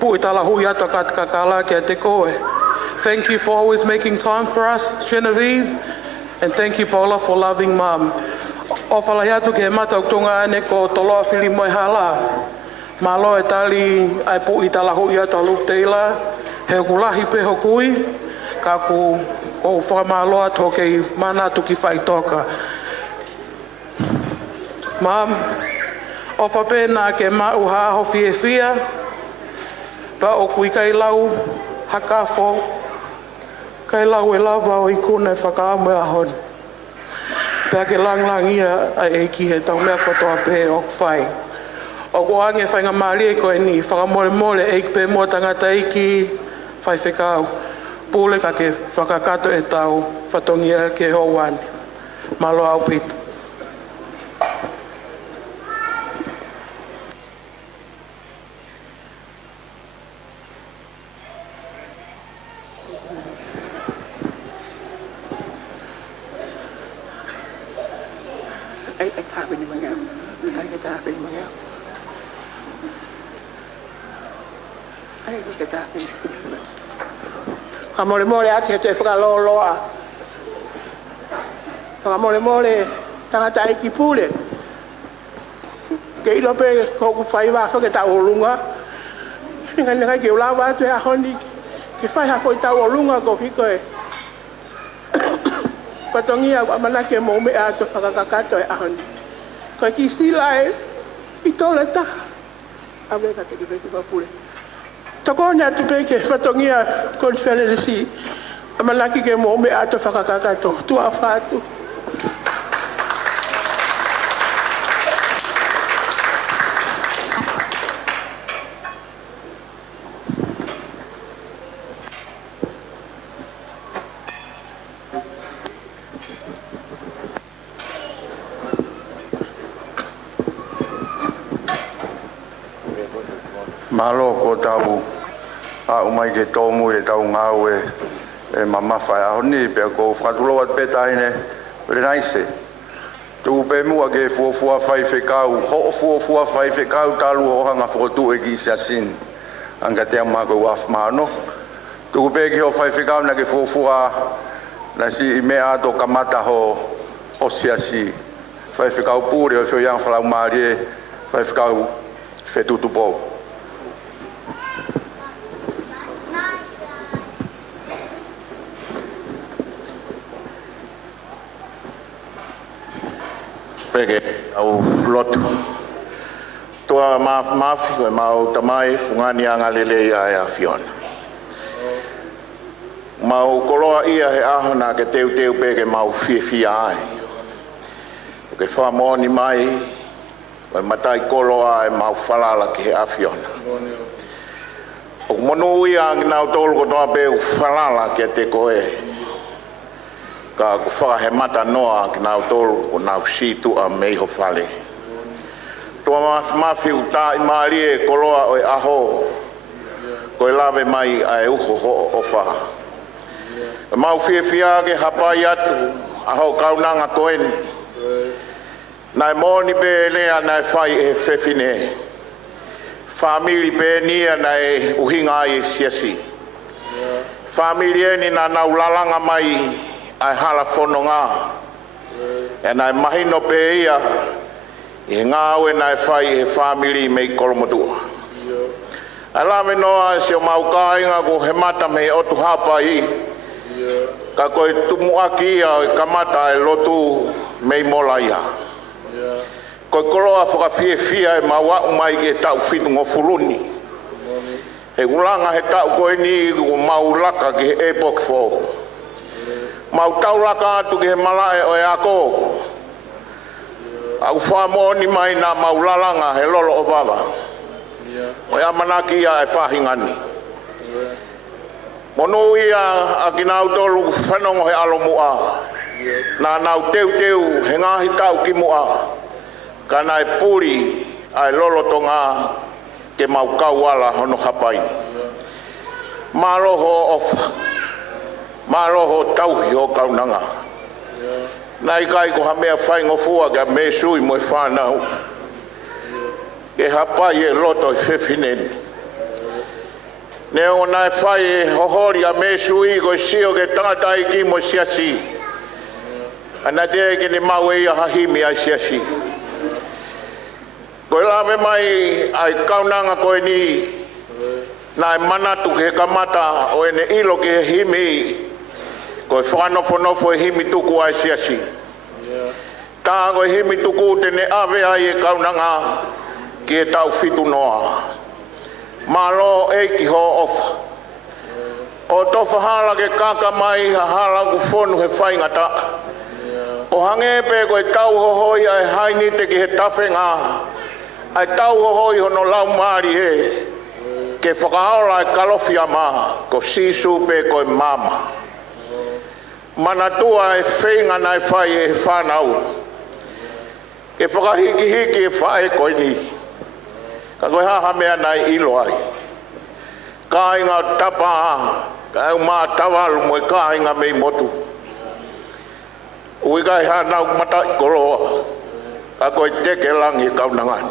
pu i tala hui atua katakakala ki a te koe. Thank you for always making time for us, Genevieve. And thank you, Paula, for loving Mum. O whalahi atu ki he mata uktunga ane ko toloa whili moi hala. Ma alo e tali ai pu i tala hui atua Luke Taylor. He kulahi pe hokui. Ka ku o whamaloa toke mana tuki whai toka. Mum, o whapena ke mau haho fie fia, pa o kui kai lau hakafo, kai lau e lava o ikuna e whakaamu e ahon. Pea ke lang ia a eiki he tau mea kotoa pe o whai. O ko ange whainga maari e koe ni, whakamore more eiki pe mua tangata eiki whai whekau. Pule ka ke whakakato e tau whatongia ke hoani. Malo au pita. Ai tape ni mangau. Ai tape ni mangau. Ai ke tape ni. Amore mole ati te whakaloloa. Whakamole mole tangata iki pule. Ke ilo pe koku whai wa whake tau olunga. Ngai ke ulawa atu e ahoni. Ke whai ha whai tau olunga ko hiko e. Patongia wa manake mo me atu whakakakato e ahoni. Ko ki sila e i tole ta. Awe ka te ki whai pule. Takonya tu peke whatongia konferensi amalaki ke mo me ato whakakakato tu a whātu. Malo ko tau a umai ke tomu e tau ngau e mama whai ahoni pe ko whatuloa te petaine pere naise. Tu pe mua ke fuafua whai whekau, ho fuafua whai whekau talu o hanga whakotu e ki siasin. Anga te amma ko waf mano. Tu pe ki ho whai whekau na ke fuafua na si i mea ato kamata ho siasi. Whai whekau pure o whio yang whalau maari e whai whekau whetutu pou. Peke au lotu. Tua mafi koe mau tamai fungani anga lele ia e Fiona. Mau koloa ia he ahona ke teu peke mau fia ai. Ke whamoni mai koe matai koloa e mau whalala ke he a Fiona. O monu ia nginau tolu kotoa pe whalala ke te koe. Ka kuwhaka he mata noa ki nau tolu o nau situ a meiho whale. Tua mawhi uta i maari e koloa o e aho, ko e lawe mai a e uho ho o whaha. Mau whia ke hapai atu, aho kaunanga koeni. Nai moni pe lea nai whai e whewhine. Whamiri pe nia nai uhinga ai e siasi. Whamiri eni na nau lalanga mai ai hala fono ngā. E nai mahino pe ia, i ngā ue nai whai he whamiri mei kolomotua. Ai lawe noa si o mau kāinga ko he mata me otu hapa i. Ka koe tumu aki ia o kamata e lotu mei mola ia. Koe koloa whakawhia e maua umai ke tau whitu ngofuruni. He ulanga he tau koe ni ko mau laka ke he epok fō. Mau tau laka atu ke he malae o e ako. Au whamoni mai na mau lalanga he lolo o baba. O ia manaki ia e whahingani. Mono ia a ki nau tolu whanongo he alo mua. Na nau teu he ngahi tau ki mua. Ka nai puri ai lolo tonga ke mau kauala hono hapai. Maloho ofa. Maloho tauhi o kaunanga. Nai kai ko hamea whaingo fua ka me sui mo whanau. E hapai e loto i whewhineni. Ne o nai whai e hohori a me sui ko sio ke tangata i ki mo siasi. Ana te ke ni mau e a hahimi a siasi. Ko lawe mai ai kaunanga ko ni nai manatu ke kamata o ene ilo ke himi. Ko whanofo e himi tuku ai siasi. Tā ko himi tuku tene awe ai e kaunanga ki e tau fitu noa. Malo e ki ho ofa. O tofa hala ke kaka mai ha hala ku fonu he whaingata. O hange pe ko e tau hohoi ai haini te ki he tawhenga. Ai tau hohoi hono lau maari he. Ke whakaola e kalofia ma ko sisu pe ko e mama. Manatua e whenga nai whai e whanau. E whakahiki hiki e whae koe ni. Ka koe haha mea nai ilo ai. Ka inga tapa ka au maa tawalu mo e ka inga mei motu. Ui kai hanau mata i koloa. Ka koe teke langi e kaunangan.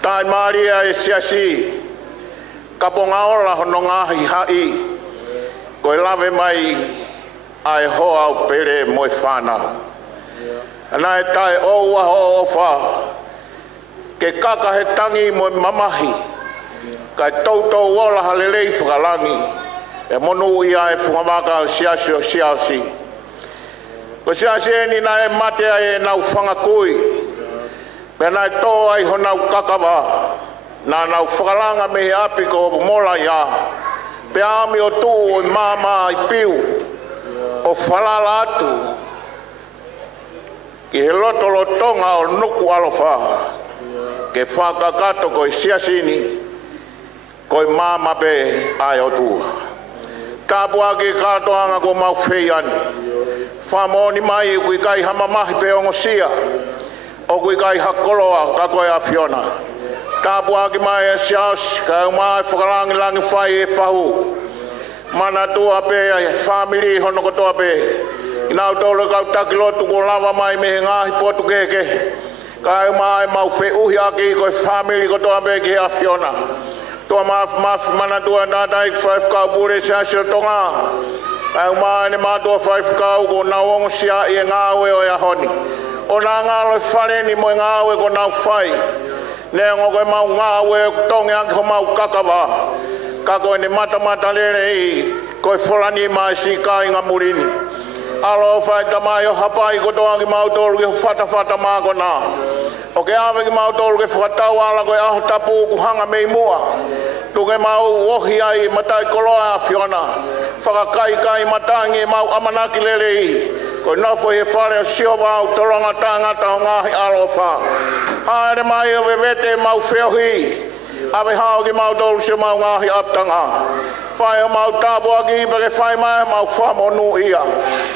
Tai Maria e siasi. Ka ponga ola hono ngahi hai. Koe lawe mai ai hoa au pere mo e whanau. Ana e tae o waho o wha. Ke kaka he tangi mo e mamahi. Kai tautou wola halelei whakalangi. E monu ia e whangamaka o siasi o siasi. Ko siasi e ni na e matea e nau whangakui. Pena e tō ai honau kakawa. Na nau whakalanga me he api ko mola ia. Pe ami o tū o mama i piu. O whalala atu. Ki he lotolotonga o nuku alofa. Ke whakakato ko i siasini. Ko i mama pe ai o tua. Tāpua ke kātoanga ko mau whei ani. Whamoni mai kui kai hamamahi pe ongo sia. O kui kai hakoloa ka koe a Fiona. Tāpua ki mai e sias ka au mai whakalangi langi whai e whahu. Mana tua pe e whamiri hono kotoa pe. Inau tolo kau takilotu ko lava mai me ngahi potu keke. Ka au mai mau whe uhi aki ko e whamiri kotoa pe ki a Fiona. Tua maf mana tua nātai 5 kau pure siasio tonga. Au mai ne mātua 5 kau ko nauongo sia i e ngāwe o e ahoni. O nā ngālo e whareni mo e ngāwe ko nau whai. Ne ngoko e mau ngāwe tongi anki ho mau kakawa. Kako e ne mata lere i ko e wholani mai si ka inga murini. Alo whai tamai o hapai ko toangi mau tolu ki ho whata māko nā. O ke awe ki mau tolu ke whakatau ala koe aho tapu ku hanga mei mua. Tuke mau ohi ai matai koloa a Fiona. Whakakai matangi mau amanaki lele i. Koe nofo he whare o sio wau tolonga tangata o ngahi alofa. Haere mai o vevete mau whiohi. Awe hao ki mau tolu sio mau ngahi aptanga. Whai o mau tāpua ki ipa ke whai mai mau whamo nu ia.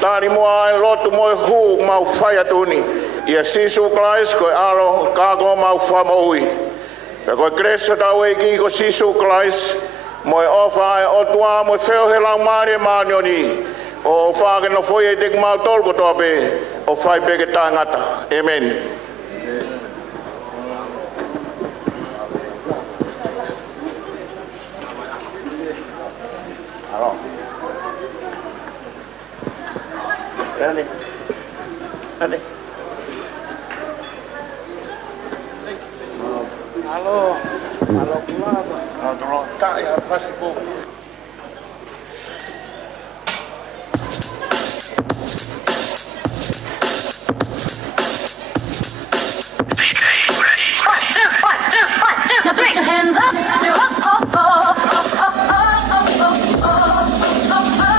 Tāni mua e lotu mo e hu mau whai atuni. Ia sisu klais koe alo kako mau whamo ui. Pe koe kresa tau e ki ko sisu klais. Mo e ofa e otua mo e wheo he lau maari e maanioni. O whaake no foi e tek mau tolko toa pe. O whai peke tāngata. Amen. Alo. Ane. Ane. Alo. Alo kulaba. Alo tak ya Facebook. Now put your hands up, you're up, oh, oh, oh, oh, oh, oh, oh, oh.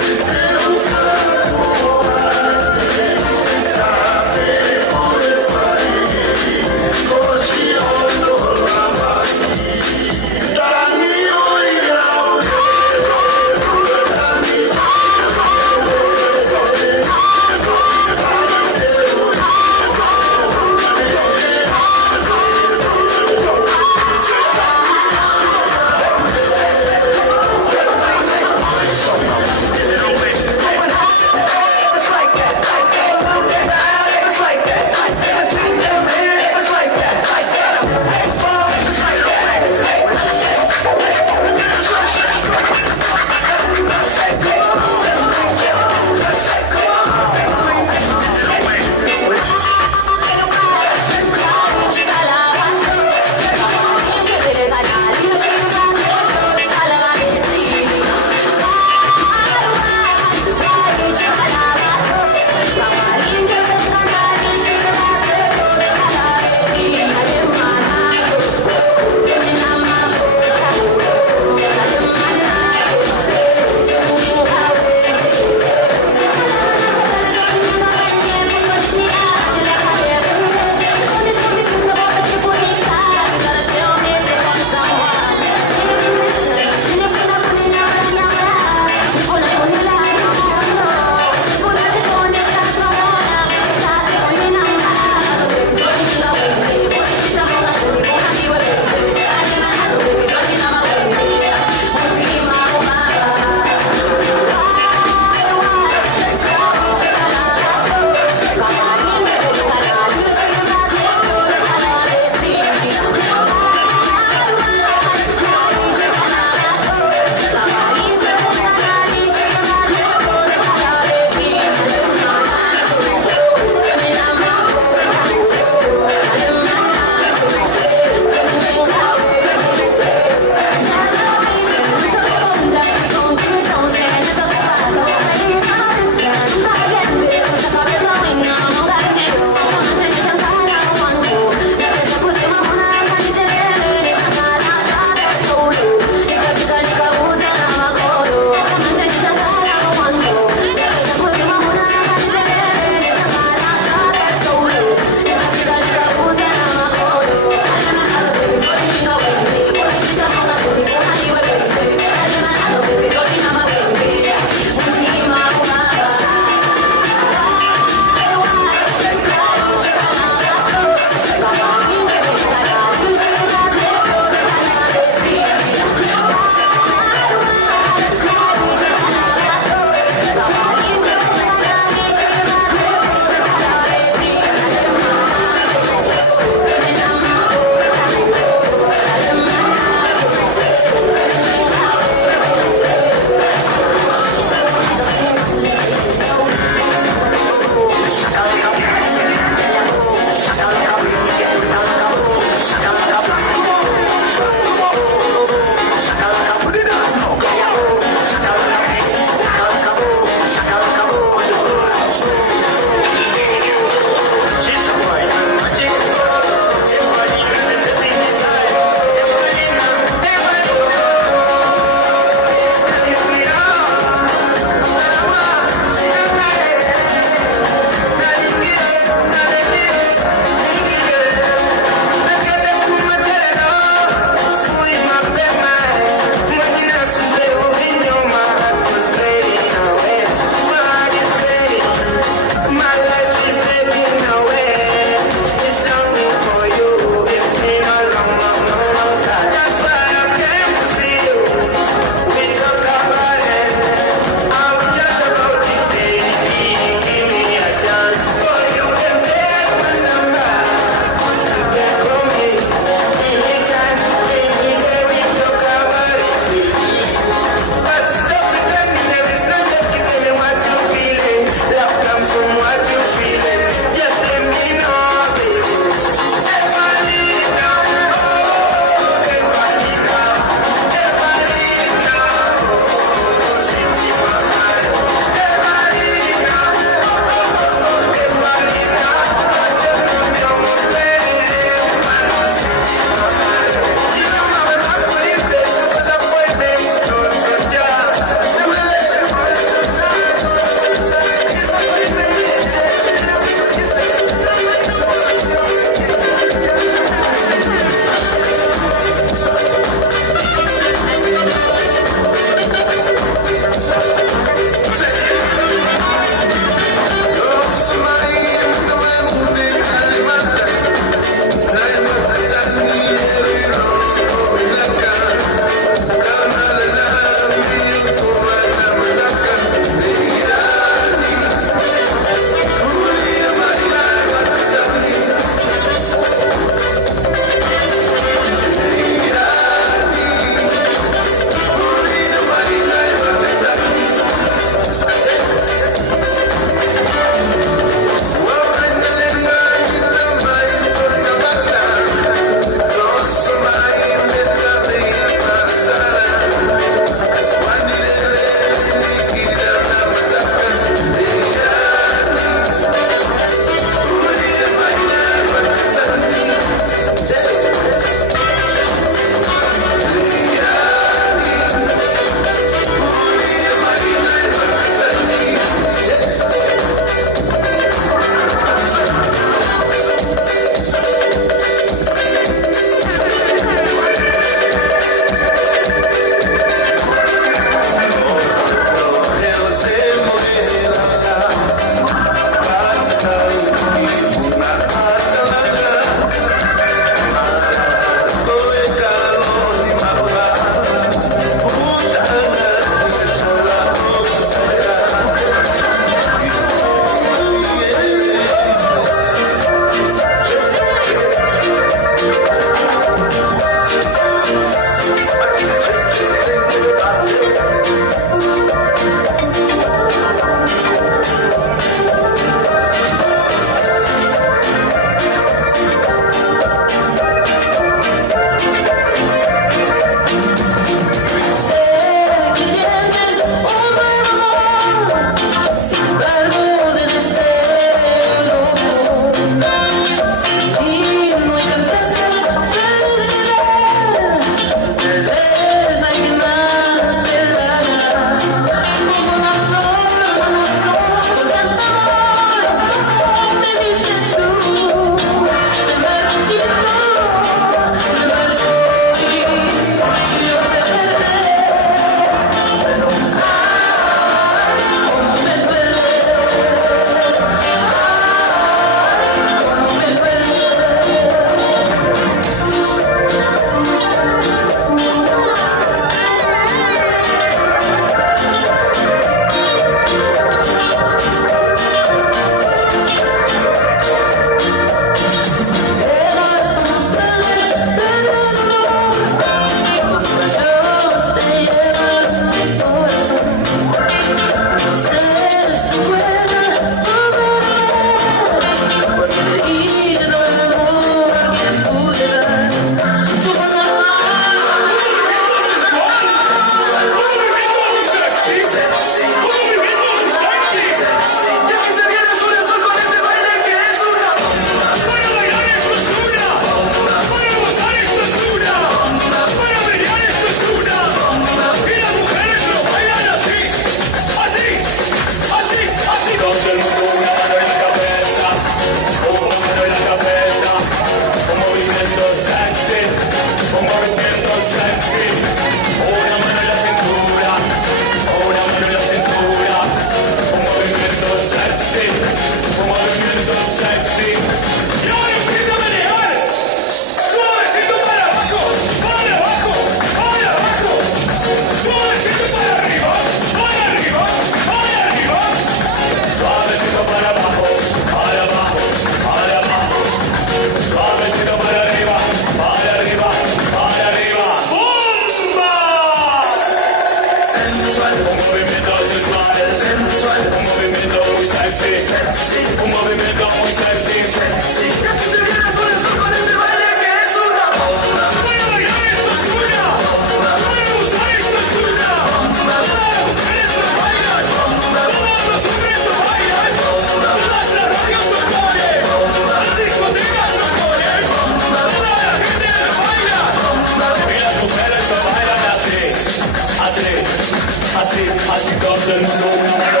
así todo el mundo.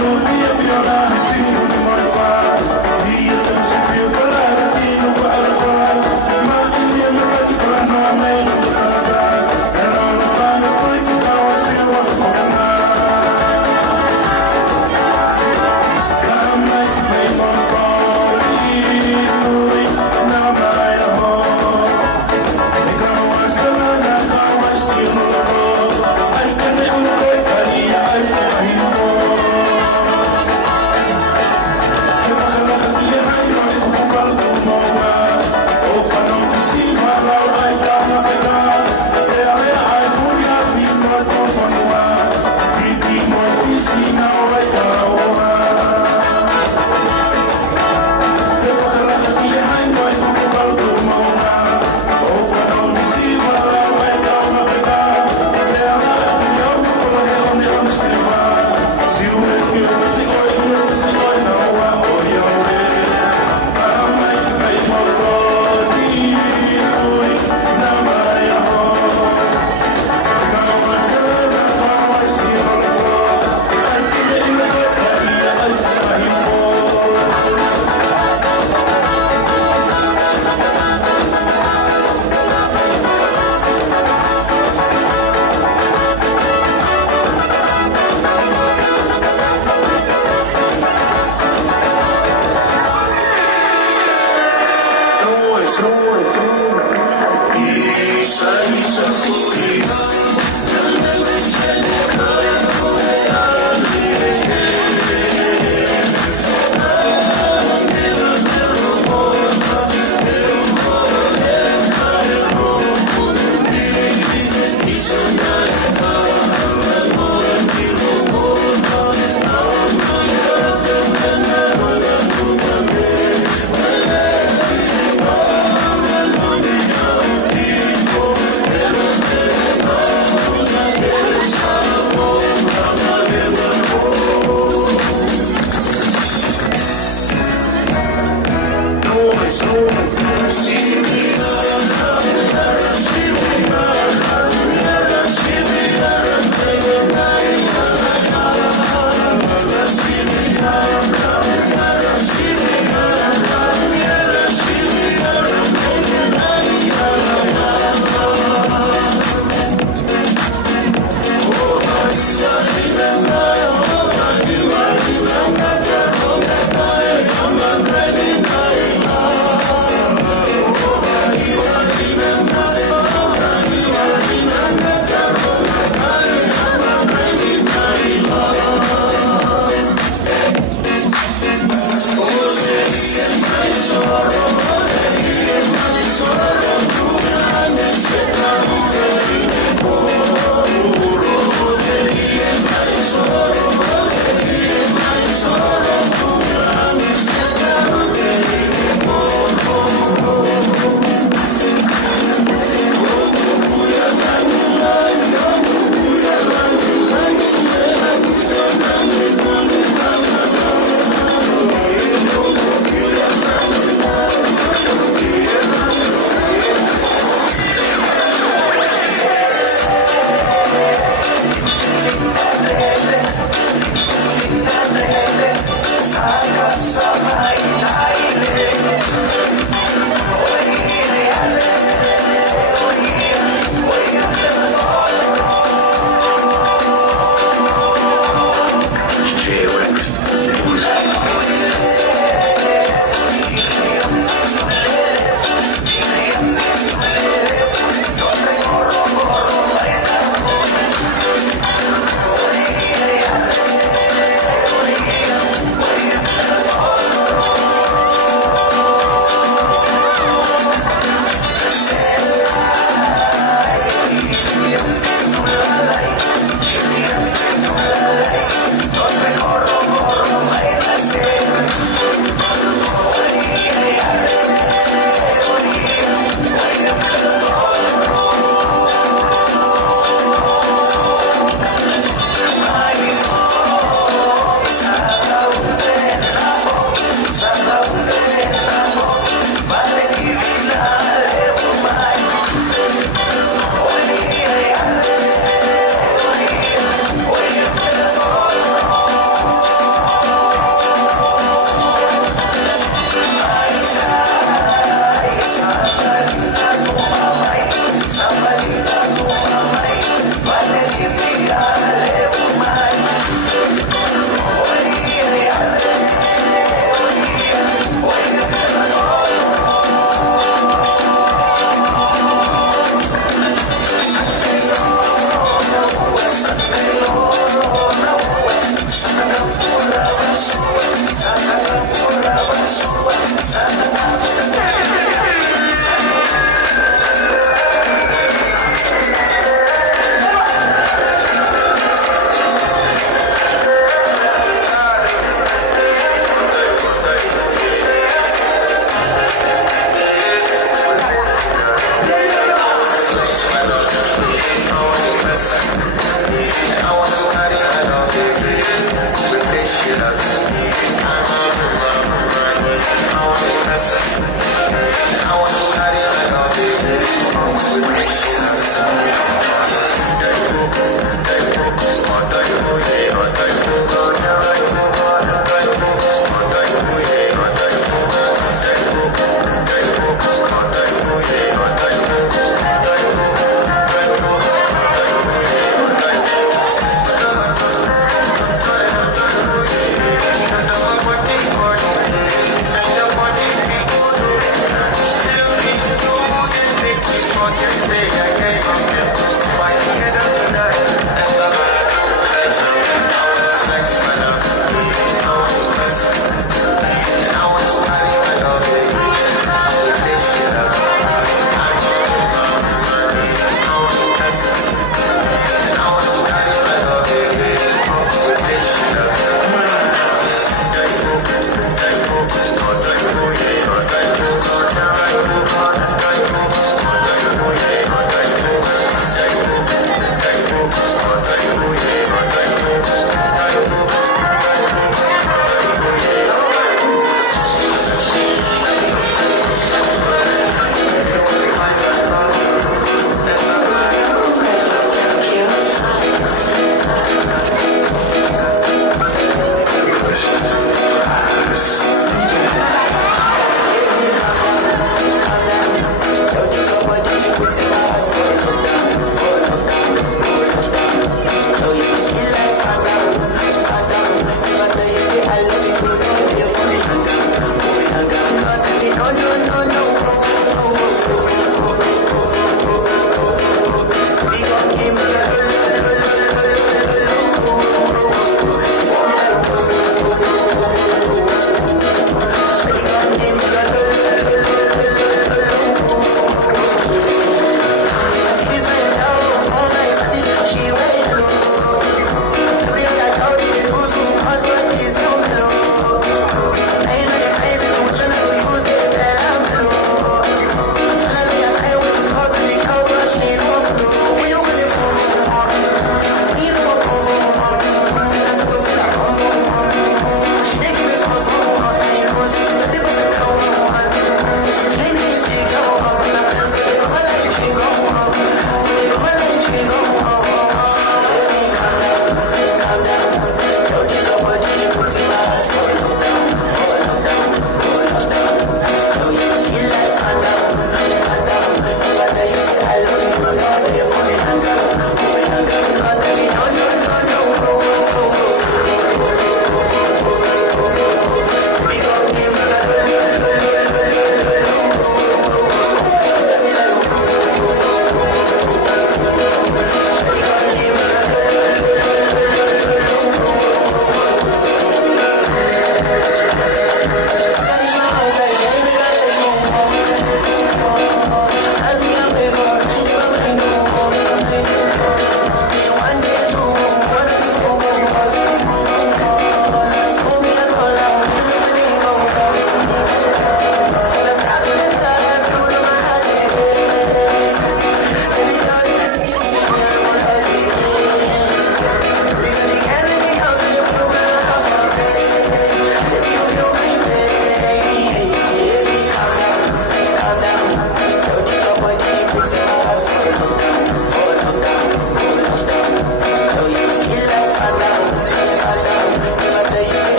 Don't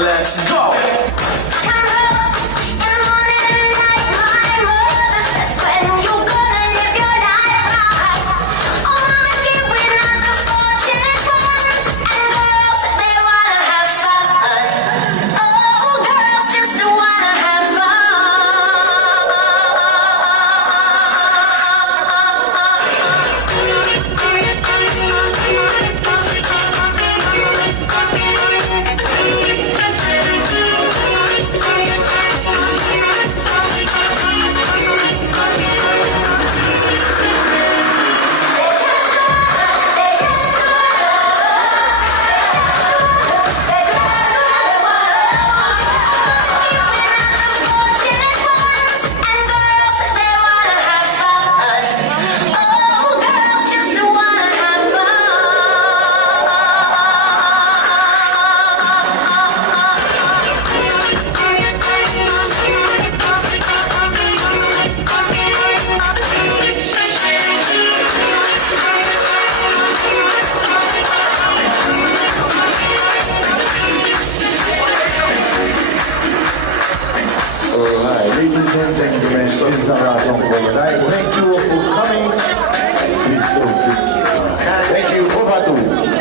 Let's go. Thank you for coming. Thank you. Over to you.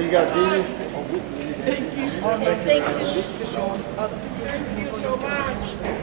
You got these? Thank you. Thank you so much.